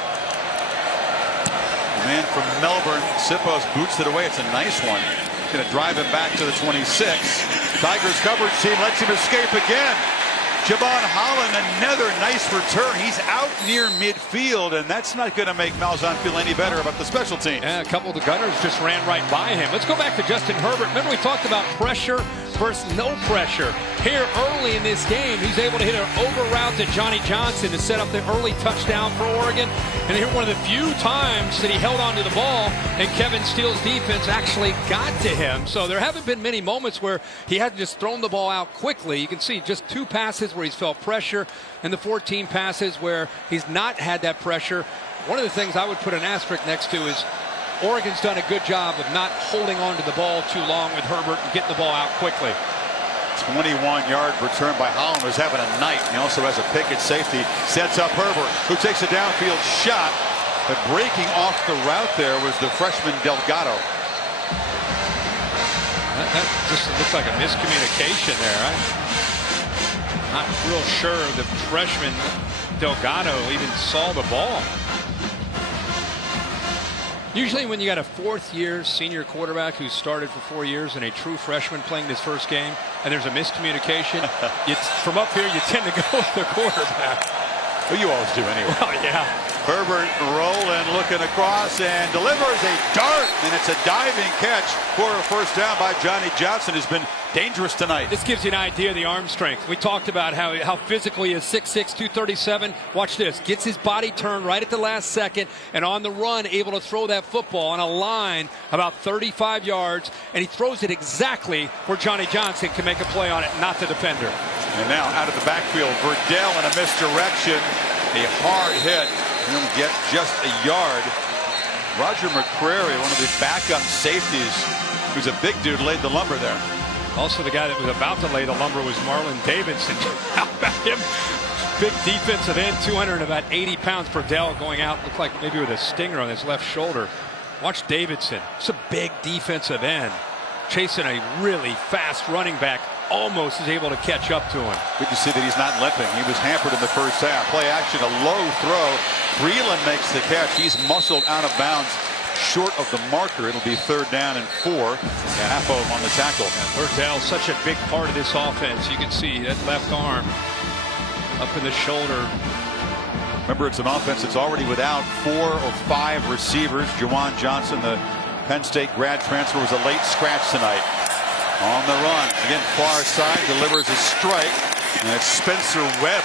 man from Melbourne, Sippos, boots it away. It's a nice one. Going to drive him back to the 26. Tigers coverage team lets him escape again. Javon Holland, another nice return. He's out near midfield, and that's not going to make Malzahn feel any better about the special teams. Yeah, a couple of the Gunners just ran right by him. Let's go back to Justin Herbert. Remember we talked about pressure versus no pressure. Here early in this game, he's able to hit an over route to Johnny Johnson to set up the early touchdown for Oregon. And here one of the few times that he held onto the ball and Kevin Steele's defense actually got to him. So there haven't been many moments where he hadn't just thrown the ball out quickly. You can see just 2 passes where he's felt pressure and the 14 passes where he's not had that pressure. One of the things I would put an asterisk next to is Oregon's done a good job of not holding on to the ball too long with Herbert and getting the ball out quickly. 21-yard return by Holland, who's having a night. He also has a pick at safety. Sets up Herbert, who takes a downfield shot. But breaking off the route there was the freshman Delgado. That just looks like a miscommunication there. I'm not real sure the freshman Delgado even saw the ball. Usually when you got a 4th-year senior quarterback who started for 4 years and a true freshman playing this first game, and there's a miscommunication, from up here you tend to go with the quarterback. Well, you always do anyway. Oh, yeah. Herbert rolling, looking across, and delivers a dart, and it's a diving catch for a first down by Johnny Johnson, who's been dangerous tonight. This gives you an idea of the arm strength. We talked about how physical he is, 6'6", 237. Watch this. Gets his body turned right at the last second, and on the run, able to throw that football on a line about 35 yards, and he throws it exactly where Johnny Johnson can make a play on it, not the defender. And now out of the backfield, Verdell in a misdirection. A hard hit. He'll get just a yard. Roger McCrary, one of the backup safeties, who's a big dude, laid the lumber there. Also, the guy that was about to lay the lumber was Marlon Davidson. How about him? Big defensive end, 280 pounds per Dell going out. Looked like maybe with a stinger on his left shoulder. Watch Davidson. It's a big defensive end. Chasing a really fast running back. Almost is able to catch up to him. Good to see that he's not limping. He was hampered in the first half. Play action, a low throw. Breland makes the catch. He's muscled out of bounds short of the marker. It'll be 3rd down and 4. Capo on the tackle. Verdell, such a big part of this offense. You can see that left arm up in the shoulder. Remember, it's an offense that's already without 4 or 5 receivers. Juwan Johnson, the Penn State grad transfer, was a late scratch tonight. On the run, again, far side, delivers a strike, and it's Spencer Webb.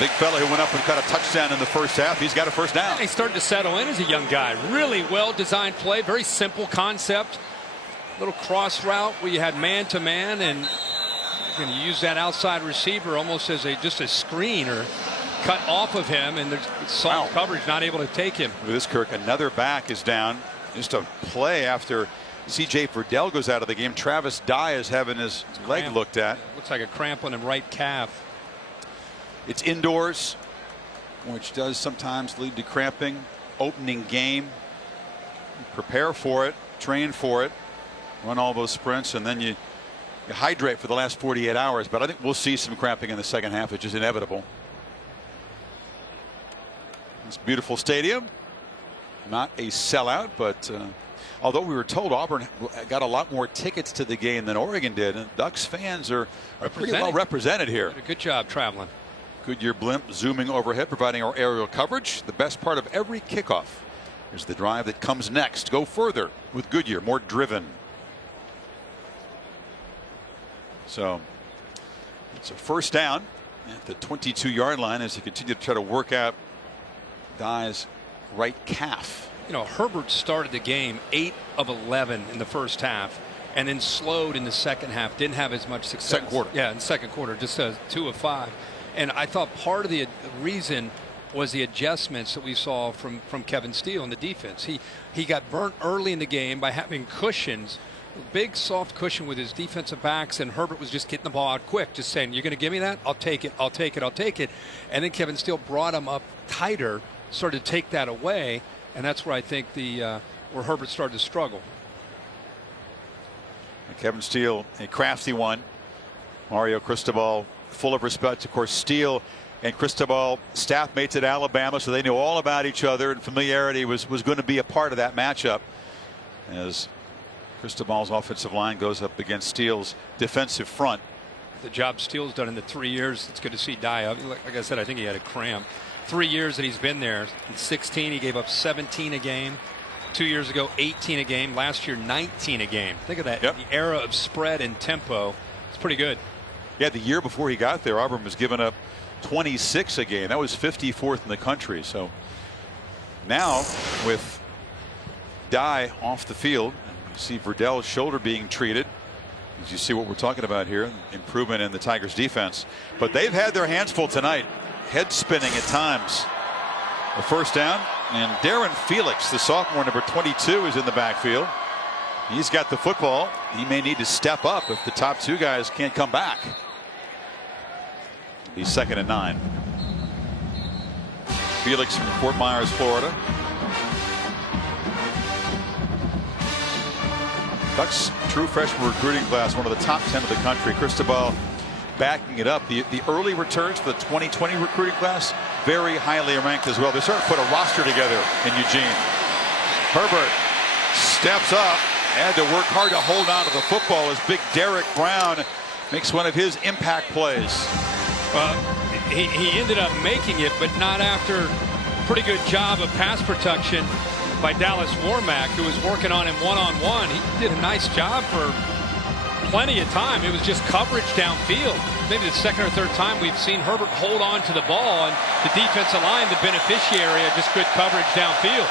Big fella who went up and caught a touchdown in the first half. He's got a first down. He's starting to settle in as a young guy. Really well-designed play, very simple concept. Little cross route where you had man-to-man, and you're going to use that outside receiver almost as just a screen or cut off of him, and there's soft coverage not able to take him. With this, Kirk, another back is down. Just a play after C.J. Verdell goes out of the game. Travis Dye is having his leg looked at. Looks like a cramp on his right calf. It's indoors, which does sometimes lead to cramping. Opening game. Prepare for it, train for it, run all those sprints, and then you hydrate for the last 48 hours. But I think we'll see some cramping in the second half, which is inevitable. This beautiful stadium. not a sellout, but although we were told Auburn got a lot more tickets to the game than Oregon did, and Ducks fans are pretty well represented here. Did a good job traveling. Goodyear blimp zooming overhead, providing our aerial coverage. The best part of every kickoff. Here's the drive that comes next. Go further with Goodyear, more driven. So it's a first down at the 22-yard line as he continues to try to work out Dye's right calf. You know, Herbert started the game 8 of 11 in the first half and then slowed in the second half. Didn't have as much success. Second quarter. Yeah, in second quarter, just 2 of 5. And I thought part of the reason was the adjustments that we saw from Kevin Steele in the defense. He got burnt early in the game by having cushions, big soft cushion with his defensive backs, and Herbert was just getting the ball out quick, just saying, you're going to give me that? I'll take it, I'll take it, I'll take it. And then Kevin Steele brought him up tighter, started to take that away, and that's where I think where Herbert started to struggle. Kevin Steele, a crafty one. Mario Cristobal, full of respect. Of course, Steele and Cristobal, staff mates at Alabama, so they knew all about each other, and familiarity was going to be a part of that matchup as Cristobal's offensive line goes up against Steele's defensive front. The job Steele's done in the 3 years, it's good to see Dye. Like I said, I think he had a cramp. 3 years that he's been there. In 16, he gave up 17 a game. 2 years ago, 18 a game. Last year, 19 a game. Think of that. Yep. The era of spread and tempo. It's pretty good. Yeah, the year before he got there, Auburn was giving up 26 a game. That was 54th in the country. So now with Dye off the field, you see Verdell's shoulder being treated. As you see what we're talking about here, improvement in the Tigers defense. But they've had their hands full tonight. Head spinning at times. A first down, and Darren Felix, the sophomore, number 22, is in the backfield. He's got the football. He may need to step up if the top 2 guys can't come back. He's 2nd and 9. Felix from Fort Myers, Florida. Ducks true freshman recruiting class, one of the top 10 of the country. Cristobal backing it up. The early returns for the 2020 recruiting class, very highly ranked as well. They're starting to put a roster together in Eugene. Herbert steps up, had to work hard to hold on to the football as big Derek Brown makes one of his impact plays. He ended up making it, but not after a pretty good job of pass protection by Dallas Warmack, who was working on him one-on-one. He did a nice job for plenty of time. It was just coverage downfield. Maybe the second or third time we've seen Herbert hold on to the ball, and the defensive line, the beneficiary of just good coverage downfield.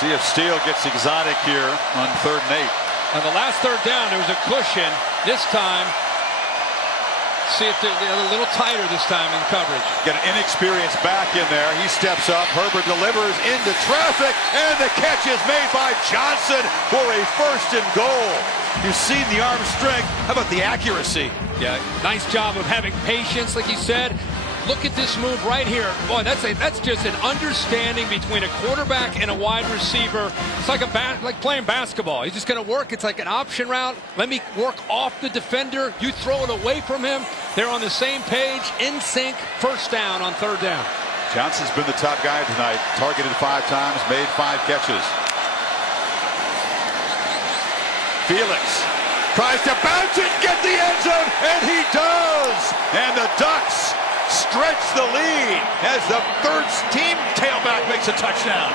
See if Steele gets exotic here on 3rd and 8. On the last third down, there was a cushion. This time, see if they're a little tighter this time in coverage. Got an inexperienced back in there. He steps up. Herbert delivers into traffic, and the catch is made by Johnson for a 1st and goal. You've seen the arm strength. How about the accuracy? Yeah, nice job of having patience, like you said. Look at this move right here. Boy, that's just an understanding between a quarterback and a wide receiver. It's like like playing basketball. He's just going to work. It's like an option route. Let me work off the defender. You throw it away from him. They're on the same page, in sync. 1st down on 3rd down. Johnson's been the top guy tonight. Targeted 5 times, made 5 catches. Felix tries to bounce it, get the end zone, and he does. And the Ducks stretch the lead as the 3rd team tailback makes a touchdown.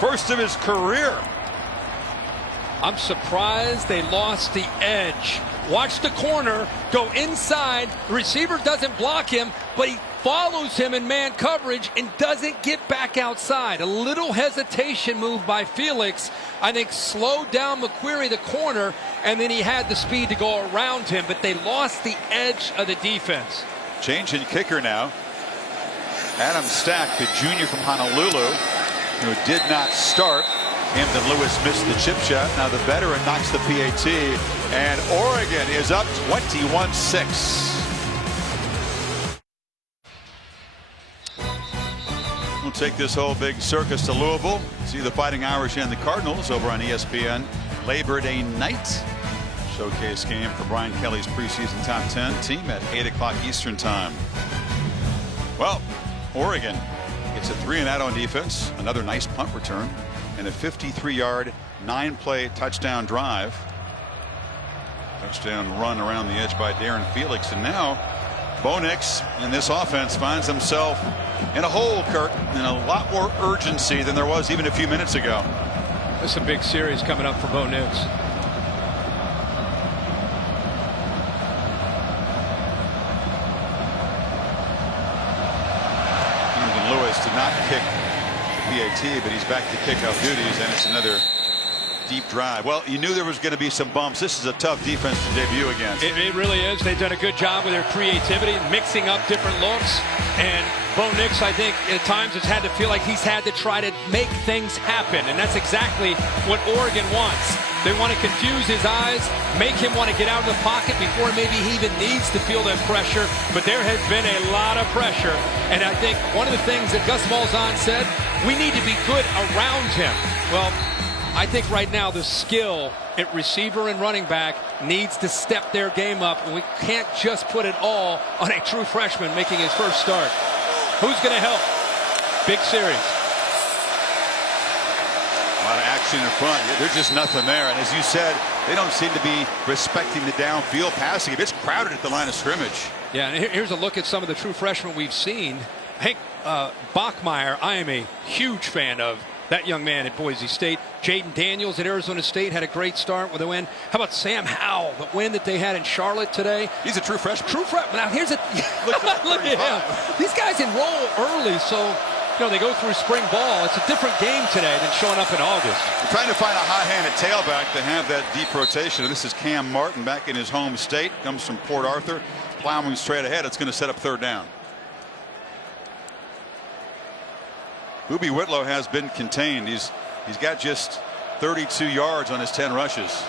First of his career. I'm surprised they lost the edge. Watch the corner go inside. The receiver doesn't block him, but he follows him in man coverage and doesn't get back outside. A little hesitation move by Felix, I think, slowed down McQuarrie, the corner, and then he had the speed to go around him, but they lost the edge of the defense. Change in kicker now. Adam Stack, the junior from Honolulu, who did not start. Hampton Lewis missed the chip shot. Now the veteran knocks the PAT, and Oregon is up 21-6. We'll take this whole big circus to Louisville. See the Fighting Irish and the Cardinals over on ESPN Labor Day night. Showcase game for Brian Kelly's preseason top 10 team at 8 o'clock Eastern time. Well, Oregon gets a 3-and-out on defense, another nice punt return, and a 53-yard, 9-play touchdown drive. Touchdown run around the edge by Darren Felix, and now Bo Nix in this offense finds himself in a hole, Kurt, and a lot more urgency than there was even a few minutes ago. This is a big series coming up for Bo Nix. Lewis did not kick the PAT, but he's back to kickoff duties, and it's another deep drive. Well, you knew there was going to be some bumps. This is a tough defense to debut against. It really is. They've done a good job with their creativity, mixing up different looks. And Bo Nix, I think, at times has had to feel like he's had to try to make things happen. And that's exactly what Oregon wants. They want to confuse his eyes, make him want to get out of the pocket before maybe he even needs to feel that pressure. But there has been a lot of pressure. And I think one of the things that Gus Malzahn said, we need to be good around him. Well, I think right now the skill at receiver and running back needs to step their game up, and we can't just put it all on a true freshman making his first start. Who's going to help? Big series. A lot of action in front. There's just nothing there, and as you said, they don't seem to be respecting the downfield passing. It's crowded at the line of scrimmage. Yeah, and here's a look at some of the true freshmen we've seen. Hank Bachmeier, I am a huge fan of. That young man at Boise State. Jaden Daniels at Arizona State had a great start with a win. How about Sam Howell, the win that they had in Charlotte today? He's a true freshman. True freshman. Now here's a look at him. These guys enroll early, so they go through spring ball. It's a different game today than showing up in August. We're trying to find a high-handed tailback to have that deep rotation. This is Cam Martin back in his home state. Comes from Port Arthur, plowing straight ahead. It's going to set up third down. Boobie Whitlow has been contained. He's got just 32 yards on his 10 rushes.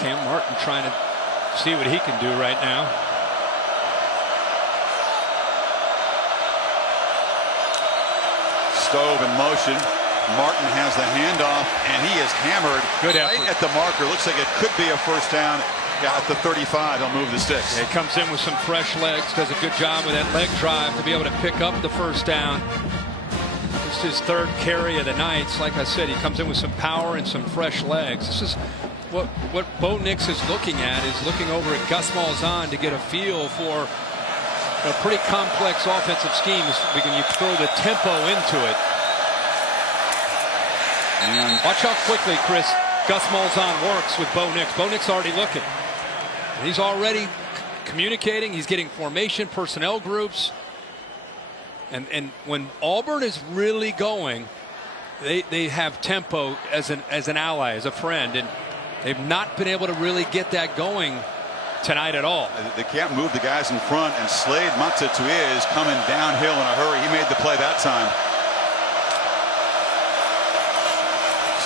Cam Martin trying to see what he can do right now. Stove in motion. Martin has the handoff, and he is hammered right at the marker. Looks like it could be a first down. Yeah, at the 35, they'll move the sticks. He comes in with some fresh legs, does a good job with that leg drive to be able to pick up the first down. It's his third carry of the night. Like I said, he comes in with some power and some fresh legs. This is what Bo Nix is looking at, is looking over at Gus Malzahn to get a feel for a pretty complex offensive scheme when you throw the tempo into it. And watch how quickly, Chris, Gus Malzahn works with Bo Nix. Bo Nix already looking. He's already communicating. He's getting formation, personnel groups. And when Auburn is really going, they have tempo as an ally, as a friend. And they've not been able to really get that going tonight at all. They can't move the guys in front, and Slade Matsatue is coming downhill in a hurry. He made the play that time.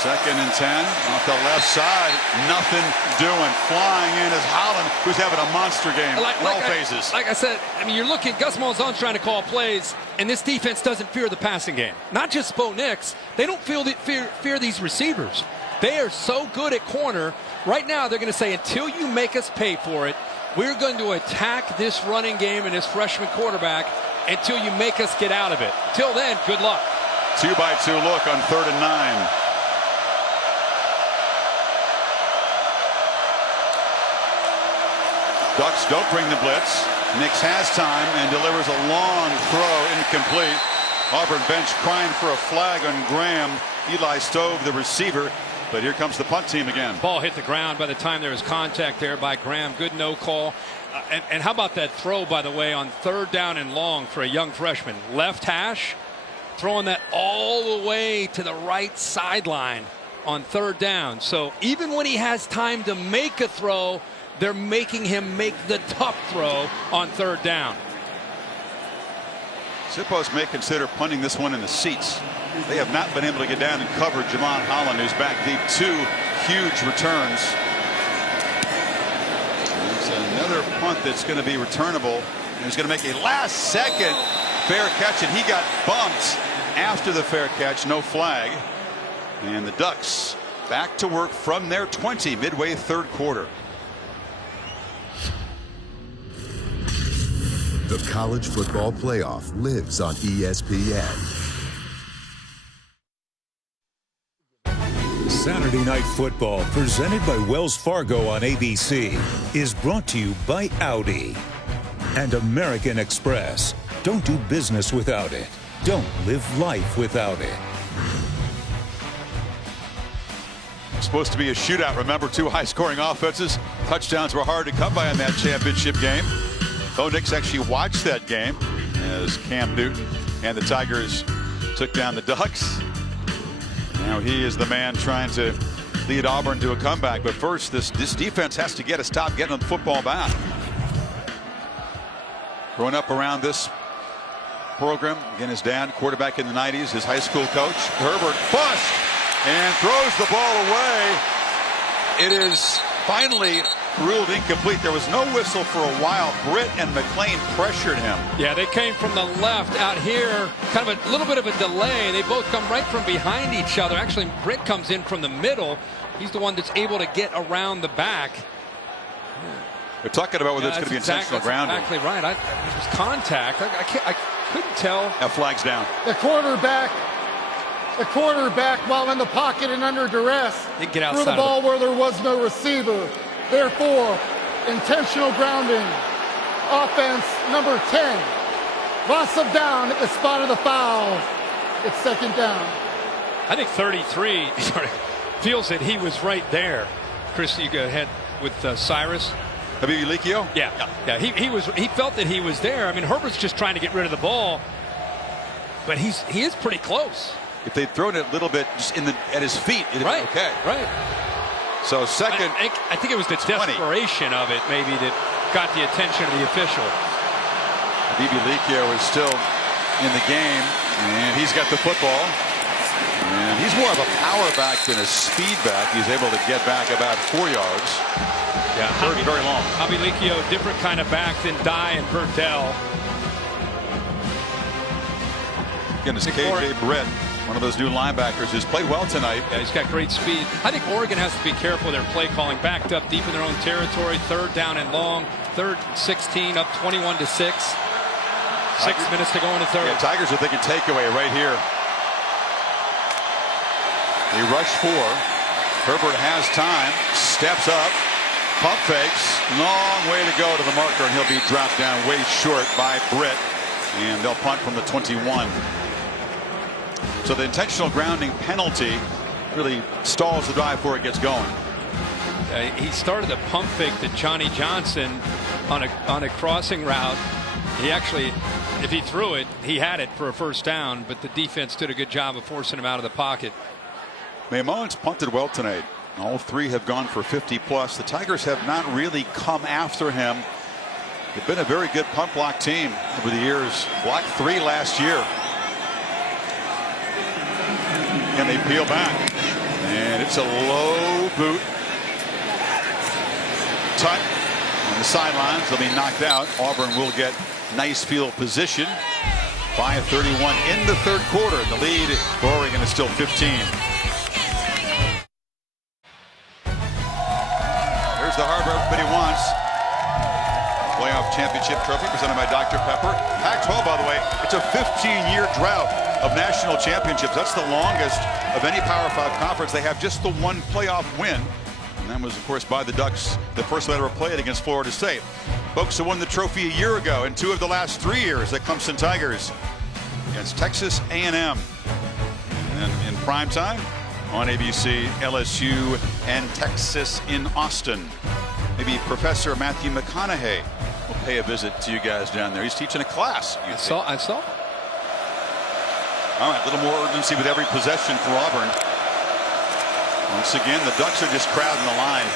2nd and 10 off the left side. Nothing doing. Flying in is Holland, who's having a monster game. All phases. Like I said, I mean, you're looking, Gus Malzahn's trying to call plays, and this defense doesn't fear the passing game. Not just Bo Nix. They don't fear these receivers. They are so good at corner. Right now, they're going to say, until you make us pay for it, we're going to attack this running game and this freshman quarterback until you make us get out of it. Till then, good luck. 2-by-2 look on 3rd and 9. Ducks don't bring the blitz. Nix has time and delivers a long throw, incomplete. Auburn bench crying for a flag on Graham. Eli Stove, the receiver, but here comes the punt team again. Ball hit the ground by the time there was contact there by Graham. Good no call. And how about that throw, by the way, on 3rd down and long for a young freshman? Left hash, throwing that all the way to the right sideline on 3rd down. So even when he has time to make a throw, they're making him make the tough throw on 3rd down. Sippos may consider punting this one in the seats. They have not been able to get down and cover Jamon Holland, who's back deep. 2 huge returns. It's another punt that's going to be returnable. And he's going to make a last-second fair catch, and he got bumped after the fair catch. No flag. And the Ducks back to work from their 20 midway 3rd quarter. The College Football Playoff lives on ESPN. Saturday Night Football, presented by Wells Fargo on ABC, is brought to you by Audi and American Express. Don't do business without it. Don't live life without it. Supposed to be a shootout. Remember, 2 high-scoring offenses. Touchdowns were hard to come by in that championship game. Bo Nix actually watched that game as Cam Newton and the Tigers took down the Ducks. Now he is the man trying to lead Auburn to a comeback. But first, this defense has to get a stop getting the football back. Growing up around this program, again, his dad, quarterback in the 90s, his high school coach, Herbert, bust, and throws the ball away. It is finally ruled incomplete. There was no whistle for a while. Britt and McClain pressured him. Yeah, they came from the left out here. Kind of a little bit of a delay. They both come right from behind each other. Actually, Britt comes in from the middle. He's the one that's able to get around the back. They're talking about whether it's going to be intentional grounding. Exactly right. It was contact. I couldn't tell. That flag's down. The quarterback, while in the pocket and under duress, threw the ball where there was no receiver. Therefore, intentional grounding. Offense number 10. Loss of down at the spot of the foul. It's second down. I think 33 feels that he was right there. Chris, you go ahead with Cyrus. Habibi Likio? Yeah. He felt that he was there. I mean, Herbert's just trying to get rid of the ball, but he is pretty close. If they'd thrown it a little bit just at his feet, it'd right, be okay. Right. So second. I think it was the 20. Desperation of it maybe that got the attention of the official. Habibi Likio is still in the game, and he's got the football. And he's more of a power back than a speed back. He's able to get back about 4 yards. Yeah, very long. Habibi Likio, different kind of back than Dye and Bertel. Again, it's KJ Britt, one of those new linebackers who's played well tonight. Yeah, he's got great speed. I think Oregon has to be careful with their play calling. Backed up deep in their own territory. 3rd down and long. 3rd and 16, up 21-6. 6 minutes to go in the 3rd. Yeah, Tigers are thinking takeaway right here. They rush 4. Herbert has time. Steps up. Pump fakes. Long way to go to the marker, and he'll be dropped down way short by Britt. And they'll punt from the 21. So the intentional grounding penalty really stalls the drive before it gets going. He started the pump fake to Johnny Johnson on a crossing route. He actually, if he threw it, he had it for a first down, but the defense did a good job of forcing him out of the pocket. Maimons punted well tonight. All 3 have gone for 50+. The Tigers have not really come after him. They've been a very good punt block team over the years. Blocked 3 last year. And they peel back. And it's a low boot. Tut on the sidelines. They'll be knocked out. Auburn will get nice field position. 5:31 in the 3rd quarter. The lead for Oregon is still 15. There's the harbor everybody wants. Playoff championship trophy presented by Dr. Pepper. Pac-12, by the way, it's a 15-year drought of national championships. That's the longest of any Power 5 conference. They have just the 1 playoff win. And that was, of course, by the Ducks, the first one ever played against Florida State. Folks who won the trophy a year ago in 2 of the last 3 years, the Clemson Tigers against Texas A&M. And then in prime time on ABC, LSU and Texas in Austin. Maybe Professor Matthew McConaughey will pay a visit to you guys down there. He's teaching a class. I saw. All right, a little more urgency with every possession for Auburn. Once again, the Ducks are just crowding the line.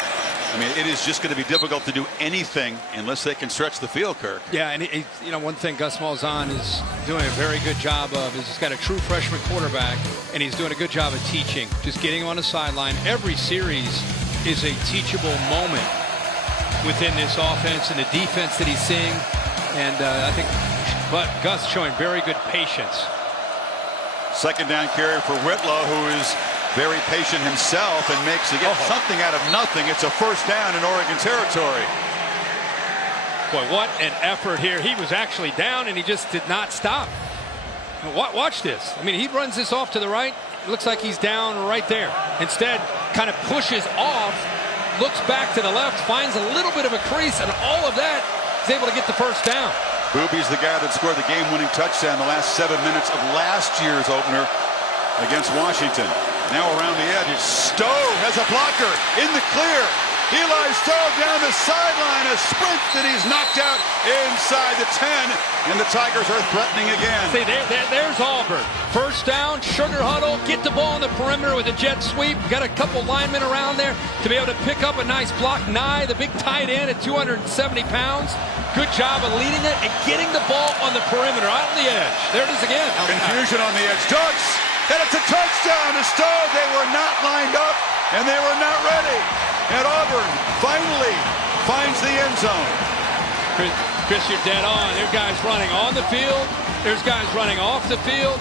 I mean, it is just going to be difficult to do anything unless they can stretch the field, Kirk. Yeah, and you know, one thing Gus Malzahn is doing a very good job of is he's got a true freshman quarterback, and he's doing a good job of teaching, just getting him on the sideline. Every series is a teachable moment within this offense and the defense that he's seeing, and I think Gus showing very good patience. Second down carry for Whitlow, who is very patient himself and makes something out of nothing. It's a first down in Oregon territory. Boy, what an effort here. He was actually down, and he just did not stop. Watch this. I mean, he runs this off to the right. It looks like he's down right there. Instead, kind of pushes off, looks back to the left, finds a little bit of a crease, and all of that is able to get the first down. Booby's the guy that scored the game-winning touchdown the last 7 minutes of last year's opener against Washington. Now around the edge, it's Stowe has a blocker in the clear. Eli Stowe down the sideline, a sprint that he's knocked out inside the 10, and the Tigers are threatening again. See, there's Auburn. First down, sugar huddle, get the ball on the perimeter with a jet sweep. Got a couple linemen around there to be able to pick up a nice block. Nye, the big tight end at 270 pounds. Good job of leading it and getting the ball on the perimeter, out on the edge. There it is again. Confusion on the edge. Ducks, and it's a touchdown to Stowe. They were not lined up, and they were not ready. And Auburn finally finds the end zone. Chris, you're dead on. There are guys running on the field. There's guys running off the field.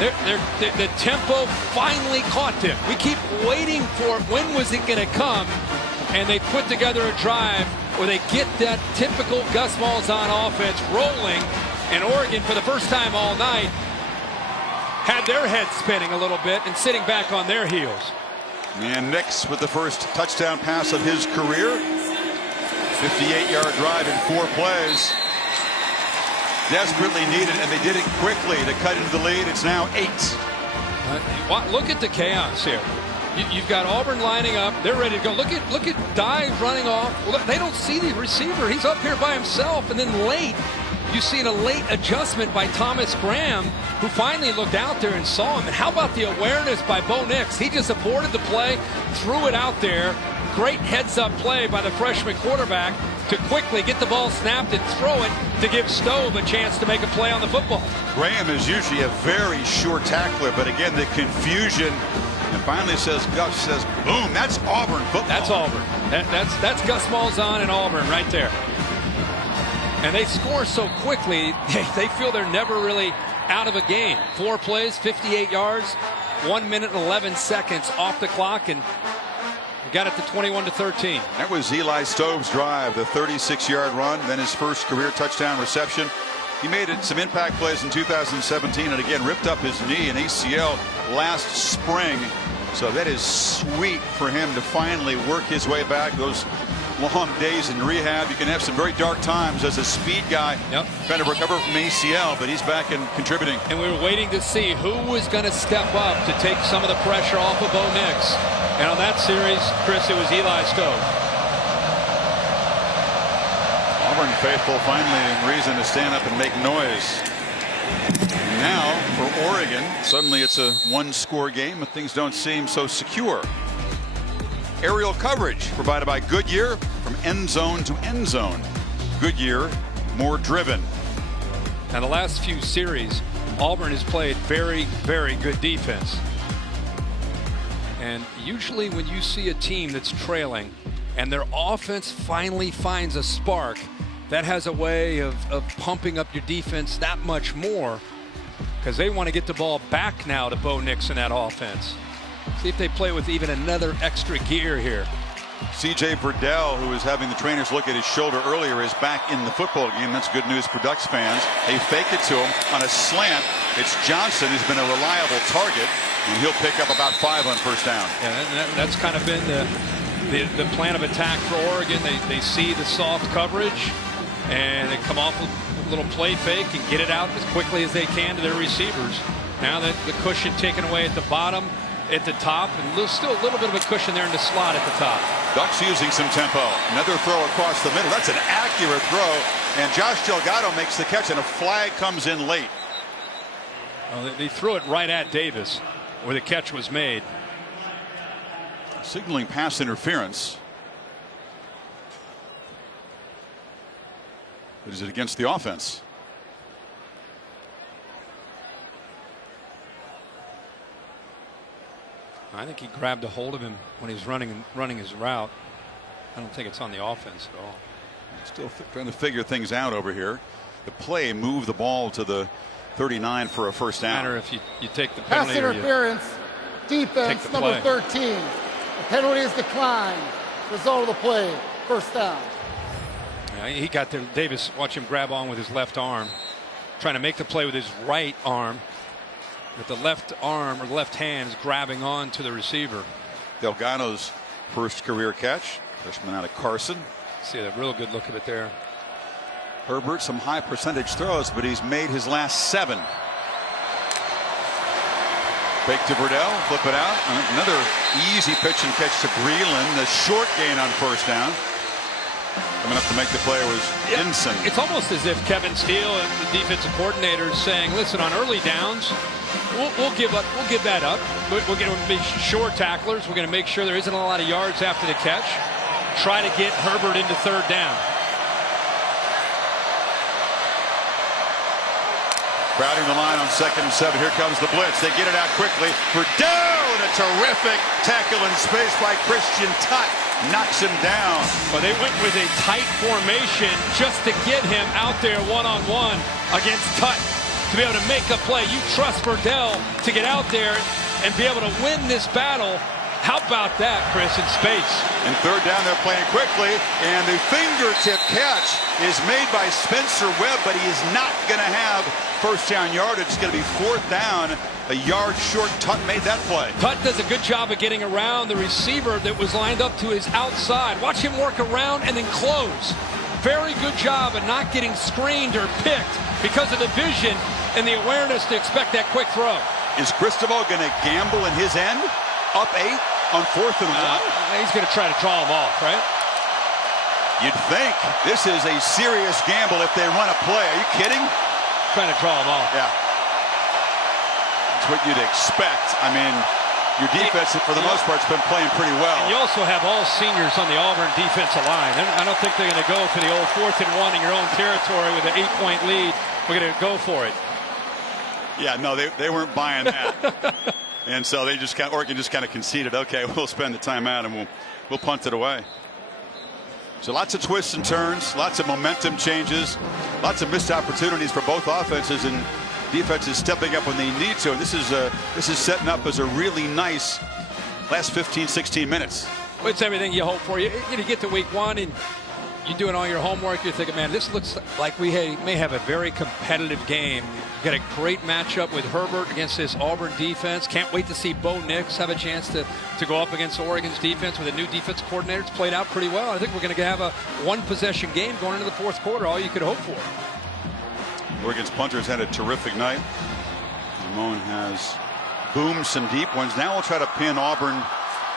The tempo finally caught them. We keep waiting for when was it going to come, and they put together a drive where they get that typical Gus Malzahn offense rolling, and Oregon, for the first time all night, had their heads spinning a little bit and sitting back on their heels. And Nix with the first touchdown pass of his career. 58-yard drive in 4 plays. Desperately needed, and they did it quickly to cut into the lead. It's now 8. Look at the chaos here. You've got Auburn lining up. They're ready to go. Look at Dye running off. Well, they don't see the receiver. He's up here by himself, and then late, you see a late adjustment by Thomas Graham, who finally looked out there and saw him. And how about the awareness by Bo Nix? He just aborted the play, threw it out there. Great heads-up play by the freshman quarterback to quickly get the ball snapped and throw it to give Stowe a chance to make a play on the football. Graham is usually a very sure tackler, but again, the confusion. And finally Gus says, boom, that's Auburn football. That's Auburn. That's Gus Malzahn and Auburn right there. And they score so quickly, they feel they're never really out of a game. 4 plays, 58 yards, 1 minute and 11 seconds off the clock, and got it to 21-13. That was Eli Stowe's drive, the 36-yard run, then his first career touchdown reception. He made some impact plays in 2017 and again ripped up his knee and ACL last spring. So that is sweet for him to finally work his way back. Those long days in rehab, you can have some very dark times as a speed guy. Yep. Trying to recover from ACL, but he's back and contributing. And we were waiting to see who was going to step up to take some of the pressure off of Bo Nix. And on that series, Chris, it was Eli Stowe. Auburn faithful finally reason to stand up and make noise. Now for Oregon, suddenly it's a 1-score game, but things don't seem so secure. Aerial coverage provided by Goodyear from end zone to end zone. Goodyear, more driven. Now the last few series, Auburn has played very, very good defense. And usually when you see a team that's trailing and their offense finally finds a spark, that has a way of pumping up your defense that much more, because they want to get the ball back now to Bo Nix in that offense. See if they play with even another extra gear here. C.J. Verdell, who was having the trainers look at his shoulder earlier, is back in the football game. That's good news for Ducks fans. They fake it to him on a slant. It's Johnson who's been a reliable target, and he'll pick up about 5 on first down. Yeah, that's kind of been the plan of attack for Oregon. They see the soft coverage, and they come off with a little play fake and get it out as quickly as they can to their receivers. Now that the cushion taken away at the bottom, at the top, and still a little bit of a cushion there in the slot at the top. Ducks using some tempo. Another throw across the middle. That's an accurate throw, and Josh Delgado makes the catch, and a flag comes in late. Well, they threw it right at Davis where the catch was made. Signaling pass interference. But is it against the offense? I think he grabbed a hold of him when he was running his route. I don't think it's on the offense at all. Still trying to figure things out over here. The play moved the ball to the 39 for a first down. Matter if you take the penalty. Pass interference, defense number 13. The penalty is declined. Result of the play, first down. Yeah, he got there. Davis, watch him grab on with his left arm, trying to make the play with his right arm. With the left arm or left hand is grabbing on to the receiver. Delgano's first career catch. Freshman out of Carson. See a real good look at it there. Herbert, some high percentage throws, but he's made his last 7. Fake to Verdell, flip it out. Another easy pitch and catch to Breland. The short gain on first down. Coming up to make the play was Ensign. It's almost as if Kevin Steele and the defensive coordinator is saying, listen, on early downs, we'll give that up. We're going to be short tacklers. We're going to make sure there isn't a lot of yards after the catch. Try to get Herbert into third down. Crowding the line on 2nd and 7. Here comes the blitz. They get it out quickly. Verdell, and a terrific tackle in space by Christian Tutt. Knocks him down. Well, they went with a tight formation just to get him out there one-on-one against Tutt to be able to make a play. You trust Verdell to get out there and be able to win this battle. How about that, Chris, in space? In third down, they're playing quickly, and the fingertip catch is made by Spencer Webb, but he is not going to have first down yardage. It's going to be 4th down, a yard short. Tutt made that play. Tutt does a good job of getting around the receiver that was lined up to his outside. Watch him work around and then close. Very good job of not getting screened or picked because of the vision and the awareness to expect that quick throw. Is Cristobal going to gamble in his end? Up 8 on 4th and 1? He's going to try to draw him off, right? You'd think this is a serious gamble if they run a play. Are you kidding? Trying to draw him off. Yeah. That's what you'd expect. I mean, your defense, for the most part, has been playing pretty well. And you also have all seniors on the Auburn defensive line. I don't think they're going to go for the old 4th and 1 in your own territory with an 8-point lead. We're going to go for it. Yeah, no, they weren't buying that. And so they just Oregon just kind of conceded. Okay, we'll spend the timeout and we'll punt it away. So lots of twists and turns, lots of momentum changes, lots of missed opportunities for both offenses, and defenses stepping up when they need to. And this is setting up as a really nice last 15-16 minutes. Well, it's everything you hope for. You get to week 1 and you're doing all your homework. You're thinking, man, this looks like we may have a very competitive game. Got a great matchup with Herbert against this Auburn defense. Can't wait to see Bo Nix have a chance to go up against Oregon's defense with a new defense coordinator. It's played out pretty well. I think we're going to have a 1-possession game going into the 4th quarter, all you could hope for. Oregon's punters had a terrific night. Ramon has boomed some deep ones. Now we'll try to pin Auburn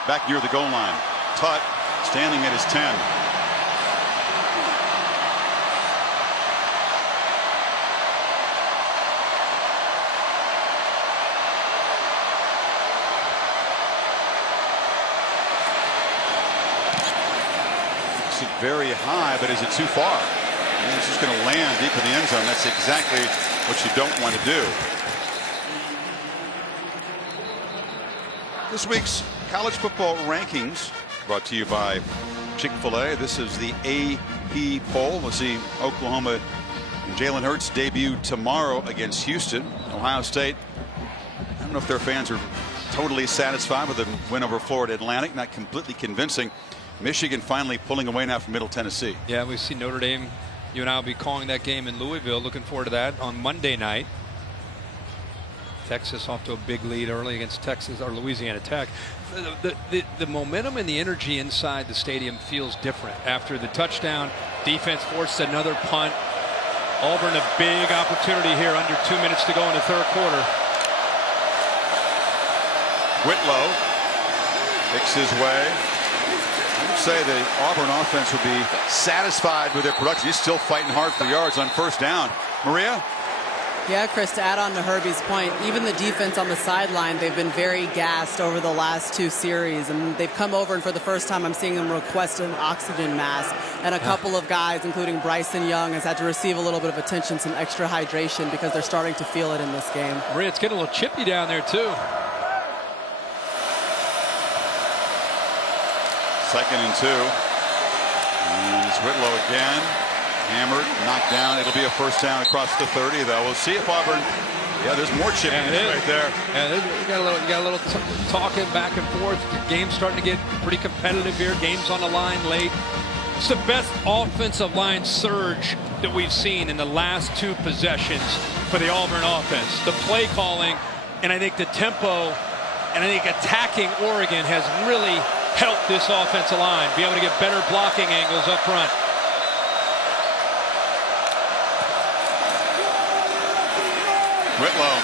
back near the goal line. Tutt standing at his 10. Very high, but is it too far? And it's just going to land deep in the end zone. That's exactly what you don't want to do. This week's college football rankings brought to you by Chick-fil-A. This is the AP poll. We'll see Oklahoma and Jalen Hurts debut tomorrow against Houston. Ohio State, I don't know if their fans are totally satisfied with the win over Florida Atlantic. Not completely convincing. Michigan finally pulling away now from Middle Tennessee. Yeah, we see Notre Dame. You and I will be calling that game in Louisville. Looking forward to that on Monday night. Texas off to a big lead early against Texas or Louisiana Tech. The momentum and the energy inside the stadium feels different after the touchdown. Defense forced another punt. Auburn a big opportunity here under 2 minutes to go in the 3rd quarter. Whitlow picks his way. I would say the Auburn offense would be satisfied with their production. He's still fighting hard for yards on first down. Maria? Yeah, Chris, to add on to Herbie's point, even the defense on the sideline, they've been very gassed over the last 2 series. And they've come over, and for the first time, I'm seeing them request an oxygen mask. And a couple of guys, including Bryson Young, has had to receive a little bit of attention, some extra hydration, because they're starting to feel it in this game. Maria, it's getting a little chippy down there, too. 2nd and 2. And it's Whitlow again. Hammered, knocked down. It'll be a first down across the 30, though. We'll see if Auburn. Yeah, there's more chippiness right there. Yeah, you got a little talking back and forth. The game's starting to get pretty competitive here. Game's on the line late. It's the best offensive line surge that we've seen in the last 2 possessions for the Auburn offense. The play calling, and I think the tempo, and I think attacking Oregon has really helped this offensive line be able to get better blocking angles up front. Whitlow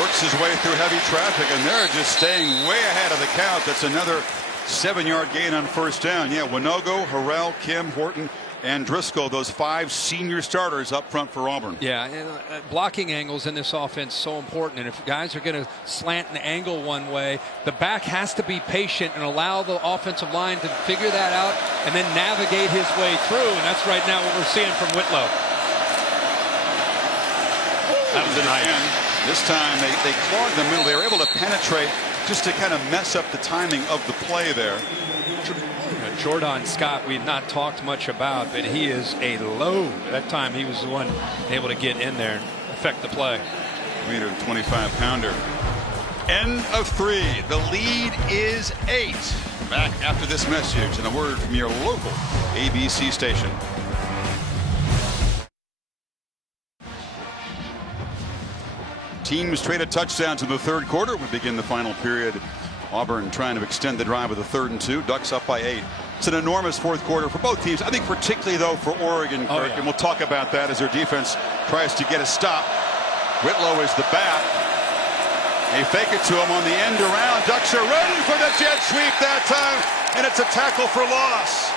works his way through heavy traffic, and they're just staying way ahead of the count. That's another 7-yard gain on first down. Yeah, Winogo, Harrell, Kim, Horton, and Driscoll, those 5 senior starters up front for Auburn. Yeah, and blocking angles in this offense so important. And if guys are going to slant and angle one way, the back has to be patient and allow the offensive line to figure that out and then navigate his way through. And that's right now what we're seeing from Whitlow. That was nice. This time they clogged the middle. They were able to penetrate just to kind of mess up the timing of the play there. Jordan Scott, we've not talked much about, but he is a load. That time he was the one able to get in there and affect the play. 325-pounder. End of 3. The lead is 8. Back after this message and a word from your local ABC station. Teams traded touchdowns in the third quarter. We begin the final period. Auburn trying to extend the drive with a 3rd and 2. Ducks up by 8. It's an enormous fourth quarter for both teams. I think particularly, though, for Oregon, Kirk. Oh, yeah. And we'll talk about that as their defense tries to get a stop. Whitlow is the back. They fake it to him on the end around. Ducks are ready for the jet sweep that time. And it's a tackle for loss.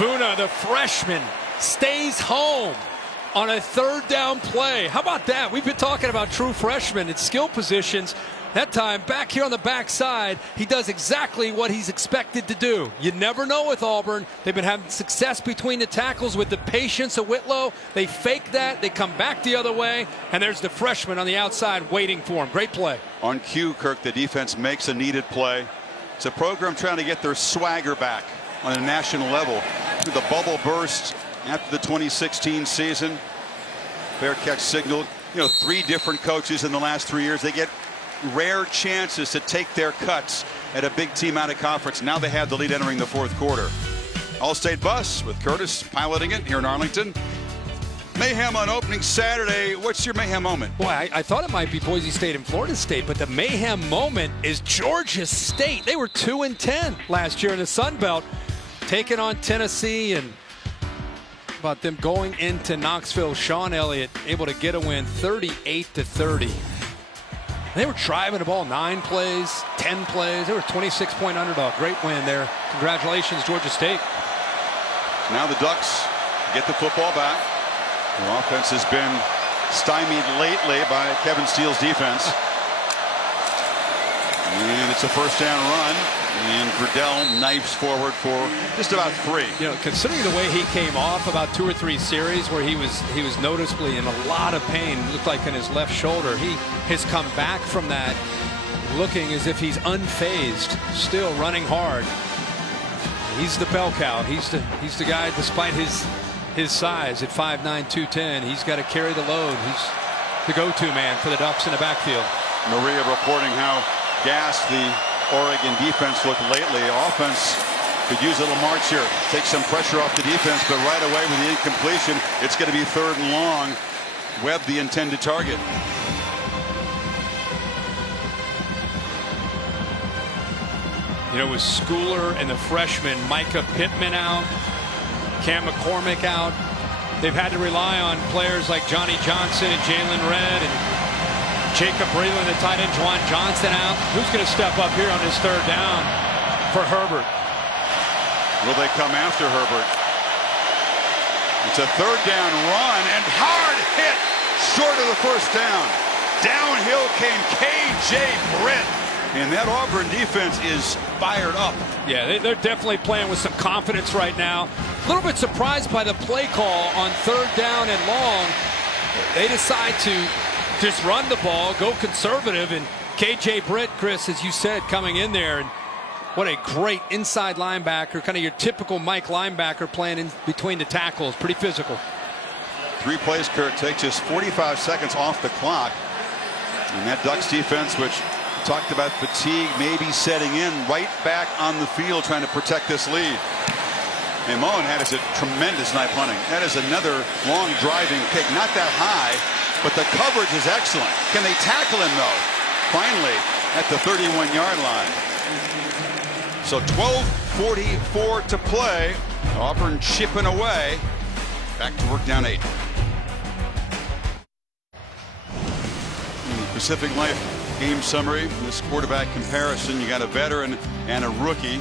Funa, the freshman, stays home on a 3rd down play. How about that? We've been talking about true freshmen in skill positions. That time, back here on the backside, he does exactly what he's expected to do. You never know with Auburn. They've been having success between the tackles with the patience of Whitlow. They fake that. They come back the other way. And there's the freshman on the outside waiting for him. Great play. On cue, Kirk, the defense makes a needed play. It's a program trying to get their swagger back on a national level. The bubble burst after the 2016 season. Fair catch signaled. 3 different coaches in the last 3 years. They get rare chances to take their cuts at a big team out of conference. Now they have the lead entering the fourth quarter. All-State bus with Curtis piloting it here in Arlington. Mayhem on opening Saturday. What's your mayhem moment? Boy, I thought it might be Boise State and Florida State, but the mayhem moment is Georgia State. They were 2-10 last year in the Sun Belt, taking on Tennessee, and about them going into Knoxville. Sean Elliott able to get a win 38-30. They were driving the ball 9 plays, 10 plays. They were 26-point underdog. Great win there. Congratulations, Georgia State. Now the Ducks get the football back. The offense has been stymied lately by Kevin Steele's defense. And it's a first down run. And Verdell knifes forward for just about 3. Considering the way he came off about 2 or 3 series where he was noticeably in a lot of pain, it looked like in his left shoulder, he has come back from that looking as if he's unfazed, still running hard. He's the bell cow. He's the guy, despite his size at 5'9", 210. He's got to carry the load. He's the go-to man for the Ducks in the backfield. Maria reporting how gassed the Oregon defense looked lately. Offense could use a little march here. Take some pressure off the defense, but right away with the incompletion, it's going to be 3rd and long. Webb the intended target. With Schooler and the freshman Micah Pittman out, Cam McCormick out, they've had to rely on players like Johnny Johnson and Jalen Redd and Jacob Breland, the tight end, Juwan Johnson out. Who's going to step up here on this 3rd down for Herbert? Will they come after Herbert? It's a 3rd down run and hard hit short of the first down. Downhill came K.J. Britt. And that Auburn defense is fired up. Yeah, they're definitely playing with some confidence right now. A little bit surprised by the play call on 3rd down and long. They decide to just run the ball, go conservative, and K.J. Britt, Chris, as you said, coming in there. And what a great inside linebacker, kind of your typical Mike linebacker playing in between the tackles. Pretty physical. 3 plays, Kurt, take just 45 seconds off the clock. And that Ducks defense, which talked about fatigue maybe setting in, right back on the field trying to protect this lead. And Mullen had a tremendous night punting. That is another long driving kick. Not that high, but the coverage is excellent. Can they tackle him, though? Finally, at the 31-yard line. So 12:44 to play. Auburn chipping away. Back to work, down 8. Pacific Life game summary. This quarterback comparison, you got a veteran and a rookie.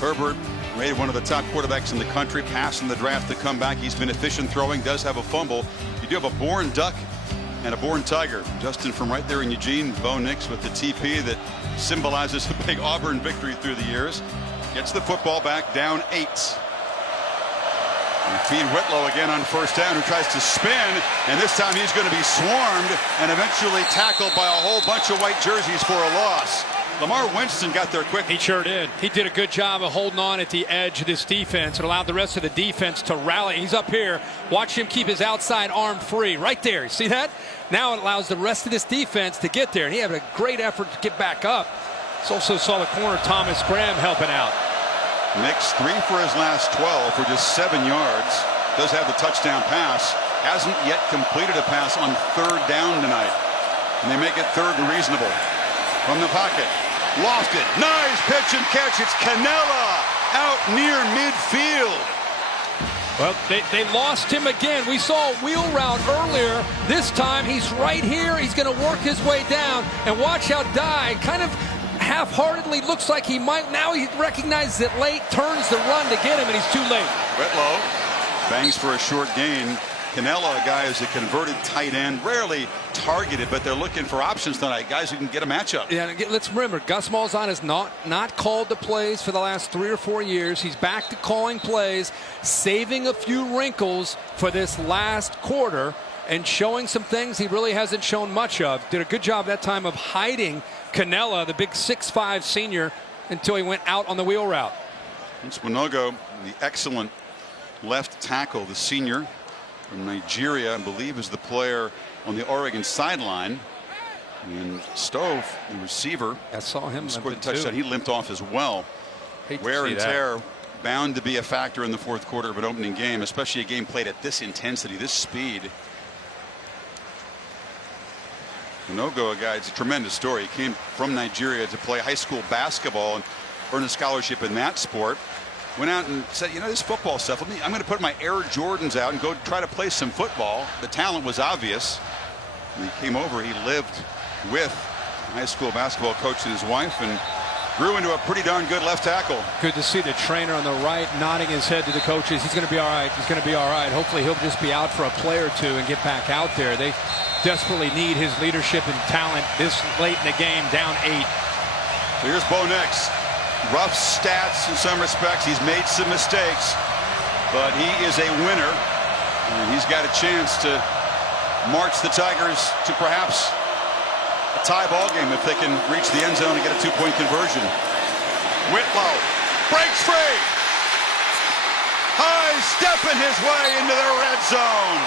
Herbert, rated one of the top quarterbacks in the country, passed in the draft to come back. He's been efficient throwing, does have a fumble. You do have a born Duck and a born Tiger. Justin from right there in Eugene, Bo Nix with the TP that symbolizes a big Auburn victory through the years. Gets the football back, down 8. And feed Whitlow again on first down, who tries to spin, and this time he's going to be swarmed and eventually tackled by a whole bunch of white jerseys for a loss. Lamar Winston got there quick. He sure did. He did a good job of holding on at the edge of this defense and allowed the rest of the defense to rally. He's up here. Watch him keep his outside arm free. Right there. You see that? Now it allows the rest of this defense to get there. And he had a great effort to get back up. He also saw the corner, Thomas Graham, helping out. Nix 3 for his last 12 for just 7 yards. Does have the touchdown pass. Hasn't yet completed a pass on third down tonight. And they make it third and reasonable. From the pocket. Lost it. Nice pitch and catch. It's Canella out near midfield. Well, they lost him again. We saw a wheel route earlier. This time he's right here. He's going to work his way down. And watch how Dye kind of half-heartedly looks like he might. Now he recognizes it late, turns the run to get him, and he's too late. Whitlow bangs for a short gain. Canella, a guy who's a converted tight end, rarely targeted, but they're looking for options tonight, guys who can get a matchup. Yeah, let's remember, Gus Malzahn has not called the plays for the last 3 or 4 years. He's back to calling plays, saving a few wrinkles for this last quarter, and showing some things he really hasn't shown much of. Did a good job that time of hiding Canella, the big 6'5" senior, until he went out on the wheel route. It's Winogo, the excellent left tackle, the senior from Nigeria, I believe, is the player on the Oregon sideline. And Stove, the receiver, I saw him scored the limping touchdown. too. He limped off as well. Wear and tear bound to be a factor in the fourth quarter of an opening game, especially a game played at this intensity, this speed. Winogo, a guy, it's a tremendous story. He came from Nigeria to play high school basketball and earn a scholarship in that sport. Went out and said, you know, this football stuff, I'm going to put my Air Jordans out and go try to play some football. The talent was obvious. When he came over, he lived with a high school basketball coach and his wife and grew into a pretty darn good left tackle. Good to see the trainer on the right nodding his head to the coaches. He's going to be all right. He's going to be all right. Hopefully he'll just be out for a play or two and get back out there. They desperately need his leadership and talent this late in the game, down 8. So here's Bo Nix. Rough stats in some respects. He's made some mistakes, but he is a winner, and he's got a chance to march the Tigers to perhaps a tie ball game if they can reach the end zone and get a 2-point conversion. Whitlow breaks free. High stepping his way into the red zone.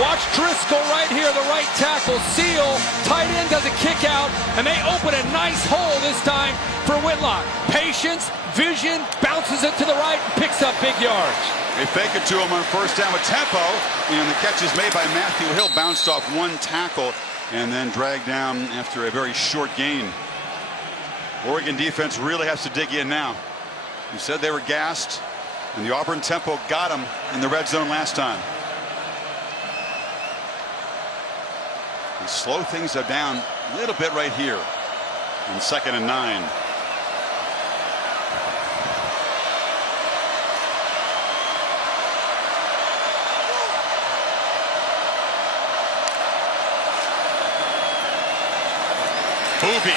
Watch Driscoll right here, the right tackle. Seal, tight end does a kick out, and they open a nice hole this time for Whitlock. Patience, vision, bounces it to the right, and picks up big yards. They fake it to him on first down with tempo, and the catch is made by Matthew Hill, bounced off one tackle, and then dragged down after a very short gain. Oregon defense really has to dig in now. You said they were gassed, and the Auburn tempo got them in the red zone last time. Slow things down a little bit right here in 2nd and 9. Booby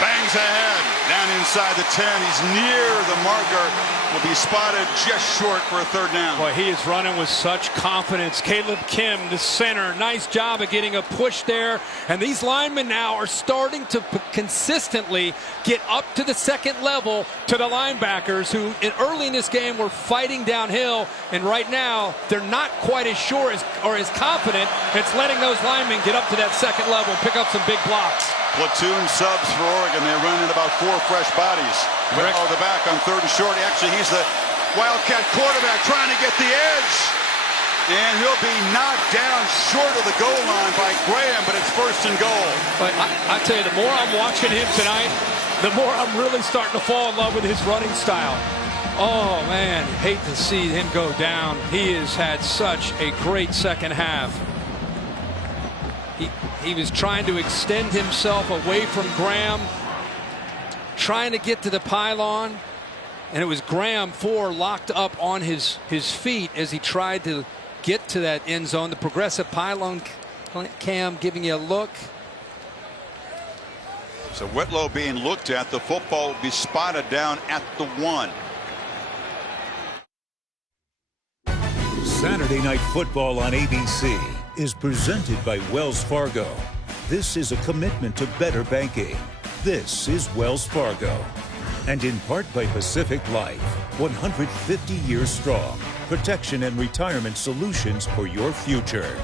bangs ahead down inside the 10. He's near the marker. Will be spotted just short for a third down. Boy, he is running with such confidence. Caleb Kim, the center, nice job of getting a push there. And these linemen now are starting to consistently get up to the second level to the linebackers who early in this game were fighting downhill. And right now, they're not quite as sure or as confident. It's letting those linemen get up to that second level and pick up some big blocks. Platoon subs for Oregon. They run in about 4 fresh bodies. Whitlow the back on 3rd and short. Actually, he's the Wildcat quarterback trying to get the edge. And he'll be knocked down short of the goal line by Graham, but it's 1st and goal. But I tell you, the more I'm watching him tonight, the more I'm really starting to fall in love with his running style. Oh, man, hate to see him go down. He has had such a great second half. He was trying to extend himself away from Graham, trying to get to the pylon, and it was Graham 4 locked up on his feet as he tried to get to that end zone. The progressive pylon cam giving you a look. So Whitlow being looked at. The football will be spotted down at the 1. Saturday Night Football on ABC is presented by Wells Fargo. This is a commitment to better banking. This is Wells Fargo. And in part by Pacific Life, 150 years strong. Protection and retirement solutions for your future.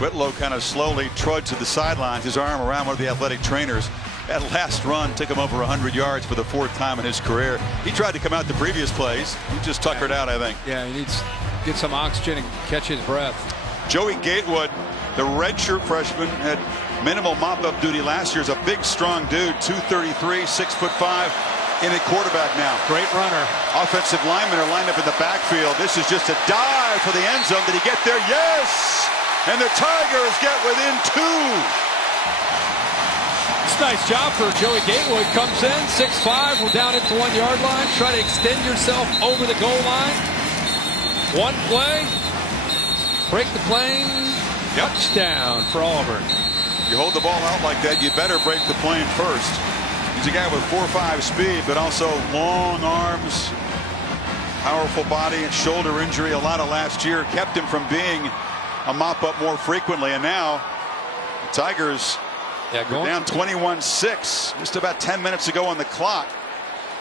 Whitlow kind of slowly trudged to the sidelines, his arm around one of the athletic trainers. That last run took him over 100 yards for the 4th time in his career. He tried to come out the previous plays. He just tuckered out, I think. Yeah, he needs to get some oxygen and catch his breath. Joey Gatewood, the redshirt freshman, had minimal mop-up duty last year. Is a big, strong dude, 233, 6'5", in at quarterback now. Great runner. Offensive linemen are lined up in the backfield. This is just a dive for the end zone. Did he get there? Yes! And the Tigers get within 2. It's a nice job for Joey Gatewood. Comes in, 6'5", we're down at the 1-yard line. Try to extend yourself over the goal line. One play. Break the plane. Yep. Touchdown for Auburn. You hold the ball out like that, you better break the plane first. He's a guy with 4.5 speed, but also long arms, powerful body, and shoulder injury. A lot of last year kept him from being a mop-up more frequently, and now the Tigers are down 21-6. Just about 10 minutes ago on the clock.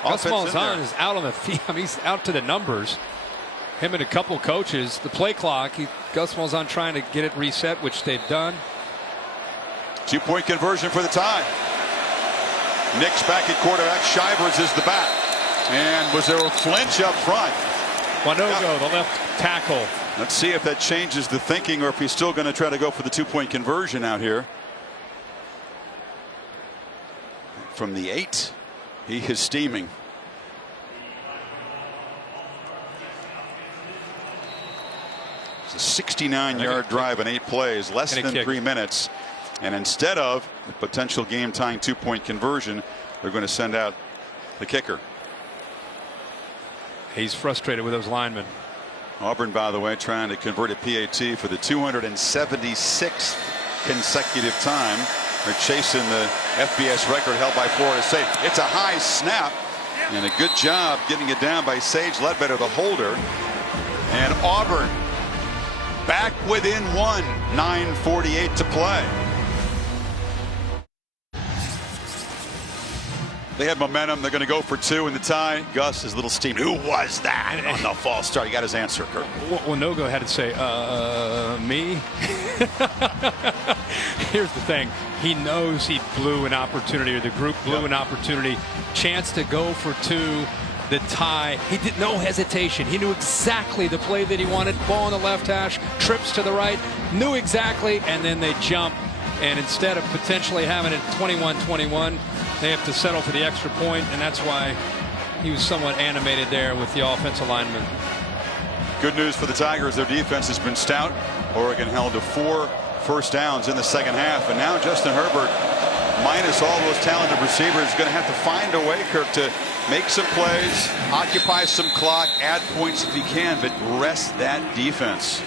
Gus Malzahn is out on the field. I mean, he's out to the numbers. Him and a couple coaches. The play clock, Gus Malzahn trying to get it reset, which they've done. 2-point conversion for the tie. Nick's back at quarterback. Shivers is the back. And was there a flinch up front? Wanogo, the left tackle. Let's see if that changes the thinking or if he's still going to try to go for the 2-point conversion out here. From the 8, he is steaming. It's a 69-yard drive in 8 plays, less than 3 minutes. And instead of a potential game-tying 2-point conversion, they're going to send out the kicker. He's frustrated with those linemen. Auburn, by the way, trying to convert a PAT for the 276th consecutive time. They're chasing the FBS record held by Florida State. It's a high snap, and a good job getting it down by Sage Ledbetter, the holder. And Auburn back within 1, 9:48 to play. They have momentum. They're going to go for 2 in the tie. Gus is a little steamed. Who was that on the false start? He got his answer, Kurt. Wanogo had to say, me? Here's the thing. He knows he blew an opportunity, or the group blew an opportunity. Chance to go for 2. The tie. He did no hesitation. He knew exactly the play that he wanted. Ball on the left hash. Trips to the right. Knew exactly. And then they jump. And instead of potentially having it 21-21, they have to settle for the extra point, and that's why he was somewhat animated there with the offensive lineman. Good news for the Tigers. Their defense has been stout. Oregon held to 4 first downs in the second half, and now Justin Herbert, minus all those talented receivers, is going to have to find a way, Kirk, to make some plays, occupy some clock, add points if he can, but rest that defense.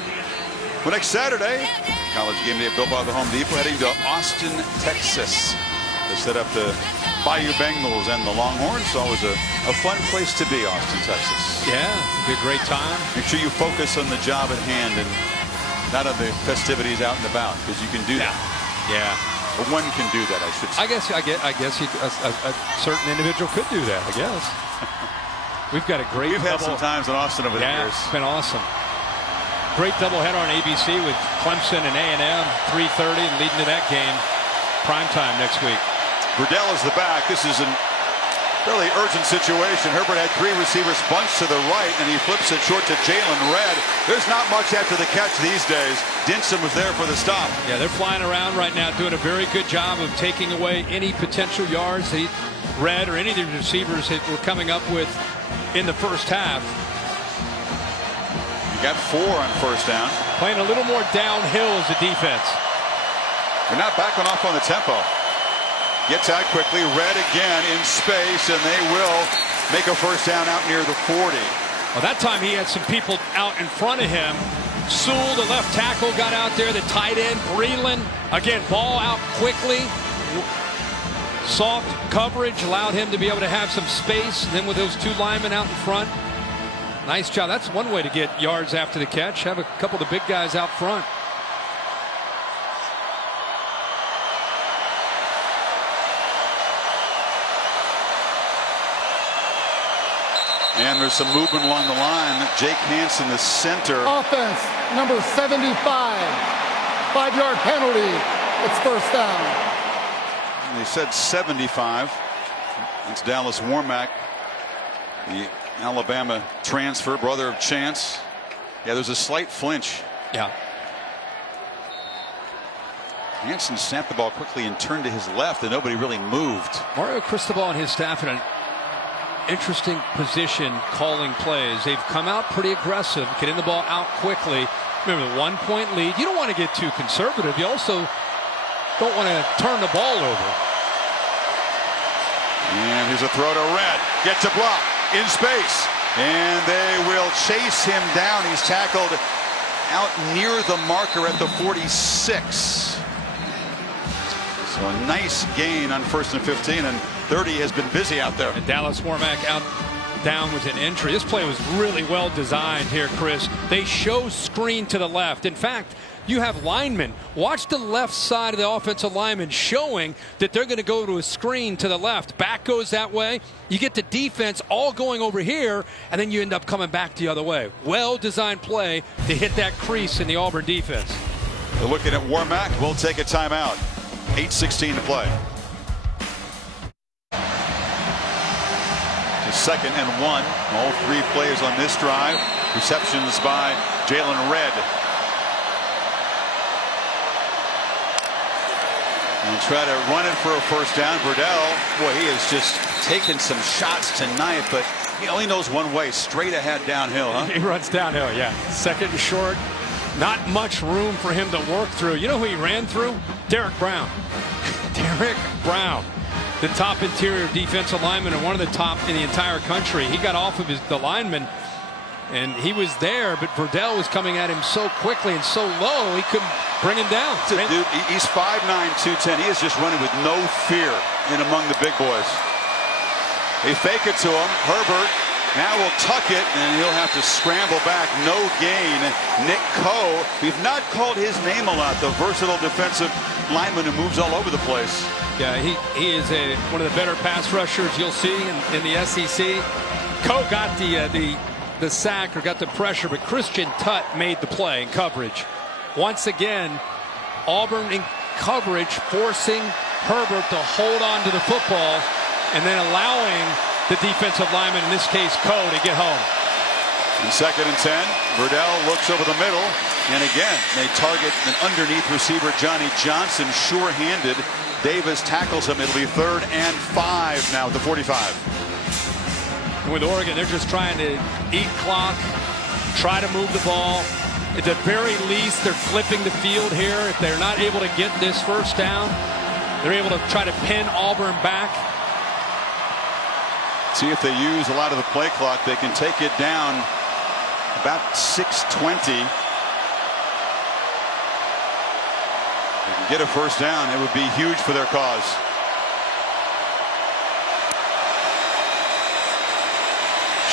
Well, next Saturday, College Game Day at Built by the Home Depot, heading to Austin, Texas. They set up the Bayou Bengals and the Longhorns. Always a fun place to be, Austin, Texas. Yeah, it'll be a great time. Make sure you focus on the job at hand and not on the festivities out and about, because you can do that. Yeah. Or one can do that, I should say. I guess a certain individual could do that, I guess. We've got a great We've had some times in Austin over the years. It's been awesome. great doubleheader on ABC with Clemson and A&M, 3:30, and leading to that game, primetime next week. Verdell is the back. This is a fairly urgent situation. Herbert had 3 receivers bunched to the right, and he flips it short to Jalen Redd. There's not much after the catch these days. Dinson was there for the stop. Yeah, they're flying around right now, doing a very good job of taking away any potential yards Redd or any of the receivers were coming up with in the first half. You got 4 on first down. Playing a little more downhill as a defense. They're not backing off on the tempo. Gets out quickly. Redd again in space, and they will make a first down out near the 40. Well, that time he had some people out in front of him. Sewell, the left tackle, got out there. The tight end, Breland, again, ball out quickly. Soft coverage allowed him to be able to have some space. And then with those 2 linemen out in front, nice job. That's one way to get yards after the catch. Have a couple of the big guys out front. And there's some movement along the line. Jake Hansen, the center. Offense, number 75. 5-yard penalty. It's first down. They said 75. It's Dallas Warmack, the Alabama transfer, brother of Chance. Yeah, there's a slight flinch. Yeah. Hansen snapped the ball quickly and turned to his left, and nobody really moved. Mario Cristobal and his staff in an interesting position calling plays. They've come out pretty aggressive, getting the ball out quickly. Remember, the 1-point lead. You don't want to get too conservative. You also don't want to turn the ball over. And here's a throw to Redd. Gets a block in space. And they will chase him down. He's tackled out near the marker at the 46. So a nice gain on 1st and 15, and 30 has been busy out there. And Dallas Warmack down with an injury. This play was really well designed here, Chris. They show screen to the left. In fact, you have linemen. Watch the left side of the offensive lineman showing that they're going to go to a screen to the left. Back goes that way. You get the defense all going over here, and then you end up coming back the other way. Well-designed play to hit that crease in the Auburn defense. We're looking at Warmack. We'll take a timeout. 8:16 to play. To 2nd and 1. All 3 plays on this drive. Receptions by Jalen Redd. And try to run it for a first down. Verdell, boy, he has just taken some shots tonight, but he only knows one way, straight ahead downhill, huh? He runs downhill, yeah. 2nd and short. Not much room for him to work through. You know who he ran through? Derek Brown. Derek Brown, the top interior defensive lineman and one of the top in the entire country. He got off of the lineman, and he was there, but Verdell was coming at him so quickly and so low, he couldn't bring him down. Dude, he's 5'9", 210. He is just running with no fear in among the big boys. They fake it to him. Herbert now will tuck it, and he'll have to scramble back. No gain. Nick Coe, we've not called his name a lot, the versatile defensive lineman who moves all over the place. Yeah, he is one of the better pass rushers you'll see in the SEC. Coe got the sack or got the pressure, but Christian Tutt made the play in coverage. Once again, Auburn in coverage, forcing Herbert to hold on to the football and then allowing the defensive lineman, in this case Coe, to get home. In 2nd and 10, Verdell looks over the middle, and again they target an underneath receiver, Johnny Johnson, sure-handed. Davis tackles him. It'll be 3rd and 5 now at the 45. With Oregon, they're just trying to eat clock, try to move the ball. At the very least, they're flipping the field here. If they're not able to get this first down, they're able to try to pin Auburn back. See if they use a lot of the play clock. They can take it down about 6:20. They can get a first down. It would be huge for their cause.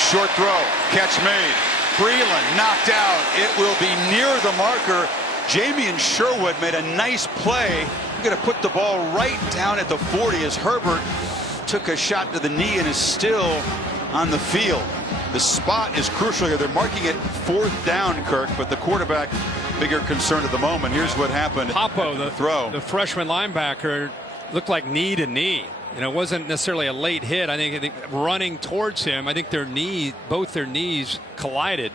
Short throw, catch made. Breland knocked out. It will be near the marker. Jamian Sherwood made a nice play. Going to put the ball right down at the 40 as Herbert took a shot to the knee and is still on the field. The spot is crucial here. They're marking it 4th down, Kirk, but the quarterback bigger concern at the moment. Here's what happened. Popo, the throw. The freshman linebacker, looked like knee to knee. You know, it wasn't necessarily a late hit. I think running towards him, I think both their knees collided.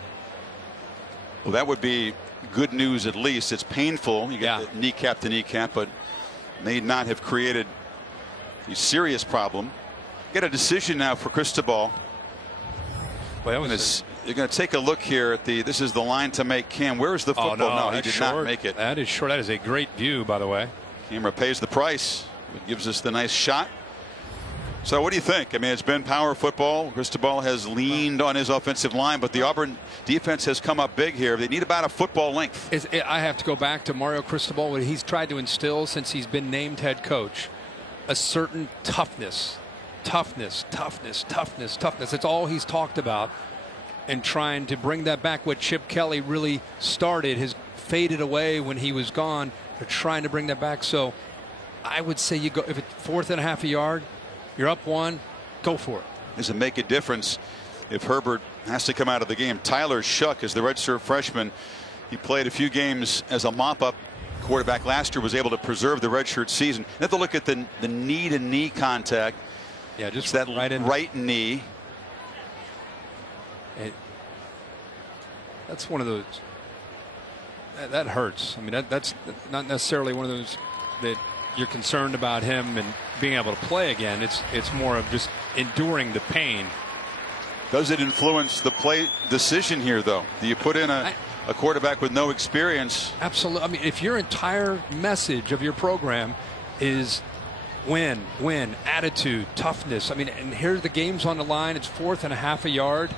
Well, that would be good news at least. It's painful. You get the kneecap to kneecap, but may not have created a serious problem. Get a decision now for Cristobal. Well, you're going to take a look here at this is the line to make Cam. Where is the football? Oh, no, he did not make it. That is short. That is a great view, by the way. Camera pays the price. It gives us the nice shot. So what do you think? I mean, it's been power football. Cristobal has leaned on his offensive line, but the Auburn defense has come up big here. They need about a football length. I have to go back to Mario Cristobal, what he's tried to instill since he's been named head coach. A certain toughness. Toughness. That's all he's talked about. And trying to bring that back. What Chip Kelly really started has faded away when he was gone. They're trying to bring that back. So I would say you go, if it's 4th and a half a yard, you're up 1, go for it. Does it make a difference if Herbert has to come out of the game? Tyler Shuck is the redshirt freshman. He played a few games as a mop-up quarterback last year, was able to preserve the redshirt season. You have to look at the knee-to-knee contact. Yeah, just it's that right knee. That's one of those that hurts. I mean, that's not necessarily one of those that you're concerned about him and being able to play again. It's more of just enduring the pain. Does it influence the play decision here, though? Do you put in a quarterback with no experience? Absolutely. I mean, if your entire message of your program is win, attitude, toughness. I mean, and here the game's on the line. It's 4th and a half a yard.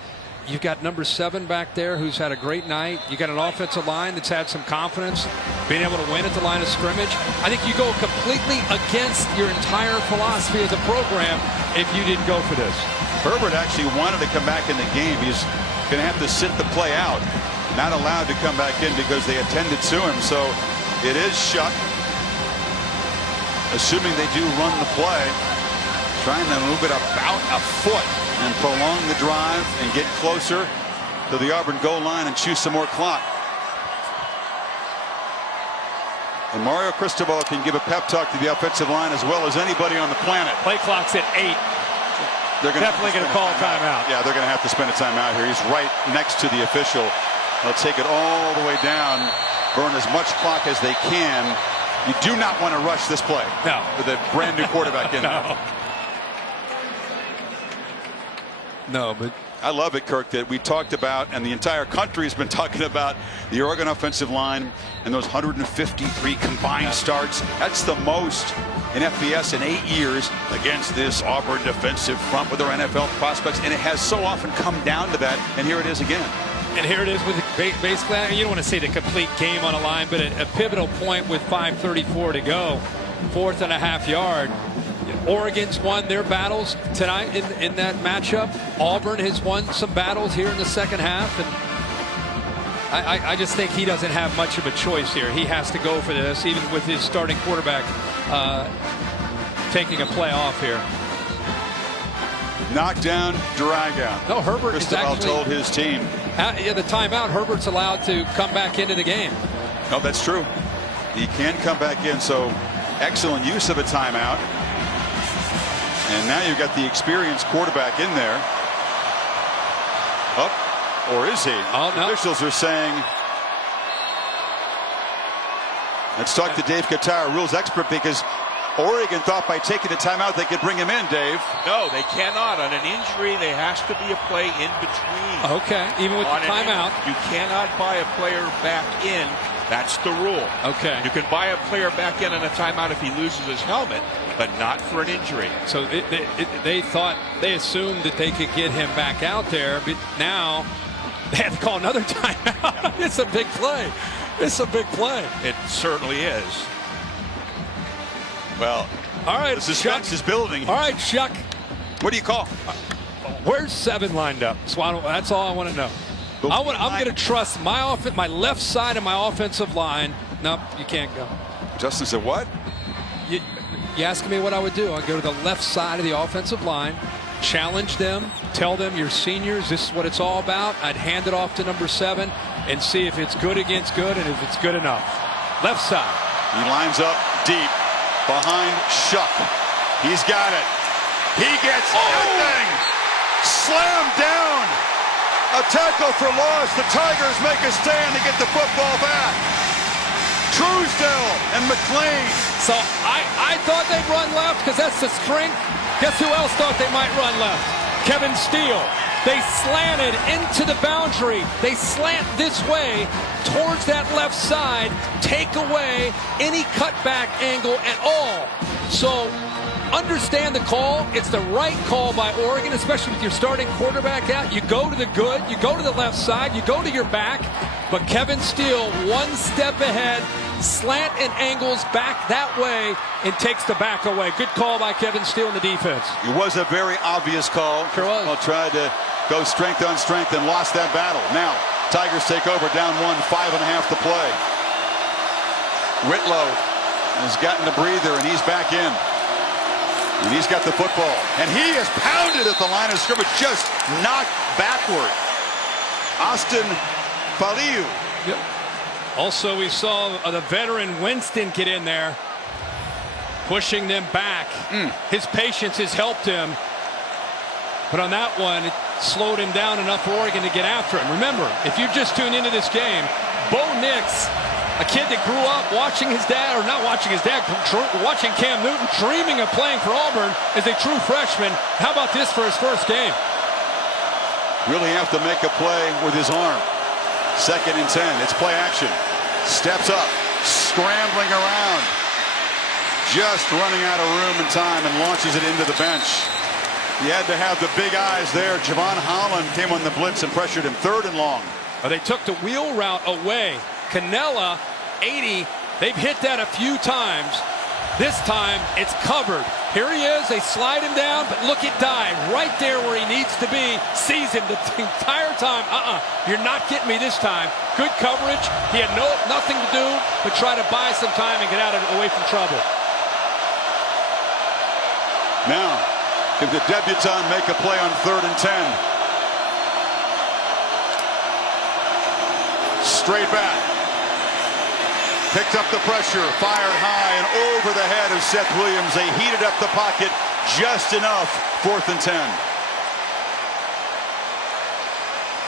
You've got number 7 back there who's had a great night. You got an offensive line that's had some confidence, being able to win at the line of scrimmage. I think you go completely against your entire philosophy as a program if you didn't go for this. Herbert actually wanted to come back in the game. He's going to have to sit the play out. Not allowed to come back in because they attended to him. So it is Shuck. Assuming they do run the play, trying to move it about a foot and prolong the drive and get closer to the Auburn goal line and chew some more clock. And Mario Cristobal can give a pep talk to the offensive line as well as anybody on the planet. Play clock's at 8. They're definitely going to call a timeout. Yeah, they're going to have to spend a timeout here. He's right next to the official. They'll take it all the way down, burn as much clock as they can. You do not want to rush this play. No. With a brand new quarterback in there. No, but I love it, Kirk, that we talked about, and the entire country has been talking about the Oregon offensive line and those 153 combined starts. That's the most in FBS in 8 years against this Auburn defensive front with their NFL prospects, and it has so often come down to that, and here it is again. And here it is with basically, you don't want to say the complete game on a line, but a pivotal point with 5:34 to go, 4th and a half yard. Oregon's won their battles tonight in that matchup. Auburn has won some battles here in the second half, and I just think he doesn't have much of a choice here. He has to go for this, even with his starting quarterback taking a play off here. Knockdown, drag out. No, Herbert is actually told his team. Yeah, the timeout. Herbert's allowed to come back into the game. No, that's true. He can come back in. So excellent use of a timeout. And now you've got the experienced quarterback in there. Up, or is he? Oh, no. Officials are saying. Let's talk to Dave Qatar, rules expert, because Oregon thought by taking the timeout they could bring him in, Dave. No, they cannot. On an injury, there has to be a play in between. Okay, even with the timeout. You cannot buy a player back in. That's the rule. Okay. You can buy a player back in on a timeout if he loses his helmet, but not for an injury. So they assumed that they could get him back out there, but now they have to call another timeout. It's a big play. It's a big play. It certainly is. Well, all right, the suspense is building. All right, Chuck. What do you call? Where's 7 lined up? So that's all I want to know. I'm going to trust my left side of my offensive line. Nope, you can't go. Justin said what? You asking me what I would do? I'd go to the left side of the offensive line, challenge them, tell them you're seniors, this is what it's all about. I'd hand it off to number 7 and see if it's good against good and if it's good enough. Left side. He lines up deep behind Shuck. He's got it. He gets nothing. Slammed down. A tackle for loss. The Tigers make a stand to get the football back. Truesdell and McLean. So I thought they'd run left because that's the strength. Guess who else thought they might run left? Kevin Steele. They slanted into the boundary. They slant this way towards that left side, take away any cutback angle at all. So understand the call. It's the right call by Oregon, especially with your starting quarterback out. You go to the good, you go to the left side, you go to your back. But Kevin Steele, one step ahead, slant and angles back that way and takes the back away. Good call by Kevin Steele in the defense. It was a very obvious call. Sure was. Well, tried to go strength on strength and lost that battle. Now, Tigers take over, down 1, 5.5 to play. Whitlow has gotten a breather, and he's back in. And he's got the football. And he is pounded at the line of scrimmage, just knocked backward. Austin Faliu. Yep. Also, we saw the veteran Winston get in there, pushing them back. His patience has helped him. But on that one, it slowed him down enough for Oregon to get after him. Remember, if you just tuned into this game, Bo Nix, a kid that grew up watching his dad, or not watching his dad, watching Cam Newton, dreaming of playing for Auburn as a true freshman. How about this for his first game? Really have to make a play with his arm. 2nd and 10. It's play action. Steps up, scrambling around. Just running out of room and time and launches it into the bench. You had to have the big eyes there. Javon Holland came on the blitz and pressured him. 3rd and long. They took the wheel route away. Canella, 80. They've hit that a few times. This time, it's covered. Here he is. They slide him down, but look at Dye right there where he needs to be. Sees him the entire time. You're not getting me this time. Good coverage. He had nothing to do but try to buy some time and get out of away from trouble. Now, can the debutant make a play on 3rd and 10? Straight back. Picked up the pressure, fired high and over the head of Seth Williams. They heated up the pocket just enough. 4th and 10.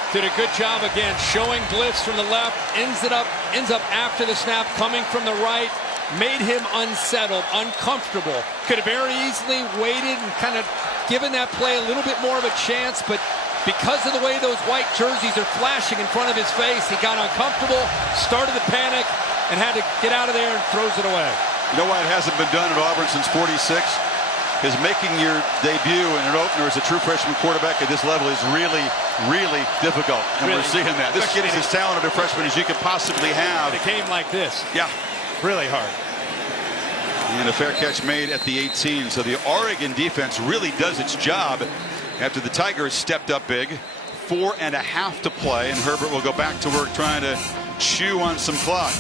Did a good job again, showing blitz from the left. Ends up after the snap, coming from the right. Made him unsettled, uncomfortable. Could have very easily waited and kind of given that play a little bit more of a chance, but because of the way those white jerseys are flashing in front of his face, he got uncomfortable, started to panic, and had to get out of there and throws it away. You know why it hasn't been done at Auburn since '46? Because making your debut in an opener as a true freshman quarterback at this level is really, really difficult. And we're seeing that. This kid is as talented a freshman as you could possibly have. In a game like this. Yeah. Really hard. And a fair catch made at the 18. So the Oregon defense really does its job after the Tigers stepped up big. 4.5 to play, and Herbert will go back to work trying to chew on some clock.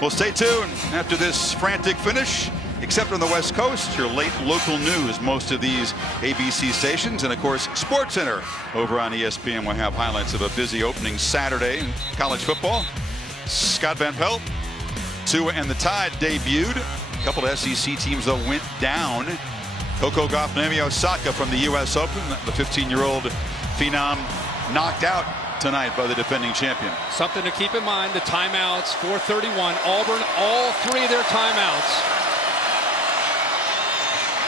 Well, stay tuned after this frantic finish. Except on the West Coast, your late local news, most of these ABC stations, and of course SportsCenter over on ESPN will have highlights of a busy opening Saturday in college football. Scott Van Pelt, Tua and the Tide debuted. A couple of SEC teams though went down. Coco Gauff, Naomi Osaka from the U.S. Open, the 15-year-old phenom, knocked out tonight by the defending champion. Something to keep in mind, the timeouts, 4:31. Auburn, all 3 of their timeouts.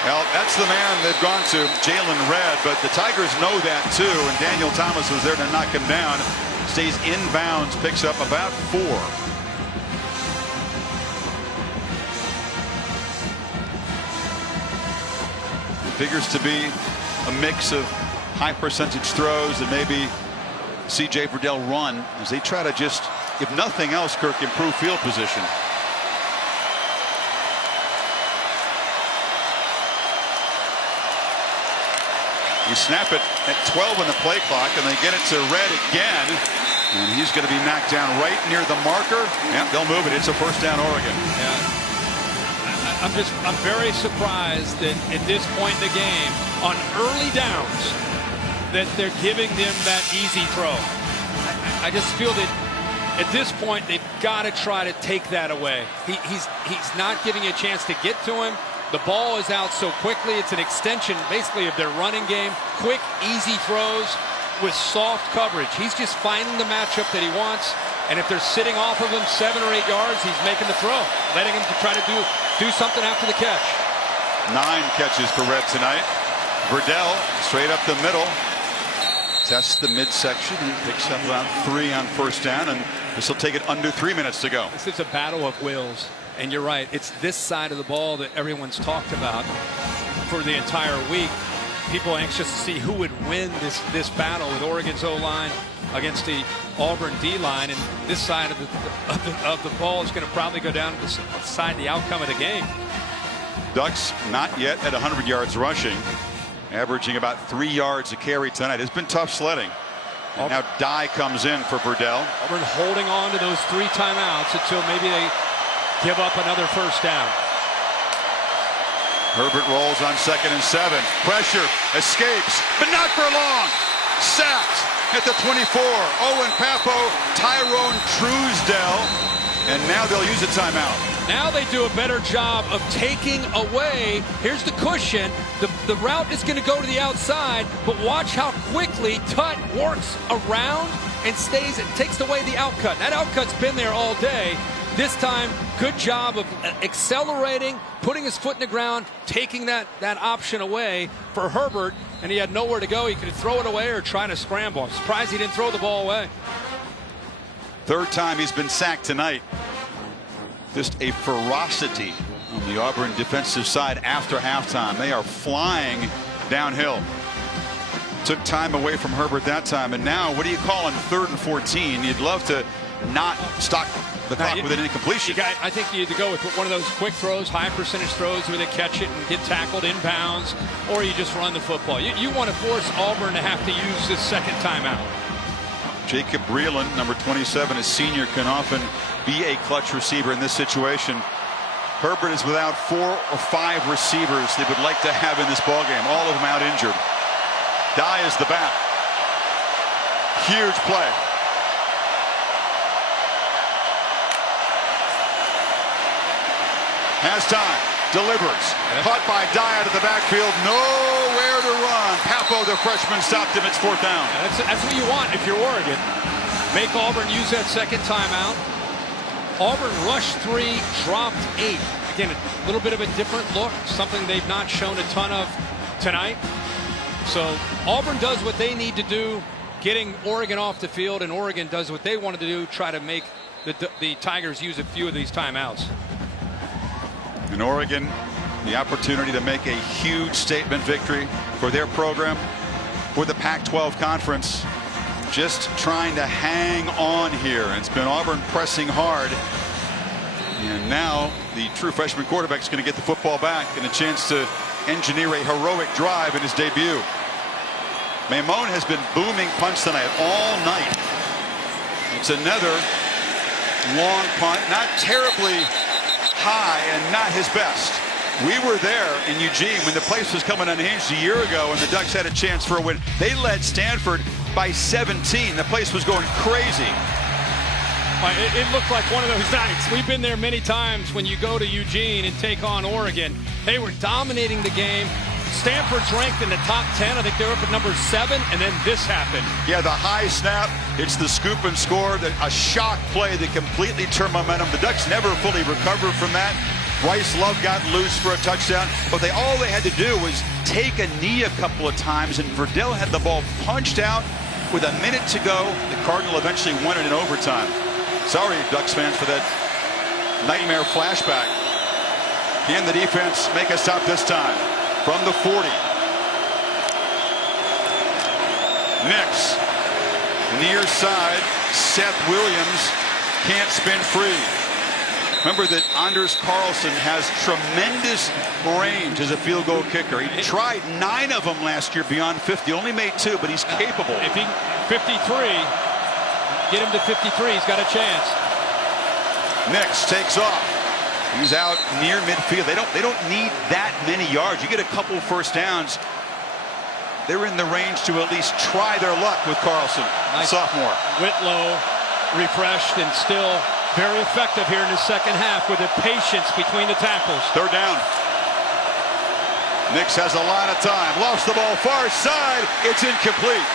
Well, that's the man they've gone to, Jalen Redd, but the Tigers know that too, and Daniel Thomas was there to knock him down. Stays inbounds, picks up about 4. It figures to be a mix of high percentage throws and maybe C.J. Verdell run as they try to just, if nothing else, Kirk, improve field position. You snap it at 12 on the play clock, and they get it to Redd again. And he's going to be knocked down right near the marker. Yeah, they'll move it. It's a first down, Oregon. Yeah. I'm very surprised that at this point in the game, on early downs, that they're giving them that easy throw. I just feel that at this point they've got to try to take that away. He's not giving you a chance to get to him. The ball is out so quickly. It's an extension basically of their running game. Quick, easy throws with soft coverage. He's just finding the matchup that he wants. And if they're sitting off of him 7 or 8 yards, he's making the throw, letting him to try to do something after the catch. 9 catches for Red tonight. Verdell straight up the middle. Tests the midsection. He picks up around 3 on first down, and this will take it under 3 minutes to go. This is a battle of wills. And you're right, it's this side of the ball that everyone's talked about for the entire week. People anxious to see who would win this battle with Oregon's O-line against the Auburn D-line, and this side of the ball is going to probably go down to decide the outcome of the game. Ducks not yet at 100 yards rushing, averaging about 3 yards a carry tonight. It's been tough sledding. And now Dye comes in for Verdell. Auburn holding on to those 3 timeouts until maybe they give up another first down. Herbert rolls on 2nd and 7. Pressure, escapes, but not for long. Sacked at the 24. Owen Papo, Tyrone Truesdell, and now they'll use a timeout. Now they do a better job of taking away. Here's the cushion. The route is going to go to the outside, but watch how quickly Tut works around and takes away the outcut. That outcut's been there all day. This time, good job of accelerating, putting his foot in the ground, taking that option away for Herbert, and he had nowhere to go. He could throw it away or try to scramble. I'm surprised he didn't throw the ball away. 3rd time he's been sacked tonight. Just a ferocity on the Auburn defensive side after halftime. They are flying downhill. Took time away from Herbert that time, and now what do you call on 3rd and 14? You'd love to not stock the clock with an incompletion. I think you either go with one of those quick throws, high percentage throws where they catch it and get tackled inbounds, or you just run the football. You want to force Auburn to have to use this 2nd timeout. Jacob Breeland, number 27, a senior, can often be a clutch receiver in this situation. Herbert is without 4 or 5 receivers they would like to have in this ballgame. All of them out injured. Dye is the back. Huge play. Has time, delivers, caught by Dye out of the backfield, nowhere to run. Papo, the freshman, stopped him. It's 4th down. That's what you want if you're Oregon. Make Auburn use that 2nd timeout. Auburn rushed 3, dropped 8. Again, a little bit of a different look, something they've not shown a ton of tonight. So Auburn does what they need to do, getting Oregon off the field, and Oregon does what they wanted to do, try to make the Tigers use a few of these timeouts. In Oregon, the opportunity to make a huge statement victory for their program, for the Pac-12 conference, just trying to hang on here. It's been Auburn pressing hard, and now the true freshman quarterback is going to get the football back and a chance to engineer a heroic drive in his debut. Mamone has been booming punts tonight all night. It's another long punt, not terribly high and not his best. We were there in Eugene when the place was coming unhinged a year ago, and the Ducks had a chance for a win. They led Stanford by 17. The place was going crazy. It looked like one of those nights. We've been there many times when you go to Eugene and take on Oregon. They were dominating the game. Stanford's ranked in the top 10. I think they're up at number 7, and then this happened. Yeah, the high snap, it's the scoop and score, a shock play that completely turned momentum. The Ducks never fully recovered from that. Bryce Love got loose for a touchdown, but all they had to do was take a knee a couple of times, and Verdell had the ball punched out with a minute to go. The Cardinal eventually won it in overtime. Sorry, Ducks fans, for that nightmare flashback. Can the defense make a stop this time? From the 40. Nix, near side, Seth Williams can't spin free. Remember that Anders Carlson has tremendous range as a field goal kicker. He tried 9 of them last year beyond 50, only made 2, but he's capable. If he 53, get him to 53, he's got a chance. Nix takes off, He's out near midfield. They don't need that many yards. You get a couple first downs. They're in the range to at least try their luck with Carlson, nice. Sophomore. Whitlow refreshed and still very effective here in the second half with the patience between the tackles. Third down. Nix has a lot of time. Lost the ball far side. It's incomplete.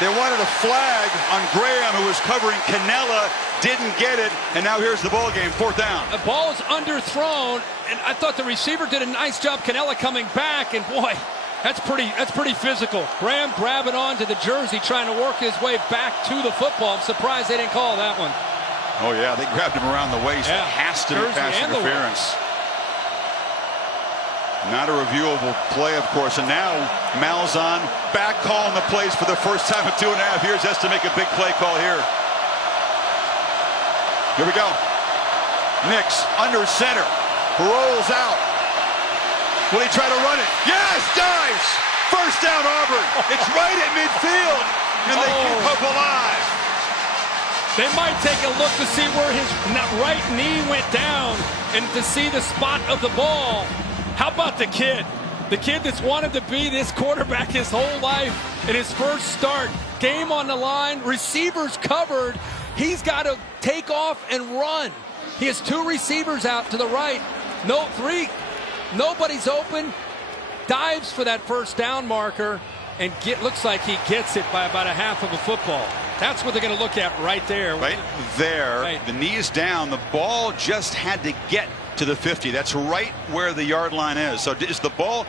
They wanted a flag on Graham, who was covering Canella. Didn't get it, and now here's the ball game. Fourth down. The ball is underthrown, and I thought the receiver did a nice job. Canella coming back, and boy, that's pretty physical. Graham grabbing onto the jersey, trying to work his way back to the football. I'm surprised they didn't call that one. Oh yeah, they grabbed him around the waist. Yeah. It has to be pass interference. Not a reviewable play, of course. And now Malzahn back calling the plays for the first time in 2.5 years. Has to make a big play call here. Here we go. Nix under center, rolls out. Will he try to run it? Yes, dives. First down, Auburn. It's right at midfield, and they keep hope alive. They might take a look to see where his right knee went down and to see the spot of the ball. How about the kid? The kid that's wanted to be this quarterback his whole life in his first start. Game on the line, receivers covered. He's got to take off and run. He has 2 receivers out to the right. No, 3. Nobody's open. Dives for that first down marker and looks like he gets it by about a half of a football. That's what they're going to look at right there. Right there. Right. The knee is down. The ball just had to get to the 50. That's right where the yard line is. So is the ball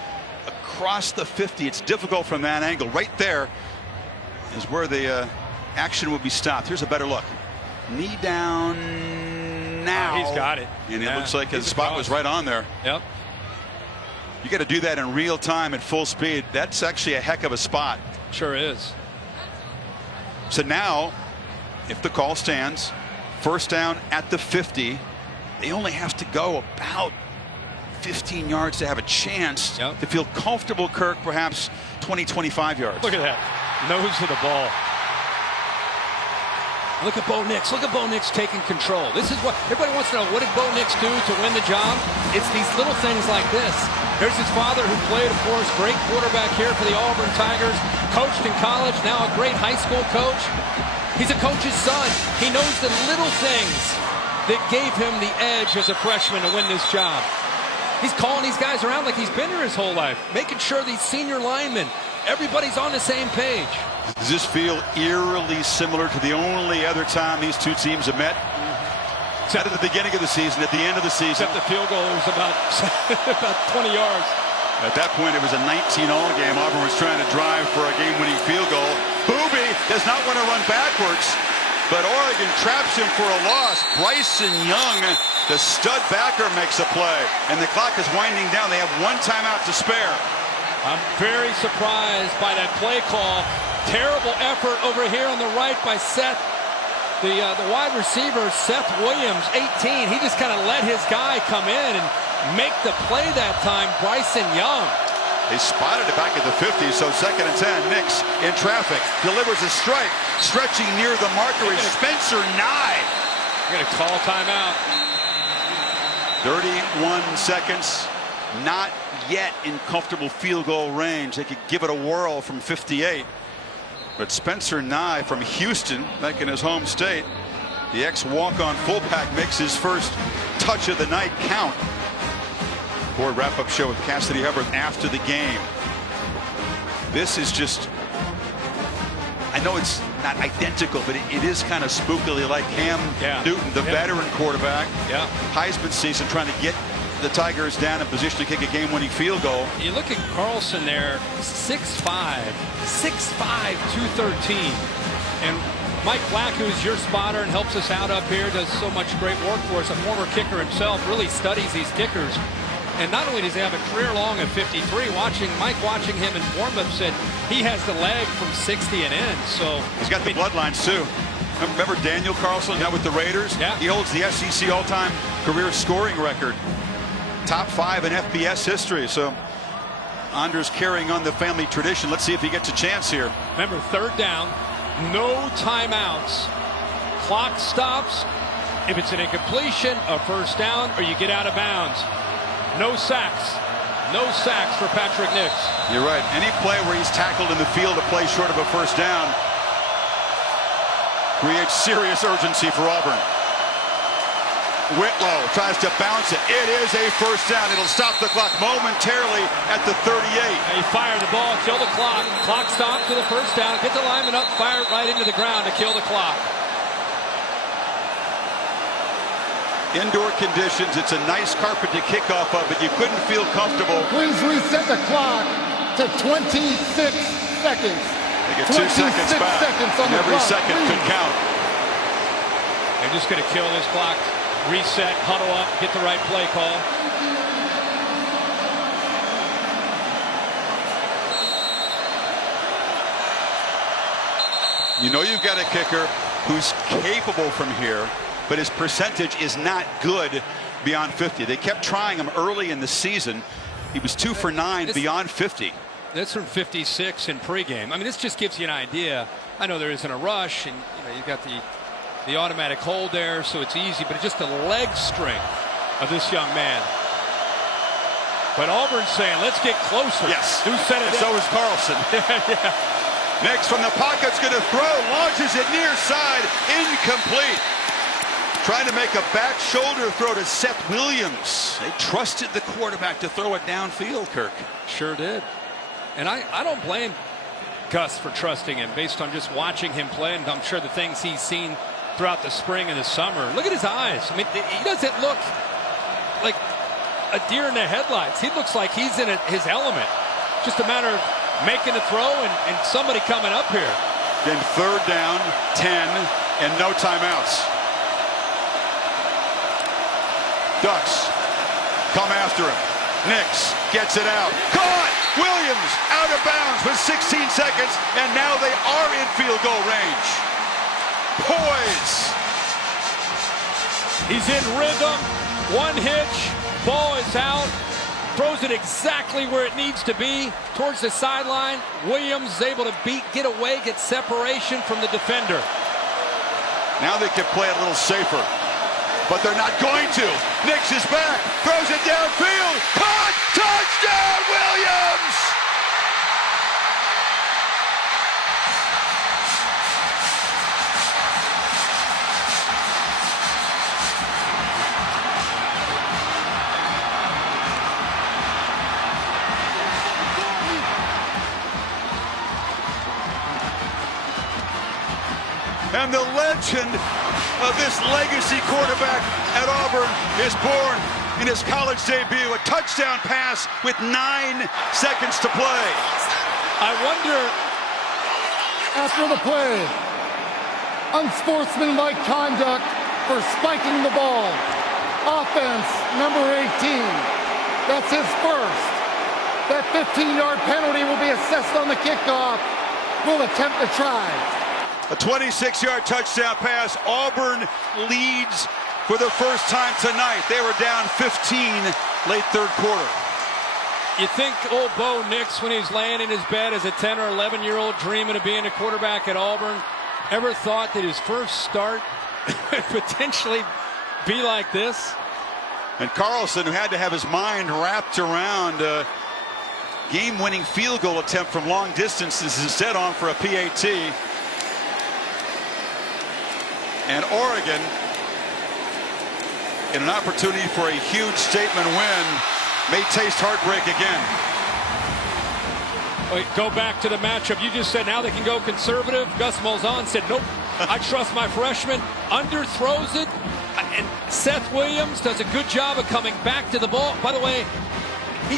across the 50? It's difficult from that angle. Right there is where the action would be stopped. Here's a better look. Knee down now. He's got it. And it looks like his spot was right on there. Yep. You got to do that in real time at full speed. That's actually a heck of a spot. Sure is. So now, if the call stands, first down at the 50, they only have to go about 15 yards to have a chance to feel comfortable. Kirk, perhaps 20, 25 yards. Look at that. Nose of the ball. Look at Bo Nix. Look at Bo Nix taking control. This is what everybody wants to know. What did Bo Nix do to win the job? It's these little things like this. There's his father, who played, of course, great quarterback here for the Auburn Tigers, coached in college, now a great high school coach. He's a coach's son. He knows the little things that gave him the edge as a freshman to win this job. He's calling these guys around like he's been here his whole life, making sure these senior linemen, everybody's on the same page. Does this feel eerily similar to the only other time these two teams have met? Except at the beginning of the season, at the end of the season. Except the field goal was about 20 yards. At that point, it was a 19-all game. Auburn was trying to drive for a game-winning field goal. Booby does not want to run backwards, but Oregon traps him for a loss. Bryson Young, the stud backer, makes a play, and the clock is winding down. They have 1 timeout to spare. I'm very surprised by that play call. Terrible effort over here on the right by Seth. The wide receiver, Seth Williams, 18. He just kind of let his guy come in and make the play that time. Bryson Young. They spotted it back at the 50, so 2nd and 10. Nix in traffic, delivers a strike. Stretching near the marker is Spencer Nye. You're going to call timeout. 31 seconds. Not yet in comfortable field goal range. They could give it a whirl from 58. But Spencer Nye from Houston, back in his home state, the ex-walk-on fullback, makes his first touch of the night count. Board wrap-up show with Cassidy Hubbard after the game. This is just, I know it's not identical, but it is kind of spookily like Cam Newton, the veteran quarterback. Heisman season, trying to get the Tigers down in position to kick a game-winning field goal. You look at Carlson there, 6'5", 213. And Mike Black, who's your spotter and helps us out up here, does so much great work for us. A former kicker himself, really studies these kickers. And not only does he have a career long at 53, Mike watching him in warm-up said he has the leg from 60 and in. So he's got the bloodlines too. Remember Daniel Carlson now with the Raiders? He holds the SEC all-time career scoring record. Top 5 in FBS history. So Anders carrying on the family tradition. Let's see if he gets a chance here. Remember, 3rd down, no timeouts. Clock stops. if it's an incompletion, a first down, or you get out of bounds. No sacks. No sacks for Patrick Nix. You're right. Any play where he's tackled in the field to play short of a first down creates serious urgency for Auburn. Whitlow tries to bounce it. It is a first down. It'll stop the clock momentarily at the 38. They fire the ball, kill the clock. Clock stops for the first down. Get the lineman up, fire it right into the ground to kill the clock. Indoor conditions, it's a nice carpet to kick off of, but you couldn't feel comfortable. Please reset the clock to 26 seconds. They get 2 seconds back, and every second could count. They're just going to kill this clock. Reset, huddle up, get the right play call. You know you've got a kicker who's capable from here, but his percentage is not good beyond 50. They kept trying him early in the season. He was 2 for 9 beyond 50. That's from 56 in pregame. I mean, this just gives you an idea. I know there isn't a rush, and you've got the automatic hold there, so it's easy, but it's just the leg strength of this young man. But Auburn's saying, let's get closer. Yes. Who said it? So is Carlson. Yeah. Nix from the pocket's going to throw, launches it near side, incomplete. Trying to make a back shoulder throw to Seth Williams. They trusted the quarterback to throw it downfield, Kirk. Sure did. And I don't blame Gus for trusting him based on just watching him play, and I'm sure the things he's seen throughout the spring and the summer. Look at his eyes. I mean, he doesn't look like a deer in the headlights. He looks like he's in his element. Just a matter of making a throw and somebody coming up here. Then 3rd down, 10, and no timeouts. Ducks come after him. Nix gets it out. Caught! Williams out of bounds with 16 seconds, and now they are in field goal range. Poise. He's in rhythm. One hitch. Ball is out. Throws it exactly where it needs to be, towards the sideline. Williams is able to get away, get separation from the defender. Now they can play it a little safer, but they're not going to. Nix is back, throws it downfield, caught, touchdown, Williams! And the legend of this legacy quarterback at Auburn is born in his college debut. A touchdown pass with 9 seconds to play. I wonder. After the play, unsportsmanlike conduct for spiking the ball. Offense, number 18. That's his first. That 15-yard penalty will be assessed on the kickoff. We'll attempt to try. A 26-yard touchdown pass. Auburn leads for the first time tonight. They were down 15 late 3rd quarter. You think old Bo Nix, when he's laying in his bed as a 10 or 11-year-old dreaming of being a quarterback at Auburn, ever thought that his first start would potentially be like this? And Carlson, who had to have his mind wrapped around a game-winning field goal attempt from long distance, is instead on for a PAT. And Oregon, in an opportunity for a huge statement win, may taste heartbreak again. Wait, go back to the matchup. You just said now they can go conservative. Gus Malzahn said, nope, I trust my freshman. Underthrows it. And Seth Williams does a good job of coming back to the ball. By the way,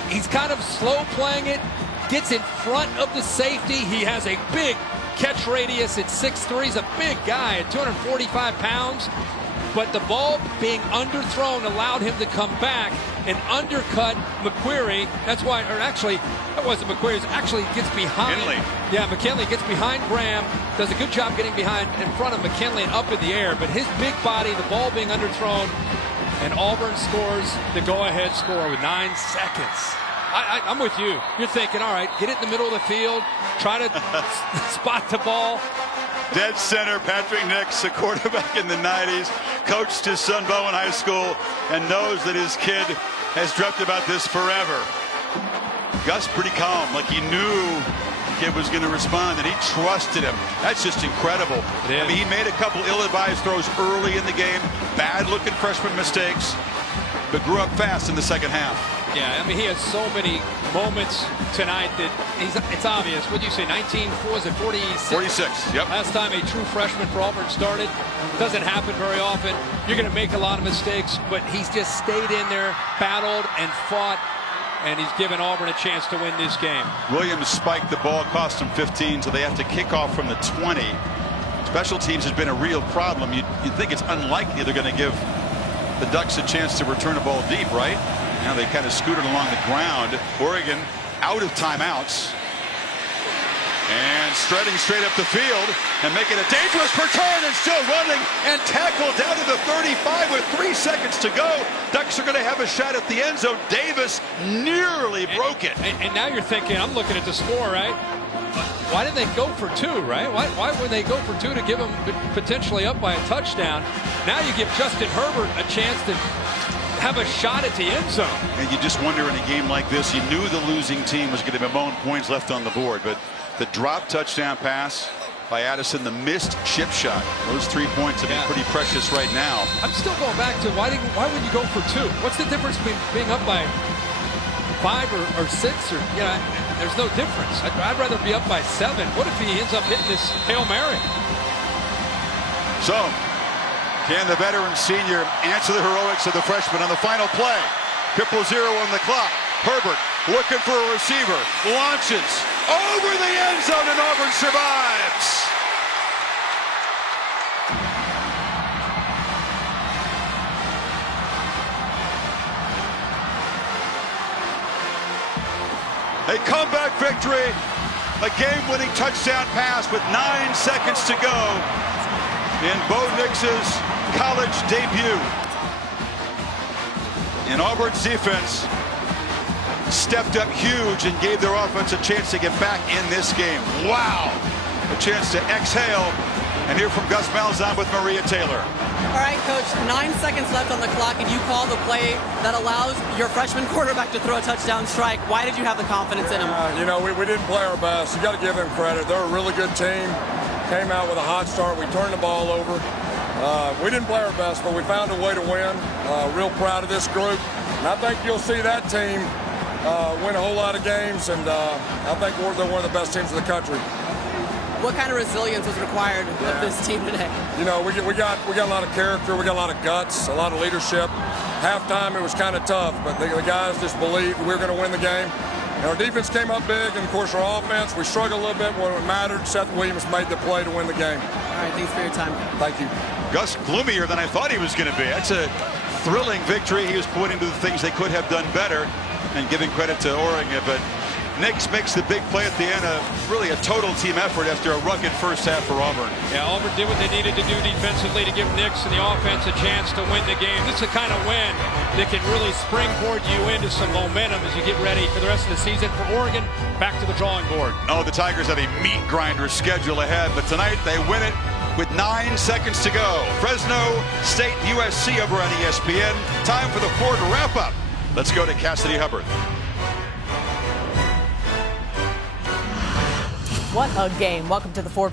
he's kind of slow playing it. Gets in front of the safety. He has a big catch radius at 6'3". He's a big guy at 245 pounds. But the ball being underthrown allowed him to come back and undercut McQuarrie. That's why, or actually, that wasn't McQuarrie. It actually gets behind. McKinley. Yeah, McKinley gets behind Graham. Does a good job getting behind in front of McKinley and up in the air. But his big body, the ball being underthrown, and Auburn scores the go-ahead score with 9 seconds. I'm with you. You're thinking, all right, get it in the middle of the field, try to spot the ball. Dead center, Patrick Nix, a quarterback in the 90s, coached his son Bo in high school, and knows that his kid has dreamt about this forever. Gus pretty calm, like he knew the kid was going to respond, and he trusted him. That's just incredible. I mean, he made a couple ill-advised throws early in the game, bad-looking freshman mistakes, but grew up fast in the second half. Yeah, I mean, he has so many moments tonight that it's obvious. What did you say, 19, what was it, 46? 46, yep. Last time a true freshman for Auburn started. Doesn't happen very often. You're going to make a lot of mistakes, but he's just stayed in there, battled, and fought, and he's given Auburn a chance to win this game. Williams spiked the ball, cost him 15, so they have to kick off from the 20. Special teams has been a real problem. You'd think it's unlikely they're going to give the Ducks a chance to return a ball deep, right? Now they kind of scooted along the ground. Oregon out of timeouts. And striding straight up the field and making a dangerous return and still running and tackled down to the 35 with 3 seconds to go. Ducks are going to have a shot at the end zone. Davis nearly broke it. And now you're thinking, I'm looking at the score, right? Why did they go for 2, right? Why would they go for 2 to give them potentially up by a touchdown? Now you give Justin Herbert a chance to have a shot at the end zone. And you just wonder in a game like this, you knew the losing team was going to bemoan points left on the board, but the drop touchdown pass by Addison, the missed chip shot, those 3 points have been pretty precious right now. I'm still going back to why would you go for 2? What's the difference between being up by 5 or 6? Or there's no difference. I'd rather be up by 7. What if he ends up hitting this Hail Mary? So, can the veteran senior answer the heroics of the freshman on the final play? 0-0 on the clock. Herbert looking for a receiver, launches over the end zone, and Auburn survives. A comeback victory, a game-winning touchdown pass with 9 seconds to go in Bo Nix's college debut. And Auburn's defense stepped up huge and gave their offense a chance to get back in this game. Wow! A chance to exhale and hear from Gus Malzahn with Maria Taylor. All right, Coach, 9 seconds left on the clock, and you call the play that allows your freshman quarterback to throw a touchdown strike. Why did you have the confidence in him? You know, we didn't play our best. You got to give them credit. They're a really good team. Came out with a hot start. We turned the ball over. We didn't play our best, but we found a way to win. Real proud of this group. And I think you'll see that team win a whole lot of games, and I think they're one of the best teams in the country. What kind of resilience was required of this team today? You know, we got a lot of character, we got a lot of guts, a lot of leadership. Halftime, it was kind of tough, but the guys just believed we were going to win the game. And our defense came up big, and of course our offense, we struggled a little bit when it mattered. Seth Williams made the play to win the game. All right, thanks for your time. Thank you. Gus gloomier than I thought he was going to be. That's a thrilling victory. He was pointing to the things they could have done better and giving credit to Oregon, but Nix makes the big play at the end, really a total team effort after a rugged first half for Auburn. Yeah, Auburn did what they needed to do defensively to give Nix and the offense a chance to win the game. This is the kind of win that can really springboard you into some momentum as you get ready for the rest of the season. For Oregon, back to the drawing board. Oh, the Tigers have a meat grinder schedule ahead, but tonight they win it with 9 seconds to go. Fresno State USC over on ESPN. Time for the Ford wrap-up. Let's go to Cassidy Hubbard. What a game. Welcome to the Ford